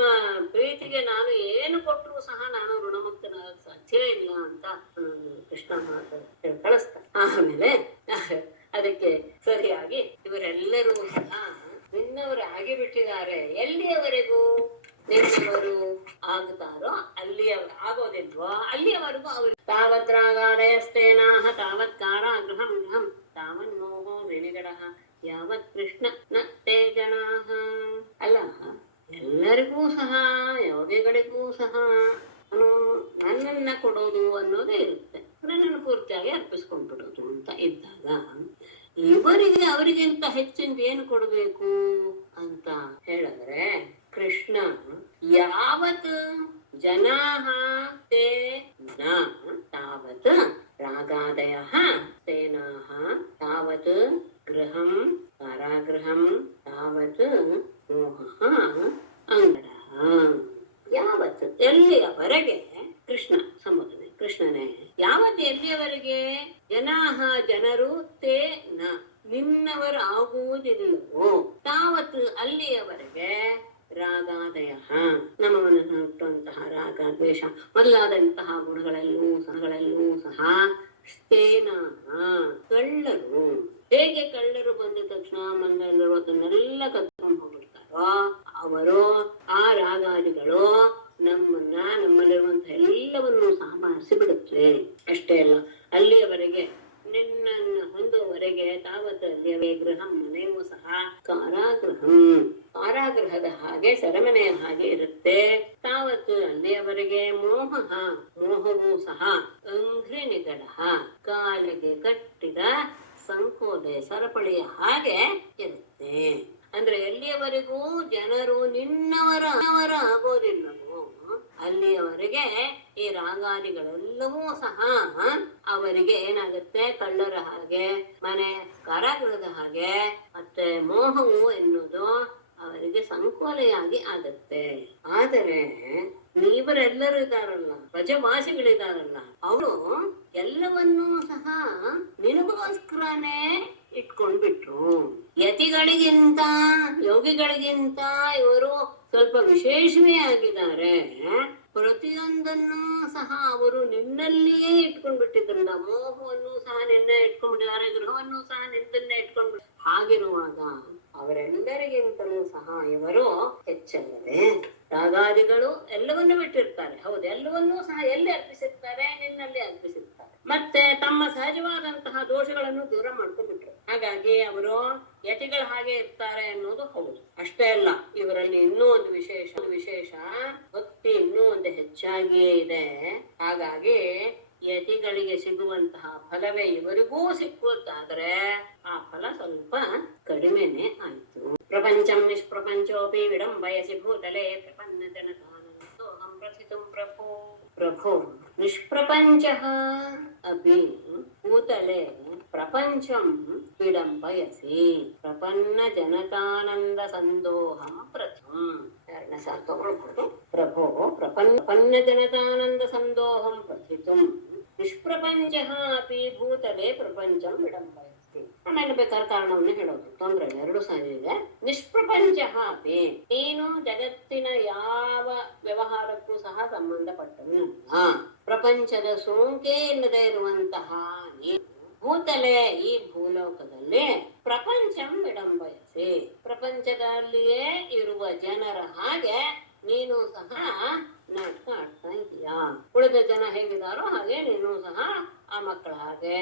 ಪ್ರೀತಿಗೆ ನಾನು ಏನು ಕೊಟ್ಟರು ಸಹ ನಾನು ಋಣಮುಕ್ತನಾಗ ಸಾಧ್ಯವೇ ಇಲ್ಲ ಅಂತ ಕೃಷ್ಣ ಮಾತು ಕಳಿಸ್ತಾನೆ. ಆಮೇಲೆ ಅದಕ್ಕೆ ಸರಿಯಾಗಿ ಇವರೆಲ್ಲರೂ ಸಹ ನಿನ್ನವರು ಆಗಿಬಿಟ್ಟಿದ್ದಾರೆ. ಎಲ್ಲಿಯವರೆಗೂ ನಿನ್ನವರು ಆಗುತ್ತಾರೋ ಆಗೋದಿಲ್ವೋ ಅಲ್ಲಿಯವರೆಗೂ ಅವರು ತಾವದ್ರಾಗಾದಯಸ್ತೇನಾಹ ತಾವತ್ ಕಾರಾಗೃಹಂ ಗೃಹಂ ತಾವನ್ಮೋಹೋ ವಿನಿಗಡ ಯಾವತ್ ಕೃಷ್ಣ ನ ತೇ ಜನಾಹ. ಅಲ್ಲ, ಎಲ್ಲರಿಗೂ ಸಹ ಯೋಗಿಗಳಿಗೂ ಸಹ ನನ್ನನ್ನ ಕೊಡೋದು ಅನ್ನೋದೇ ಇರುತ್ತೆ. ನನ್ನನ್ನು ಪೂರ್ತಿಯಾಗಿ ಅರ್ಪಿಸ್ಕೊಂಡ್ಬಿಡೋದು ಅಂತ ಇದ್ದಾಗ ಇವರಿಗೆ ಅವರಿಗಿಂತ ಹೆಚ್ಚಿನ ಏನು ಕೊಡ್ಬೇಕು ಅಂತ ಹೇಳಿದ್ರೆ ಕೃಷ್ಣ ಯಾವತ್ ಜನಾಹ ತೇ ನ ತಾವತ್ ರಾಗಾದಯ ತೇನಾಹ ತಾವತ್ ಗೃಹಂ ಕಾರಾಗೃಹಂ ತಾವತ್ ಮೋಹ ಅಂಗಡ. ಯಾವತ್ ಎಲ್ಲಿಯವರೆಗೆ ಕೃಷ್ಣ ಸಂಬೋಧನೆ ಕೃಷ್ಣನೇ ಯಾವತ್ ಎಲ್ಲಿಯವರೆಗೆ ಜನಾಹ ಜನರು ತೇ ನ ನಿನ್ನವರು ಆಗುವುದಿಲ್ಲವೋ ತಾವತ್ ಅಲ್ಲಿಯವರೆಗೆ ರಾಗಾದಯ ನಮ್ಮ ಮನಸ್ಸನ್ನು ಹುಟ್ಟುವಂತಹ ರಾಗ ದ್ವೇಷ ಮೊದಲಾದಂತಹ ಗುಣಗಳಲ್ಲೂ ಸಹ ಸ್ಥೇನಾಹ ಕಳ್ಳರು. ಹೇಗೆ ಕಳ್ಳರು ಬಂದ ತಕ್ಷಣ ಮನೆಯಲ್ಲಿರುವ ಅದನ್ನೆಲ್ಲ ಕತ್ಕೊಂಡು ಹೋಗ್ಬಿಡ್ತಾರೋ ಅವರು ಆ ರಾಗಾದಿಗಳು ನಮ್ಮಲ್ಲಿರುವಂತಹ ಎಲ್ಲವನ್ನೂ ಸಹ ಮಾರಿಸಿ ಬಿಡುತ್ತೆ. ಅಷ್ಟೇ ಅಲ್ಲ, ಅಲ್ಲಿಯವರೆಗೆ ನಿನ್ನನ್ನ ಹೊಂದುವವರೆಗೆ ತಾವತ್ ಅಲ್ಲಿಯವೇ ಗೃಹಂ ಮನೆಯೂ ಸಹ ಕಾರಾಗೃಹದ ಹಾಗೆ ಸೆರೆಮನೆಯ ಹಾಗೆ ಇರುತ್ತೆ. ತಾವತ್ ಅಲ್ಲಿಯವರೆಗೆ ಮೋಹವೂ ಸಹ ಅಂಘ್ರಿ ನಿಗಡ ಕಾಲಿಗೆ ಕಟ್ಟಿದ ಸಂಕೋಲೆ ಸರಪಳಿಯ ಹಾಗೆ ಇರುತ್ತೆ. ಅಂದ್ರೆ ಎಲ್ಲಿಯವರೆಗೂ ಜನರು ನಿನ್ನವರ ಆಗೋದಿಲ್ಲವೋ ಅಲ್ಲಿಯವರೆಗೆ ಈ ರಾಗಾದಿಗಳೆಲ್ಲವೂ ಸಹ ಅವರಿಗೆ ಏನಾಗುತ್ತೆ, ಕಳ್ಳರ ಹಾಗೆ, ಮನೆ ಕಾರಾಗೃಹದ ಹಾಗೆ, ಮತ್ತೆ ಮೋಹವು ಎನ್ನುವುದು ಅವರಿಗೆ ಸಂಕೋಲೆಯಾಗಿ ಆಗುತ್ತೆ. ಆದರೆ ನೀವರೆಲ್ಲರೂ ಇದ್ದಾರಲ್ಲ, ವ್ರಜವಾಸಿಗಳಿದಾರಲ್ಲ, ಅವರು ಎಲ್ಲವನ್ನೂ ಸಹ ನಿನಗೋಸ್ಕರನೇ ಇಟ್ಕೊಂಡ್ಬಿಟ್ರು. ಯತಿಗಳಿಗಿಂತ ಯೋಗಿಗಳಿಗಿಂತ ಇವರು ಸ್ವಲ್ಪ ವಿಶೇಷವೇ ಆಗಿದ್ದಾರೆ. ಪ್ರತಿಯೊಂದನ್ನು ಸಹ ಅವರು ನಿನ್ನಲ್ಲಿಯೇ ಇಟ್ಕೊಂಡ್ಬಿಟ್ಟಿದ್ರಲ್ಲ, ಮೋಹವನ್ನು ಸಹ ನಿನ್ನೆ ಇಟ್ಕೊಂಡ್ಬಿಟ್ಟಿದ್ದಾರೆ, ಗೃಹವನ್ನು ಸಹ ನಿನ್ನನ್ನೇ ಇಟ್ಕೊಂಡ್ಬಿಟ್ಟು. ಹಾಗಿರುವಾಗ ಅವರೆಲ್ಲರಿಗಿಂತಲೂ ಸಹ ಇವರು ಹೆಚ್ಚಲ್ಲದೆ ರಾಗಾದಿಗಳು ಎಲ್ಲವನ್ನೂ ಬಿಟ್ಟಿರ್ತಾರೆ. ಹೌದು, ಎಲ್ಲವನ್ನೂ ಸಹ ಎಲ್ಲಿ ಅರ್ಪಿಸಿರ್ತಾರೆ? ನಿನ್ನಲ್ಲಿ ಅರ್ಪಿಸಿರ್ತಾರೆ. ಮತ್ತೆ ತಮ್ಮ ಸಹಜವಾದಂತಹ ದೋಷಗಳನ್ನು ದೂರ ಮಾಡ್ಕೊಂಡ್ಬಿಟ್ರು. ಹಾಗಾಗಿ ಅವರು ಯತಿಗಳ ಹಾಗೆ ಇರ್ತಾರೆ ಅನ್ನೋದು ಹೌದು. ಅಷ್ಟೇ ಅಲ್ಲ, ಇವರಲ್ಲಿ ಇನ್ನೂ ಒಂದು ವಿಶೇಷ ಭಕ್ತಿ ಇನ್ನೂ ಒಂದು ಹೆಚ್ಚಾಗಿಯೇ ಇದೆ. ಹಾಗಾಗಿ ಯತಿಗಳಿಗೆ ಸಿಗುವಂತಹ ಫಲವೇ ಇವರಿಗೂ ಸಿಕ್ಕುತ್ತಾದ್ರೆ ಆ ಫಲ ಸ್ವಲ್ಪ ಕಡಿಮೆನೆ ಆಯ್ತು. ಪ್ರಪಂಚಂ ನಿಷ್ಪ್ರಪಂಚೋಪಿ ವಿಡಂಬಯಸಿ ಭೂತಲೆ ಪ್ರಪನ್ನ ಜನಕಾನಂದೋಹಂ ಪ್ರಥಿತುಂ ಪ್ರಭೋ ನಿಷ್ಪ್ರಪಂಚಃ ಅಪಿ ಭೂತಲೆ ಪ್ರಪಂಚಂ ವಿಡಂಬಯಸಿ ಪ್ರಪನ್ನ ಜನಕಾನಂದ ಸಂದೋಹಂ ಪ್ರಥಂ. ಎರಡನೇ ಸಾಲು ತಗೊಳ್ಬಹುದು. ಪ್ರಭೋ ಪ್ರಪನ್ನ ಜನತಾನಂದ ಸಂದೋಹಂ ಪ್ರಥಿತುಂ ನಿಷ್ಪ್ರಪಂಚಃ ಅಪಿ ಭೂತಲೆ ಪ್ರಪಂಚಂ ವಿಡಂಬಯಸಿ. ಆಮೇಲೆ ಬೇಕಾದ ಕಾರಣವನ್ನು ಹೇಳೋದು, ತೊಂದ್ರೆ ಇಲ್ಲ, ಎರಡು ಸಾರಿ ಇದೆ. ನಿಷ್ಪ್ರಪಂಚಃ ಅಪಿ, ನೀನು ಜಗತ್ತಿನ ಯಾವ ವ್ಯವಹಾರಕ್ಕೂ ಸಹ ಸಂಬಂಧಪಟ್ಟವನಲ್ಲ. ಪ್ರಪಂಚದ ಸೋಂಕೇ ಇಲ್ಲದೆ ಇರುವಂತಹ ನೀನು ಭೂತಲೆ, ಈ ಭೂಲೋಕದಲ್ಲಿ ಪ್ರಪಂಚಂ ವಿಡಂಬಯಸಿ, ಪ್ರಪಂಚದಲ್ಲಿಯೇ ಇರುವ ಜನರ ಹಾಗೆ ನೀನು ಸಹ ನಾಟಕ ಆಡ್ತಾ ಇದೀಯಾ. ಉಳಿದ ಜನ ಹೇಗಿದಾರೋ ಹಾಗೆ ನೀನು ಸಹ ಆ ಮಕ್ಕಳ ಹಾಗೆ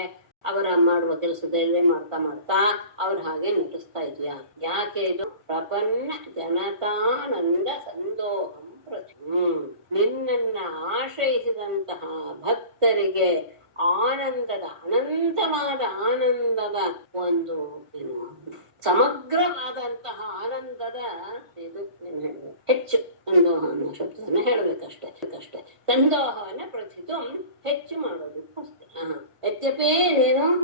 ಅವರ ಮಾಡುವ ಕೆಲಸದಲ್ಲೇ ಮಾಡ್ತಾ ಅವ್ರ ಹಾಗೆ ನಟಿಸ್ತಾ ಇದೀಯಾ. ಯಾಕೆ ಇದು? ಪ್ರಪನ್ನ ಜನತಾನಂದ ಸಂದೋಹಂ ಪ್ರಥಮ, ನಿನ್ನನ್ನ ಆಶ್ರಯಿಸಿದಂತಹ ಭಕ್ತರಿಗೆ ಆನಂದದ, ಅನಂತವಾದ ಆನಂದದ ಒಂದು ಏನು ಸಮಗ್ರವಾದಂತಹ ಆನಂದದ ಇದು ಹೆಚ್ಚು ಸಂದೋಹ ಅನ್ನೋ ಶಬ್ದವನ್ನ ಹೇಳ್ಬೇಕಷ್ಟೇ. ಸಂದೋಹವನ್ನ ಪ್ರಥಿತು ಹೆಚ್ಚು ಮಾಡೋದಕ್ಕೋಸ್ಕರ. ಯದ್ಯಪಿ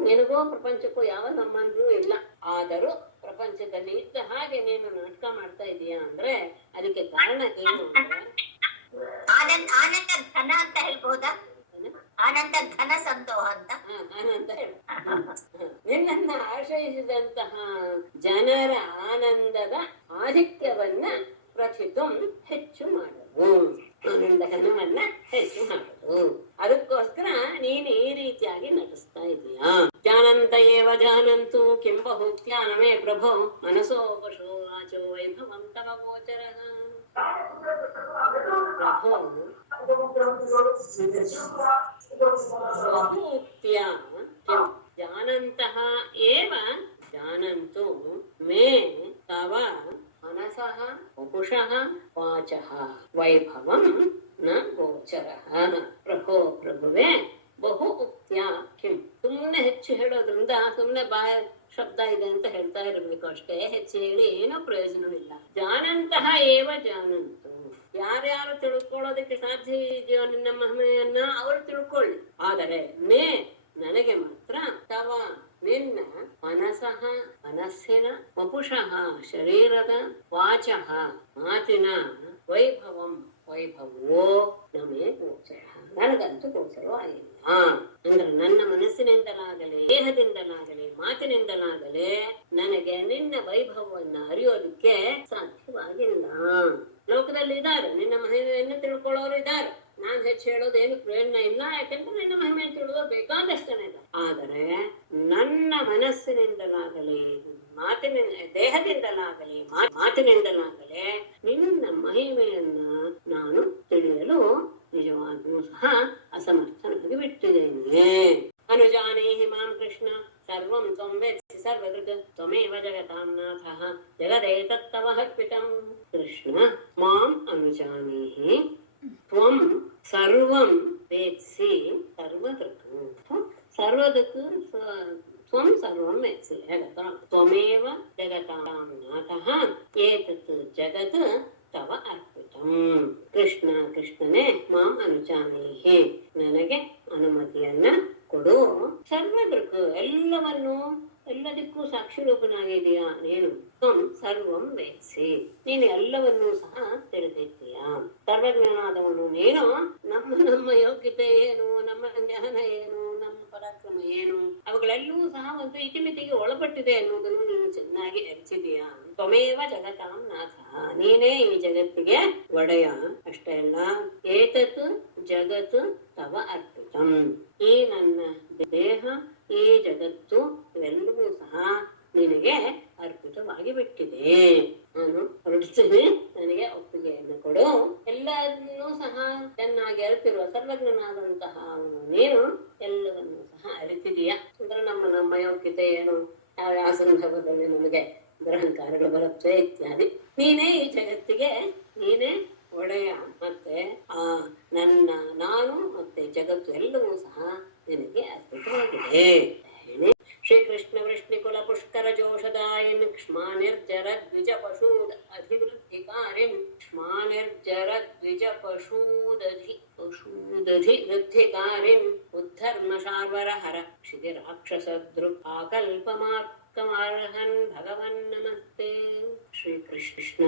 ನಿನಗೂ ಪ್ರಪಂಚಕ್ಕೂ ಯಾವ ಸಂಬಂಧವೂ ಇಲ್ಲ, ಆದರೂ ಪ್ರಪಂಚದಲ್ಲಿ ಇದ್ದ ಹಾಗೆ ನೀನು ನಾಟಕ ಮಾಡ್ತಾ ಇದೀಯಾ ಅಂದ್ರೆ ಅದಕ್ಕೆ ಕಾರಣ ಏನು ಅಂದ್ರೆ ಆನಂದ ಘನ ಅಂತ ಹೇಳ್ಬಹುದಾ? ಆನಂದ ಘನ ಸಂದೋಹ ಅಂತ. ಆನಂದ ಹೇಳು. ನಿನ್ನನ್ನ ಆಶ್ರಯಿಸಿದಂತಹ ಜನರ ಆನಂದದ ಆಧಿಕ್ಯವನ್ನ ಪ್ರಥಿತು ಹೆಚ್ಚು ಮಾಡುದು, ಆನಂದ ಘನವನ್ನ ಹೆಚ್ಚು ಮಾಡುದು. ಅದಕ್ಕೋಸ್ಕರ ನೀನು ಈ ರೀತಿಯಾಗಿ ನಟಿಸ್ತಾ ಇದೀಯಾ. ಜಾನಂತ ಏವ ಜಾನಂತು ಕಿಂ ಬಹುಜ್ಞಾನಮೇ ಪ್ರಭೋ ಮನಸೋ ಪಶೋ ವಾಚೋ ವೈಭವಂ ತವ ಗೋಚರ. ಪ್ರಭೋ ಬಹುಕ್ತ್ಯ ಜಾನಂತಃ ಏವ ಜಾನಂತು ಮೇ ತವ ಮನಸಃ ವಪುಷಃ ವಾಚಃ ವೈಭವಂ ನ ಗೋಚರಃ. ಪ್ರಭೋ, ಪ್ರಭುವೇ, ಬಹು ಉಕ್ತ್ಯ ಕಿಂ, ಸುಮ್ನೆ ಹೆಚ್ಚು ಹೇಳೋದ್ರಿಂದ ಸುಮ್ನೆ ಬಾಯ ಶಬ್ದ ಇದೆ ಅಂತ ಹೇಳ್ತಾ ಇರಬೇಕು ಅಷ್ಟೇ, ಹೆಚ್ಚು ಹೇಳಿ ಏನೋ ಪ್ರಯೋಜನವಿಲ್ಲ. ಜಾನಂತಹ ಏವ ಜಾನಂತು, ಯಾರ್ಯಾರು ತಿಳ್ಕೊಳ್ಳೋದಕ್ಕೆ ಸಾಧ್ಯ ಇದೆಯೋ ನಿನ್ನ ಮಹಿಮೆಯನ್ನ ಅವರು ತಿಳ್ಕೊಳ್ಳಿ. ಆದರೆ ನನಗೆ ಮಾತ್ರ ತವ ನಿನ್ನ ಮನಸಃ ಮನಸ್ಸಿನ ವಪುಷಃ ಶರೀರದ ವಾಚಃ ಮಾತಿನ ವೈಭವೋ ನಮೇ ಗೋಚರ, ನನಗಂತೂ ಗೋಚರವಾಗಿಲ್ಲ. ಅಂದ್ರೆ ನನ್ನ ಮನಸ್ಸಿನಿಂದಲಾಗಲಿ ದೇಹದಿಂದಲಾಗಲಿ ಮಾತಿನಿಂದಲಾಗಲಿ ನನಗೆ ನಿನ್ನ ವೈಭವವನ್ನ ಅರಿಯೋದಕ್ಕೆ ಸಾಧ್ಯವಾಗಿಲ್ಲ. ಲೋಕದಲ್ಲಿ ಇದ್ದಾರೆ, ನಿನ್ನ ಮಹಿಮೆಯನ್ನು ತಿಳ್ಕೊಳ್ಳೋರು ಇದ್ದಾರೆ. ನಾನ್ ಹೆಚ್ಚು ಹೇಳೋದೇನು ಪ್ರಯೋಜನ ಇಲ್ಲ, ಯಾಕಂದ್ರೆ ನಿನ್ನ ಮಹಿಮೆಯನ್ನು ತಿಳಿದೋರು ಬೇಕಾದಷ್ಟು ಜನ ಇದ್ದಾರೆ. ಆದರೆ ನನ್ನ ಮನಸ್ಸಿನಿಂದಲಾಗಲಿ ದೇಹದಿಂದಲಾಗಲಿ ಮಾತಿನಿಂದಲಾಗಲಿ ನಿನ್ನ ಮಹಿಮೆಯನ್ನ ನಾನು ತಿಳಿಯಲು ನಿಜವಾಗಿಯೂ ಸಹ ಅಸಮರ್ಥನಾಗಿ ಬಿಟ್ಟಿದ್ದೇನೆ. ಅನುಜಾನೇಹಿ ಮಾಂ ಕೃಷ್ಣ ಸರ್ವಂ ತ್ವಂ ವೇತ್ಸಿ ಸರ್ವದೃಗ್ ತ್ವಮೇವ ಜಗತಾಂ ನಾಥಃ ಜಗದೇತತ್ತವ ಅರ್ಪಿತಂ. ಕೃಷ್ಣ ಮಾಂ ಅನುಜಾನೇಹಿ ತ್ವಂ ಸರ್ವಂ ವೇತ್ಸಿ ಸರ್ವದೃಗ್ ಸರ್ವದೃಗ್ ತ್ವಂ ಸರ್ವಂ ವೇತ್ಸಿ ಜಗತಾಂ ತ್ವಮೇವ ಜಗತಾಂ ನಾಥಃ ಏತತ್ ಜಗತ್ ತವ ಅರ್ಪಿತಂ. ಕೃಷ್ಣ, ಕೃಷ್ಣನೇ, ಮಾಂ ಅನುಜಾನೇಹಿ, ನನಗೆ ಅನುಮತಿಯನ್ನ ಕೊಡು. ಸರ್ವದೃಕ್, ಎಲ್ಲದಕ್ಕೂ ಸಾಕ್ಷಿ ರೂಪನಾಗಿದೆಯಾ ನೀನು. ತ್ವಂ ಸರ್ವಂ ವೇತ್ಸಿ, ನೀನು ಎಲ್ಲವನ್ನೂ ಸಹ ತಿಳಿದಿದ್ದೀಯಾ. ಸರ್ವಜ್ಞನಾದವನು ನೀನು. ನಮ್ಮ ಯೋಗ್ಯತೆ ಏನು, ನಮ್ಮ ಜ್ಞಾನ ಏನು, ನಮ್ಮ ಪರಾಕ್ರಮ ಏನು, ಅವುಗಳೆಲ್ಲವೂ ಸಹ ಒಂದು ಇತಿಮಿತಿಗೆ ಒಳಪಟ್ಟಿದೆ ಅನ್ನೋದನ್ನು ನೀನು ಚೆನ್ನಾಗಿ ಅರಿಸಿದೀಯಾ. ತ್ವಮೇವ ಜಗತಾಂ ನಾಥ, ನೀನೇ ಈ ಜಗತ್ತಿಗೆ ಒಡೆಯ. ಅಷ್ಟೇ ಅಲ್ಲ, ಏತತ್ ಜಗತ್ ತವ ಅರ್ಪಿತಂ, ಈ ನನ್ನ ದೇಹ ಈ ಜಗತ್ತು ಇವೆಲ್ಲವೂ ಸಹ ನಿನಗೆ ಅರ್ಪಿತವಾಗಿ ಬಿಟ್ಟಿದೆ. ನಾನು ಹೊರಡ್ತೀನಿ, ನನಗೆ ಒಪ್ಪಿಗೆಯನ್ನು ಕೊಡು. ಎಲ್ಲರನ್ನೂ ಸಹ ಚೆನ್ನಾಗಿ ಅರಿತಿರುವ ಸರ್ವಜ್ಞನಾದಂತಹ ಅವನು ನೀನು ಎಲ್ಲವನ್ನೂ ಸಹ ಅರಿತಿದೀಯ. ಅಂದ್ರೆ ನಮ್ಮ ಯೋಗ್ಯತೆ ಏನು, ಯಾವ ಸಂದರ್ಭದಲ್ಲಿ ನಮಗೆ ದುರಹಂಕಾರಗಳು ಬರುತ್ತೆ ಇತ್ಯಾದಿ. ನೀನೇ ಈ ಜಗತ್ತಿಗೆ ನೀನೇ ಒಡೆಯ. ಮತ್ತೆ ನಾನು ಮತ್ತೆ ಜಗತ್ತು ಎಲ್ಲವೂ ಸಹ ನಿನಗೆ ಅರ್ಪಿತವಾಗಿದೆ. ಶ್ರೀಕೃಷ್ಣ ವೃಷ್ಣಿಕುಲ ಪುಷ್ಕರ ಜೋಷದಾಯಿನ್ ಕ್ಷ್ಮಾನಿರ್ಜರ ದ್ವಿಜ ಪಶೂದ್ ಅಧಿವೃದ್ಧಿಕಾರಿನ್ ಕ್ಷ್ಮಾನಿರ್ಜರ ದ್ವಿಜ ಪಶೂದಧಿ ವೃದ್ಧಿಕಾರಿನ್ ಉದ್ಧರ್ಮ ಶಾರ್ವರ ಹರ ಕ್ಷಿತಿ ರಾಕ್ಷಸ ದೃಕ್ ಆಕಲ್ಪಮಾರ್ಕಮಾರ್ಹನ್ ಭಗವನ್ ನಮಸ್ತೆ. ಶ್ರೀಕೃಷ್ಣ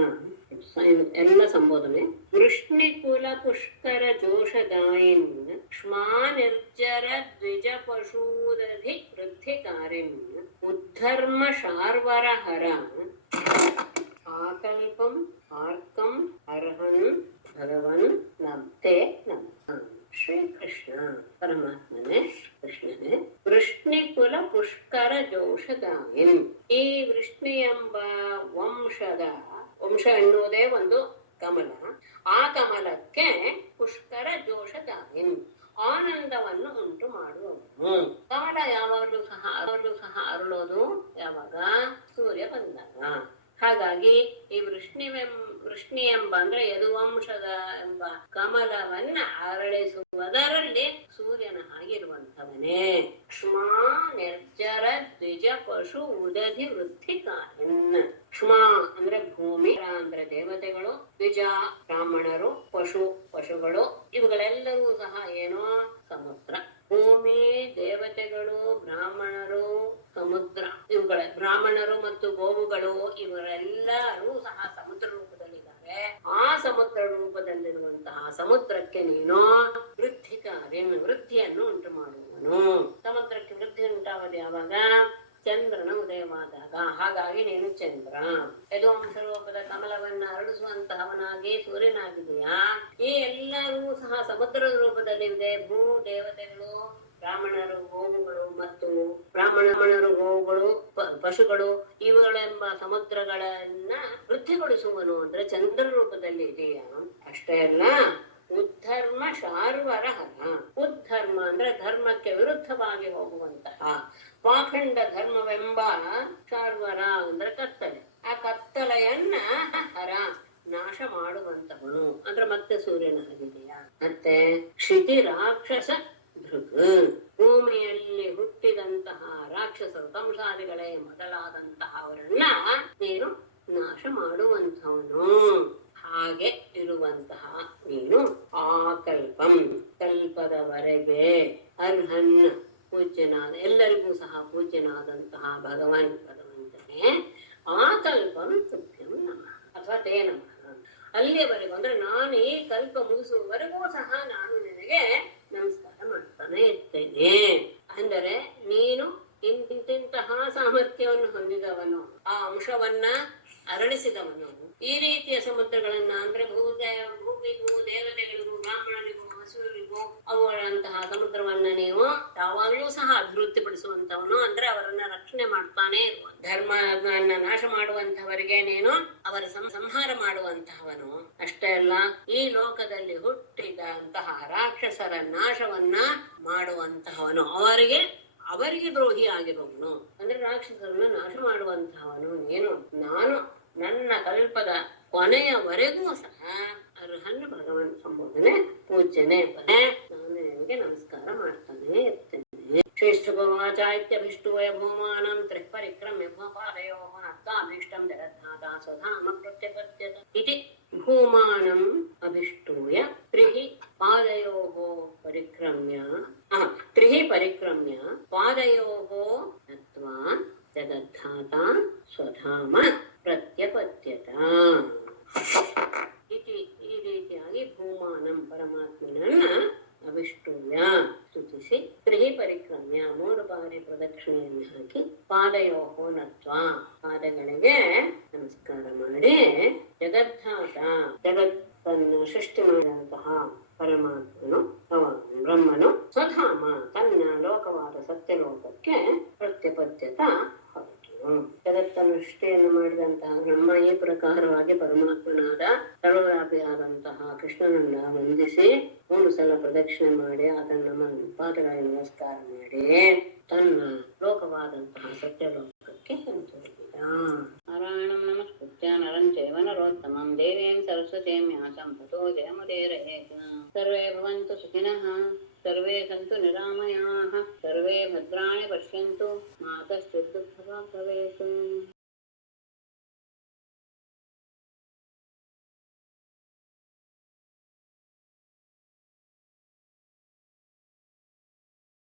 ಎಲ್ಲ ಸಂಬೋಧನೆ. ವೃಷ್ಣಿಕುಲ ಪುಷ್ಕರ ಜೋಷದಾಯಿನ್ ಕ್ಷ್ಮಾನಿರ್ಜರ ದ್ವಿಜ ಪಶೂದಧಿ ವೃದ್ಧಿಕಾರಿನ್ ಉದ್ಧರ್ಮ ಶಾರ್ವರ ಹರ ಆಕಲ್ಪಂ ಆರ್ಕಂ ಅರ್ಹನ್ ಭಗವನ್ ನಮಸ್ತೆ ನಮಃ. ಶ್ರೀಕೃಷ್ಣ ಪರಮಾತ್ಮನೇ, ಕೃಷ್ಣನೇ. ವೃಷ್ಣಿಕುಲ ಪುಷ್ಕರ ಜೋಷದಾಯಿನ್, ಈ ವೃಷ್ಣಿ ಎಂಬ ವಂಶ ಎನ್ನುವುದೇ ಒಂದು ಕಮಲ. ಆ ಕಮಲಕ್ಕೆ ಪುಷ್ಕರ ಜೋಷದಾಯಿನ್, ಆನಂದವನ್ನು ಉಂಟು ಮಾಡುವವನು. ಕಮಲ ಯಾವಾಗಲೂ ಸಹ ಅರಳೋದು ಯಾವಾಗ? ಸೂರ್ಯ ಬಂದಾಗ. ಹಾಗಾಗಿ ಈ ವೃಷ್ಣಿ ಎಂಬ ಅಂದ್ರೆ ಯದುವಂಶದ ಎಂಬ ಕಮಲವನ್ನ ಅರಳಿಸುವುದರಲ್ಲಿ ಸೂರ್ಯನ ಹಾಗಿರುವಂಥವನೇ. ಕ್ಷ್ಮಾ ನಿರ್ಜರ ದ್ವಿಜ ಪಶು ಉದಧಿ ವೃದ್ಧಿಕಾರಿನ್. ಕ್ಷ್ಮಾ ಅಂದ್ರೆ ಭೂಮಿ, ಅಂದ್ರೆ ದೇವತೆಗಳು, ದ್ವಿಜ ಬ್ರಾಹ್ಮಣರು, ಪಶುಗಳು, ಇವುಗಳೆಲ್ಲವೂ ಸಹ ಏನೋ ಸಮುದ್ರ. ಭೂಮಿ, ದೇವತೆಗಳು, ಬ್ರಾಹ್ಮಣರು, ಸಮುದ್ರ, ಇವುಗಳ ಬ್ರಾಹ್ಮಣರು ಮತ್ತು ಗೋವುಗಳು ಇವರೆಲ್ಲರೂ ಸಹ ಸಮುದ್ರ ರೂಪದಲ್ಲಿದ್ದಾರೆ. ಆ ಸಮುದ್ರ ರೂಪದಲ್ಲಿರುವಂತಹ ಸಮುದ್ರಕ್ಕೆ ನೀನು ವೃದ್ಧಿಕಾರಿನ್, ವೃದ್ಧಿಯನ್ನು ಉಂಟು ಮಾಡುವನು. ಸಮುದ್ರಕ್ಕೆ ವೃದ್ಧಿ ಉಂಟಾவது ಯಾವಾಗ? ಚಂದ್ರನ ಉದಯವಾದಾಗ. ಹಾಗಾಗಿ ನೀನು ಚಂದ್ರ. ಯದುವಂಶ ರೂಪದ ಕಮಲವನ್ನ ಅರಳಿಸುವಂತಹವನಾಗಿ ಸೂರ್ಯನಾಗಿದೆಯಾ. ಈ ಎಲ್ಲರೂ ಸಹ ಸಮುದ್ರದ ರೂಪದಲ್ಲಿದೆ. ಭೂ ದೇವತೆಗಳು, ಬ್ರಾಹ್ಮಣರು, ಗೋವುಗಳು ಮತ್ತು ಗೋವುಗಳು, ಪಶುಗಳು, ಇವುಗಳೆಂಬ ಸಮುದ್ರಗಳನ್ನ ವೃದ್ಧಿಗೊಳಿಸುವನು ಅಂದ್ರೆ ಚಂದ್ರ ರೂಪದಲ್ಲಿ ಇದೆಯಾ. ಅಷ್ಟೇ ಅಲ್ಲ, ಉದ್ಧರ್ಮ ಶಾರ್ವರ ಹರ. ಉದ್ಧರ್ಮ ಅಂದ್ರೆ ಧರ್ಮಕ್ಕೆ ವಿರುದ್ಧವಾಗಿ ಹೋಗುವಂತಹ ಪಾಖಂಡ ಧರ್ಮವೆಂಬ ಶಾರ್ವರ ಅಂದ್ರೆ ಕತ್ತಲೆ. ಆ ಕತ್ತಲೆಯನ್ನ ಹರ ನಾಶ ಮಾಡುವಂತವನು ಅಂದ್ರೆ ಮತ್ತೆ ಸೂರ್ಯನ ಹಾಗಿದೆಯಾ. ಮತ್ತೆ ಕ್ಷಿತಿ ರಾಕ್ಷಸ ದೃಗ್, ಭೂಮಿಯಲ್ಲಿ ಹುಟ್ಟಿದಂತಹ ರಾಕ್ಷಸರು, ಕಂಸಾದಿಗಳೇ ಮೊದಲಾದಂತಹ ಅವರನ್ನ ನೀನು ನಾಶ ಮಾಡುವಂತವನು. ಹಾಗೆ ಇರುವಂತಹ ನೀನು ಆಕಲ್ಪಂ, ಕಲ್ಪದವರೆಗೆ ಅರ್ಹನ್, ಪೂಜ್ಯನಾದ, ಎಲ್ಲರಿಗೂ ಸಹ ಪೂಜ್ಯನಾದಂತಹ ಭಗವಂತನೇ. ಆಕಲ್ಪಂ ತುಭ್ಯಂ ನಮಃ ಅಥವಾ ತೇ ನಮಃ. ಅಲ್ಲಿಯವರೆಗೂ ಅಂದ್ರೆ ನಾನು ಈ ಕಲ್ಪ ಮುಗಿಸುವವರೆಗೂ ಸಹ ನಾನು ನಿನಗೆ ನಮಸ್ಕಾರ ಮಾಡ್ತಾನೆ ಇರ್ತೇನೆ. ಅಂದರೆ ನೀನು ಇಂತಿಂತಹ ಸಾಮರ್ಥ್ಯವನ್ನು ಹೊಂದಿದವನು, ಆ ಅಂಶವನ್ನ ಅರಳಿಸಿದವನು. ಈ ರೀತಿಯ ಸಮುದ್ರಗಳನ್ನ ಅಂದ್ರೆ ಭೂಮಿಗೂ, ದೇವತೆಗಳಿಗೂ, ಬ್ರಾಹ್ಮಣನಿಗೂ, ಹಸುವಿಗೂ ಅವುಗಳಂತಹ ಸಮುದ್ರವನ್ನ ನೀವು ಯಾವಾಗಲೂ ಸಹ ಅಭಿವೃದ್ಧಿಪಡಿಸುವಂತವನು. ಅಂದ್ರೆ ಅವರನ್ನ ರಕ್ಷಣೆ ಮಾಡ್ತಾನೆ ಇರುವ, ಧರ್ಮವನ್ನ ನಾಶ ಮಾಡುವಂತಹವರಿಗೆ ನೀನು ಅವರ ಸಂಹಾರ ಮಾಡುವಂತಹವನು. ಅಷ್ಟೇ ಅಲ್ಲ, ಈ ಲೋಕದಲ್ಲಿ ಹುಟ್ಟಿದಂತಹ ರಾಕ್ಷಸರ ನಾಶವನ್ನ ಮಾಡುವಂತಹವನು, ಅವರಿಗೆ ದ್ರೋಹಿ ಆಗಿರುವವನು. ಅಂದ್ರೆ ರಾಕ್ಷಸರನ್ನ ನಾಶ ಮಾಡುವಂತಹವನು ನೀನು. ನಾನು ನನ್ನ ಕಲ್ಪದ ಕೊನೆಯವರೆಗೂ ಸಹ ಅರ್ಹನ್ ಭಗವನ್ ಸಂಬೋಧನೆ, ಪೂಜ್ಯನೇ, ನಾನು ನಿನಗೆ ನಮಸ್ಕಾರ ಮಾಡ್ತಾನೆ ಇರ್ತೇನೆ. ಶ್ರೇಷ್ಠವಾಚಾತ್ಯಭಿಷ್ಟೂಯ ಭೂಮಾನಂ ತ್ರಿಃ ಪರಿಕ್ರಮ್ಯ ಪಾದಯೋಃ ಅರ್ಥಾಭೀಷ್ಟಂ ಜಗದ್ಧಾತ ಸ್ವಧಾಮ ಪ್ರತ್ಯಪದ್ಯತ ಇತಿ. ಭೂಮಾನಂ ಅಭಿಷ್ಟೂಯ ತ್ರಿಃ ಪಾದಯೋಃ ಪರಿಕ್ರಮ್ಯ ಪಾದಯೋಃ ನತ್ವಾ ಜಗದ್ಧಾತ ಸ್ವಧಾಮ ಪ್ರತ್ಯಪದ್ಯತ ಇತಿ. ಈ ರೀತಿಯಾಗಿ ಭೂಮಾನಂ ಪರಮಾತ್ಮನನ್ನ ಅವಿಷ್ಟೂಯ ಸ್ತುತಿಸಿ, ತ್ರಿಃ ಪರಿಕ್ರಮ್ಯ 3 ಬಾರಿ ಪ್ರದಕ್ಷಿಣೆಯನ್ನು ಹಾಕಿ, ಪಾದಯೋಹೋ ನತ್ವಾ ಪಾದಗಳಿಗೆ ನಮಸ್ಕಾರ ಮಾಡಿ, ಜಗದ್ಧಾತ ಜಗತ್ತನ್ನು ಸೃಷ್ಟಿ ಮಾಡಿದಂತಹ ಪರಮಾತ್ಮನು ಬ್ರಹ್ಮನು ಸ್ವಧಾಮ ತನ್ನ ಲೋಕವಾದ ಸತ್ಯಲೋಕಕ್ಕೆ ಪ್ರತ್ಯಪದ್ಯತ ಹೊರಟು. ಜಗತ್ತನ್ನು ಸೃಷ್ಟಿಯನ್ನು ಮಾಡಿದಂತಹ ನಮ್ಮ ಈ ಪ್ರಕಾರವಾಗಿ ಪರಮಾತ್ಮನಾದ ಸರ್ವವ್ಯಾಪಿಯಾದಂತಹ ಕೃಷ್ಣನನ್ನ ವಂದಿಸಿ 3 ಸಲ ಪ್ರದಕ್ಷಿಣೆ ಮಾಡಿ ಅದನ್ನ ನಮ್ಮ ಪಾದಗಳಿಗೆ ನಮಸ್ಕಾರ ಮಾಡಿ ತನ್ನ ಲೋಕವಾದಂತಹ ಸತ್ಯಲೋಕಕ್ಕೆ ಹಿಂತಿರುಗಿದ. ನಾರಾಯಣಂ ನಮಸ್ಕೃತ್ಯ ನರಂ ಚೈವ ನರೋತ್ತಮಂ ದೇವೀಂ ಸರಸ್ವತೀಂ ವ್ಯಾಸಂ ತಥೋ ಜಯಮುದೀರಯೇತ್. ಸರ್ವೇ ಭವಂತು ಸುಖಿನಃ, ಸರ್ವೇ ಸಂತು ನಿರಾಮಯಾಃ, ಸರ್ವೇ ಭದ್ರಾಣಿ ಪಶ್ಯಂತು, ಮಾ ಕಶ್ಚಿತ್ ದುಃಖಭಾಗ್ ಭವೇತ್.